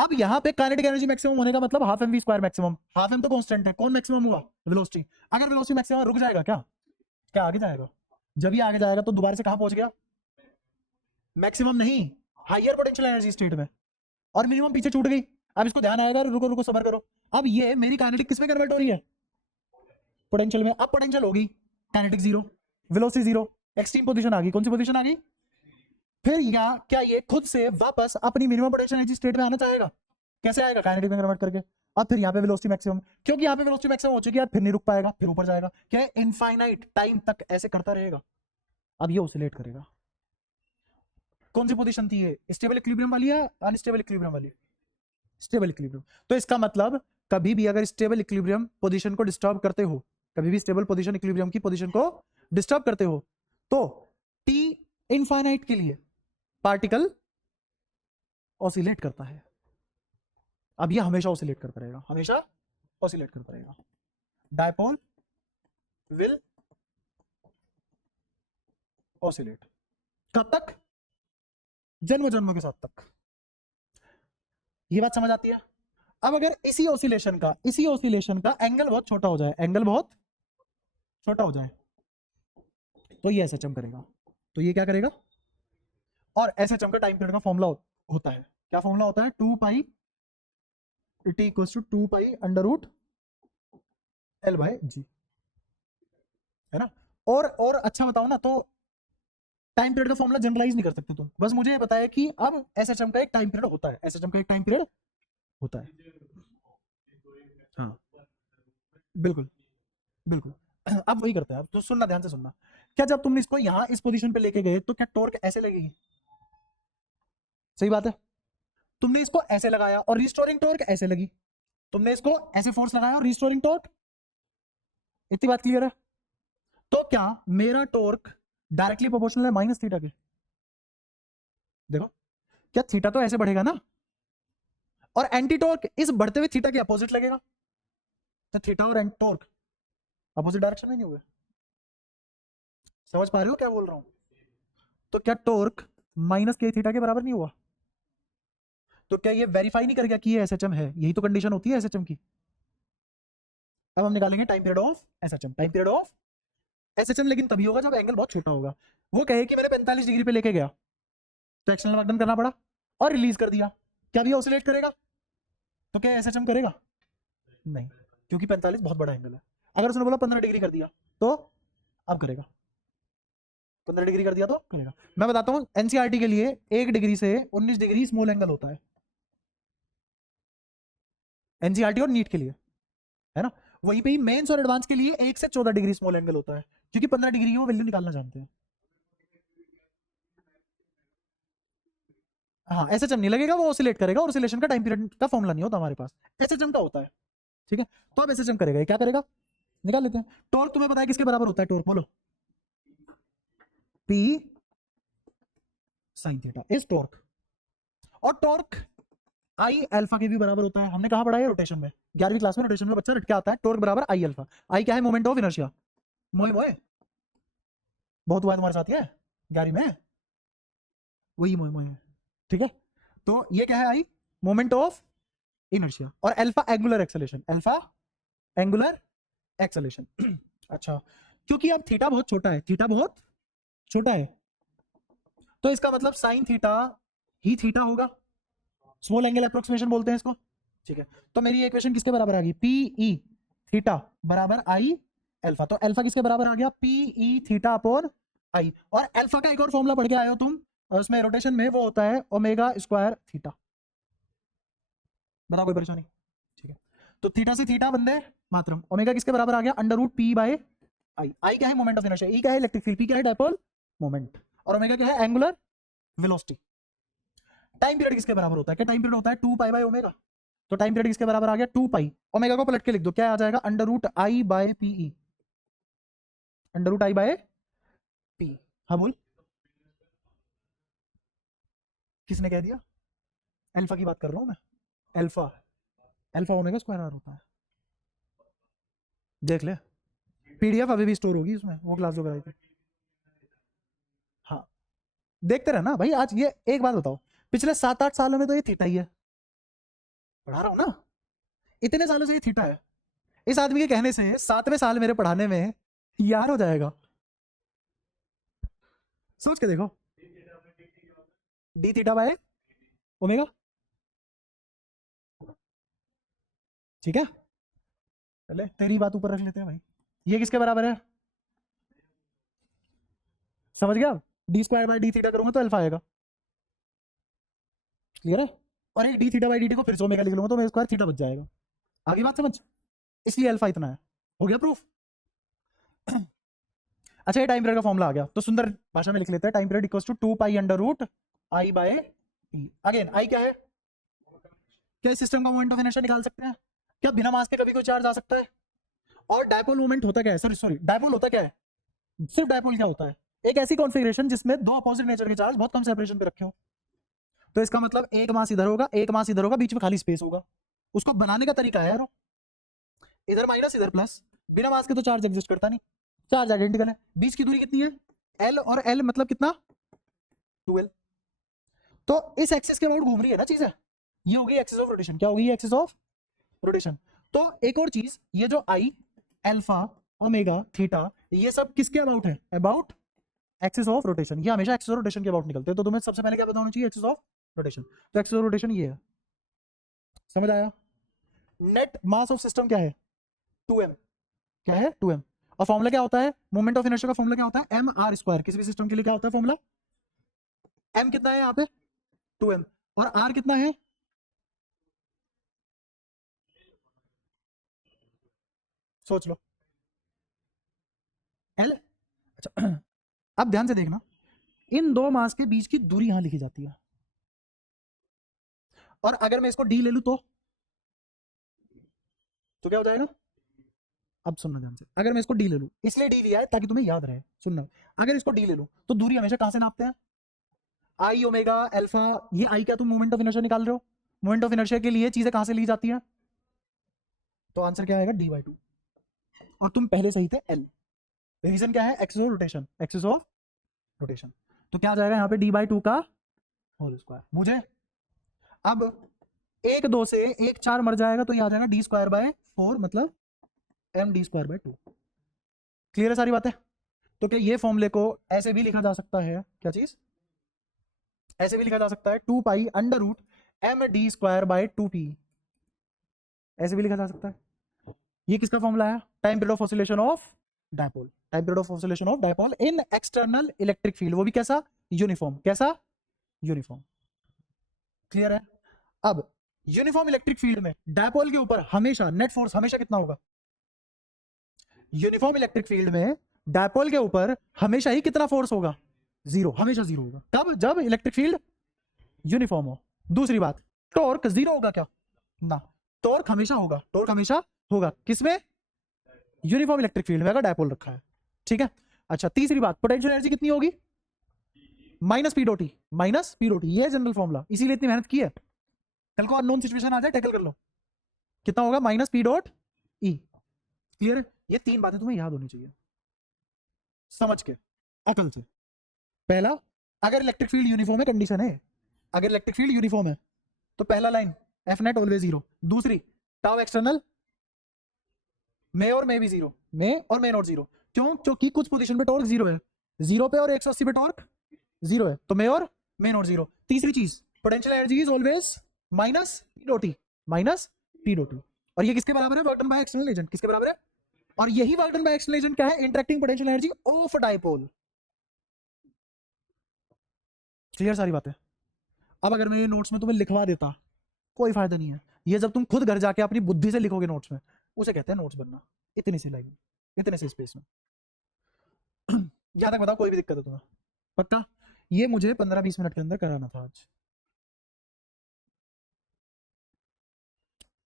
अब यहाँ पे काइनेटिक एनर्जी मैक्सिमम होने का मतलब half M V square maximum, half M तो कांस्टेंट है, कौन मैक्सिमम हुआ, वेलोसिटी। अगर वेलोसिटी मैक्सिमम रुक जाएगा क्या, क्या आगे जाएगा, जब ही आगे जाएगा तो दोबारा से कहां पहुंच गया, मैक्सिमम नहीं, हायर पोटेंशियल एनर्जी स्टेट में, और मिनिमम पीछे छूट गई। अब इसको ध्यान आएगा, रुको रुको सबर करो। अब ये मेरी काइनेटिक किस में कन्वर्ट हो रही है, पोटेंशियल में। अब पोटेंशियल होगी kinetic zero, velocity zero, extreme position आ गई, कौन सी पोजीशन आ गई, फिर या क्या ये खुद से वापस अपनी मिनिमम पोटेंशियल एनर्जी स्टेट में आना चाहेगा, कैसे आएगा, काइनेटिक में कन्वर्ट करके। अब फिर यहाँ पे वेलोसिटी मैक्सिमम, क्योंकि यहाँ पे वेलोसिटी मैक्सिमम हो चुकी है, फिर नहीं रुक पाएगा, फिर ऊपर जाएगा, क्या इनफाइनाइट टाइम तक ऐसे करता रहेगा। अब ये ऑसिलेट करेगा। कौन सी पोजीशन थी ये, स्टेबल इक्विलिब्रियम वाली या अनस्टेबल इक्विलिब्रियम वाली, स्टेबल इक्विलिब्रियम। तो इसका मतलब कभी भी अगर स्टेबल इक्विलिब्रियम पोजीशन को डिस्टर्ब करते हो, कभी भी स्टेबल पोजीशन इक्विलिब्रियम की पोजीशन को डिस्टर्ब करते हो, तो टी इनफाइनाइट के लिए पार्टिकल ऑसिलेट करता है। अब ये हमेशा ऑसिलेट करता रहेगा, हमेशा ऑसिलेट करता रहेगा। डायपोल विल ऑसिलेट, कब तक, जन्म जन्म के साथ तक। ये बात समझ आती है। अब अगर इसी ऑसिलेशन का एंगल बहुत छोटा हो जाए, एंगल बहुत छोटा हो जाए, तो ये एसएचएम करेगा। तो ये क्या करेगा, और एसएचएम का टाइम पीरियड का फॉर्मूला होता है, क्या फॉर्मूला होता है, 2 pi T equals to 2 pi under root l by g, है ना। और अच्छा बताओ ना, तो टाइम पीरियड का फॉर्मूला जनरलाइज नहीं कर सकते तुम, बस मुझे ये बताया कि अब एसएचएम का एक टाइम पीरियड होता है, एसएचएम का एक टाइम पीरियड होता है। हाँ बिल्कुल बिल्कुल। अब वही करते हैं, अब तो सुनना, ध्यान से सुनना। क्या जब तुमने इसको यहाँ इस पोजीशन पे लेके गए तो क्या टॉर्क ऐसे लगेगी, सही बात है। तुमने इसको ऐसे लगाया और रिस्टोरिंग टॉर्क ऐसे लगी, तुमने इसको ऐसे फोर्स लगाया और रिस्टोरिंग टॉर्क, इतनी बात क्लियर है। तो क्या मेरा टॉर्क डायरेक्टली प्रोपोर्शनल है माइनस थीटा के, देखो क्या थीटा तो ऐसे बढ़ेगा ना, और एंटी टॉर्क इस बढ़ते हुए थीटा के अपोजिट लगेगा, तो थीटा और एंटी टॉर्क अपोजिट डायरेक्शन में नहीं हुए। समझ पा रहे हो क्या बोल रहा हूं, तो क्या टॉर्क माइनस के थीटा के बराबर नहीं हुआ, तो क्या ये वेरीफाई नहीं कर गया कि ये एसएचएम है, यही तो कंडीशन होती है एसएचएम की। अब हम निकालेंगे time period of SHM, time period of SHM लेकिन तभी होगा जब एंगल बहुत छोटा होगा। वो कहे कि मैंने 45 डिग्री पे लेके गया तो एक्सटर्नल वर्क डन करना पड़ा और रिलीज कर दिया, क्या भी ऑसिलेट करेगा, तो क्या एसएचएम करेगा, नहीं, क्योंकि 45 बहुत बड़ा एंगल है। अगर उसने बोला 15 डिग्री कर दिया तो अब करेगा, 15 डिग्री कर दिया तो करेगा। मैं बताता हूं एनसीईआरटी के लिए 1 डिग्री से 19 डिग्री स्मॉल एंगल होता है, एनसीईआरटी और नीट के लिए, है ना। वहीं पे ही मेंस और एडवांस के लिए 1 से 14 डिग्री स्मॉल एंगल होता है, क्योंकि 15 डिग्री वो वैल्यू निकालना जानते हैं। हाँ एसएचएम नहीं लगेगा, वो ऑसिलेट करेगा, ऑसिलेशन का टाइम पीरियड का फॉर्मूला नहीं होता हमारे पास, एसएचएम का होता है, ठीक है। तो अब एसएचएम करेगा, क्या करेगा, निकाल लेते हैं। टॉर्क तुम्हें पता है किसके बराबर होता है, टॉर्क बोलो, P sine theta is torque, और टॉर्क आई अल्फा के भी बराबर होता है, हमने कहा पढ़ा है रोटेशन में, 11वीं क्लास में रोटेशन में बच्चा रट के आता है, टॉर्क बराबर आई अल्फा। आई क्या है, मोमेंट ऑफ इनर्शिया, मोए मोए बहुत हुआ है तुम्हारे साथ, ये 11वीं में वही मोए मोए है, ठीक है। तो ये क्या है, आई मोमेंट ऑफ इनर्शिया, और alpha angular acceleration, alpha angular acceleration. अच्छा, क्योंकि अब थीटा बहुत छोटा है, थीटा बहुत छोटा है, तो इसका मतलब साइन थीटा ही थीटा होगा, स्मॉल एंगल अप्रोक्सीमेशन बोलते हैं इसको, ठीक है। तो मेरी इक्वेशन किसके बराबर आ गई, पी ई थीटा बराबर आई अल्फा, तो अल्फा किसके बराबर आ गया, P E theta upon I, और अल्फा का एक और फॉर्मूला पढ़ के आए हो तुम, और उसमें रोटेशन में वो होता है ओमेगा स्क्वायर थीटा, बताओ कोई परेशानी, ठीक है। तो थीटा से थीटा बंदे मात्रम, ओमेगा किसके बराबर आ गया, अंडर रूट पी बाय आई, आई क्या है मोमेंट ऑफ इनर्शिया, ई क्या है इलेक्ट्रिक फील्ड, पी क्या है डायपोल मोमेंट, और ओमेगा क्या है एंगुलर वेलोसिटी। टाइम पीरियड किसके बराबर होता है, क्या टाइम पीरियड होता है 2 पाई बाय ओमेगा, तो टाइम पीरियड किसके बराबर आ गया 2 पाई, ओमेगा को पलट के लिख दो, क्या आ जाएगा under root I by PE, under root I by P. हाँ बोल, किसने कह दिया, अल्फा की बात कर रहा हूं मैं, alpha, alpha omega square R होता है, देख ले पीडीएफ अभी भी स्टोर होगी उसमें, वो क्लास जो कराई थी। हाँ देखते रहना भाई, आज ये एक बात बताओ, पिछले 7-8 सालों में तो ये थीटा ही है, पढ़ा रहा हूं ना, इतने सालों से ये थीटा है। इस आदमी के कहने से 7वें साल मेरे पढ़ाने में यार हो जाएगा। सोच के देखो, डी थीटा बाय ओमेगा, ठीक है। चले तेरी बात ऊपर रख लेते हैं भाई। ये किसके बराबर है, समझ गया। D square by D theta करूंगा तो अल्फा आएगा, क्लियर है। और एक D theta by D T को फिर से ओमेगा लिख लूंगा तो मेरे स्क्वायर थीटा बच जाएगा। आगे बात समझ, इसलिए अल्फा इतना है। हो गया प्रूफ। अच्छा, ये टाइम पीरियड का फॉर्मूला आ गया, तो सुंदर भाषा में लिख लेते हैं। Time period equals to 2 pi under root I by T. Again I क्या है, क्या इस सिस्टम का मोमेंट ऑफ इनर्शिया निकाल सकते हैं? क्या बिना मास के कभी कोई चार्ज आ सकता है? और डायपोल मोमेंट होता क्या है, सॉरी डायपोल होता क्या है, सिर्फ डायपोल क्या होता है, एक ऐसी कॉन्फ़िगरेशन जिसमें दो अपोजिट नेचर के चार्ज बहुत कम सेपरेशन पे रखे हो। तो इसका मतलब एक मास इधर होगा, एक मास इधर होगा, बीच में खाली स्पेस होगा। उसको बनाने का तरीका है यार, इधर माइनस इधर प्लस, बिना मास के तो चार्ज एग्जिस्ट करता नहीं, चार्ज आइडेंटिकल है। बीच की दूरी कितनी है, एल, और एल मतलब कितना, 2l। तो इस एक्सिस के अबाउट घूम रही है ना चीजें, ये होगी एक्सिस ऑफ रोटेशन। क्या होगी, एक्सिस ऑफ रोटेशन। तो एक और चीज, ये जो आई, अल्फा, ओमेगा, थीटा, ये सब किसके अबाउट है, अबाउट एक्सिस ऑफ रोटेशन। ये हमेशा एक्सिस ऑफ रोटेशन के अबाउट निकलते हैं। तो तुम्हें सबसे पहले क्या पता होना चाहिए, एक्सिस ऑफ रोटेशन। तो एक्सिस ऑफ रोटेशन ये है, समझ आया। नेट मास ऑफ सिस्टम क्या है, 2m, क्या है 2m। और फॉर्मूला क्या होता है, मोमेंट ऑफ इनर्शिया का फॉर्मूला क्या होता है, एम आर स्क्वायर। किसी भी सिस्टम के लिए क्या होता है फॉर्मूला, m कितना है यहाँ पे 2m, और r कितना है, सोच लो, l। अच्छा, अब ध्यान से देखना, इन दो मास के बीच की दूरी यहां लिखी जाती है। और अगर मैं इसको d ले लूं तो क्या हो जाएगा, अब सुनना ध्यान से। अगर मैं इसको d ले लूं, इसलिए d लिया है ताकि तुम्हें याद रहे, सुनना। अगर इसको d ले लूं तो दूरी हमेशा कहां से नापते हैं, आई, ओमेगा, अल्फा। ये आई क्या तुम मोमेंट ऑफ इनर्शिया निकाल रहे हो, मोमेंट ऑफ इनर्शिया के लिए चीजें कहां से ली जाती हैं, तो आंसर क्या आएगा, d/2। और तुम पहले सही थे, l। रीजन क्या है, axis of rotation, axis of rotation. तो क्या आ जाएगा यहाँ पे, d/2 का होल स्क्वायर। मुझे अब 1 2 से 1 4 मर जाएगा तो ये आ जाएगा d²/4, मतलब md²/2। क्लियर है सारी बातें। तो क्या ये फॉर्मूले को ऐसे भी लिखा जा सकता है, क्या चीज, ऐसे भी लिखा जा सकता है 2 पाई अंडर रूट md²/2p, ऐसे भी लिखा जा सकता है। ये किसका फॉर्मूला है, time period of oscillation of dipole, time period of oscillation of dipole in external electric field, वो भी कैसा, यूनिफॉर्म। कैसा, यूनिफॉर्म। क्लियर है। अब यूनिफॉर्म इलेक्ट्रिक फील्ड में डायपोल के ऊपर हमेशा नेट फोर्स हमेशा कितना होगा, यूनिफॉर्म इलेक्ट्रिक फील्ड में डायपोल के ऊपर हमेशा ही कितना फोर्स होगा, 0, हमेशा 0 होगा। कब, जब इलेक्ट्रिक फील्ड यूनिफॉर्म हो। दूसरी बात, टॉर्क 0 होगा क्या, ना, टॉर्क हमेशा होगा, टॉर्क हमेशा होगा किसमें, यूनिफॉर्म इलेक्ट्रिक फील्ड में, अगर डायपोल रखा है, ठीक है। अच्छा, तीसरी बात, पोटेंशियल एनर्जी कितनी होगी, minus P dot E, minus P dot E, ये जनरल फॉर्मूला, इसीलिए इतनी मेहनत की है। कल को अननोन सिचुएशन आ जाए, टैकल कर लो, कितना होगा, minus P dot E. Clear है। ये 3 बातें तुम्हें याद होनी चाहिए, समझ के, अकल से। पहला, अगर इलेक्ट्रिक फील्ड यूनिफॉर्म है, कंडीशन है, अगर इलेक्ट्रिक फील्ड यूनिफॉर्म है तो पहला लाइन एफ नेट ऑलवेज 0। दूसरी, टाउ एक्सटर्नल में और में भी 0, में और में नॉट 0। क्यों, क्योंकि कुछ पोजीशन पे टॉर्क 0 है, 0 पे और 180 पे टॉर्क 0 है, तो में और में नॉट 0। तीसरी चीज, potential energy is always minus P dot E, minus P dot E. और ये किसके बराबर है, work done by external agent, किसके बराबर है, और यही work done by external agent क्या है, interacting potential energy of dipole. Clear सारी बातें। अब अगर मैं ये नोट्स में तुम्हें लिखवा देता, कोई फायदा नहीं है। ये जब तुम खुद घर जाके अपनी बुद्धि से लिखोगे नोट्स में, उसे कहते हैं नोट्स बनना। इतनी सी लाइन, इतने से स्पेस में। यहां तक बताओ, कोई भी दिक्कत है तुम्हें, पक्का। ये मुझे 15-20 मिनट के अंदर कराना था आज,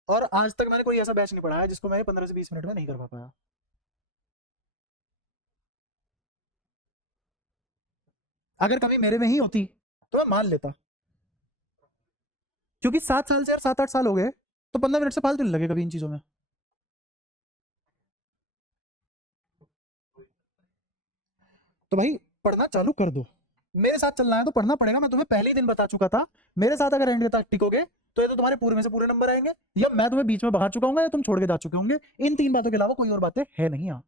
और आज तक मैंने कोई ऐसा बैच नहीं पढ़ाया जिसको मैं 15 से 20 मिनट में नहीं करवा पाया। अगर कभी मेरे में ही होती तो मैं मान लेता, क्योंकि 7 साल से यार 7-8 साल हो गए, तो 15 मिनट से फालतू नहीं लगे कभी इन चीजों में। तो भाई पढ़ना चालू कर दो, मेरे साथ चलना है तो पढ़ना पड़ेगा। मैं तुम्हें पहले ही दिन बता चुका था, मेरे साथ अगर एंड तक टिकोगे तो ये तो तुम्हारे पूरे में से पूरे नंबर आएंगे, या मैं तुम्हें बीच में भगा चुका हूँ या तुम छोड़ के जा चुके होंगे। इन तीन बातों के अलावा कोई और बातें है नहीं यहाँ।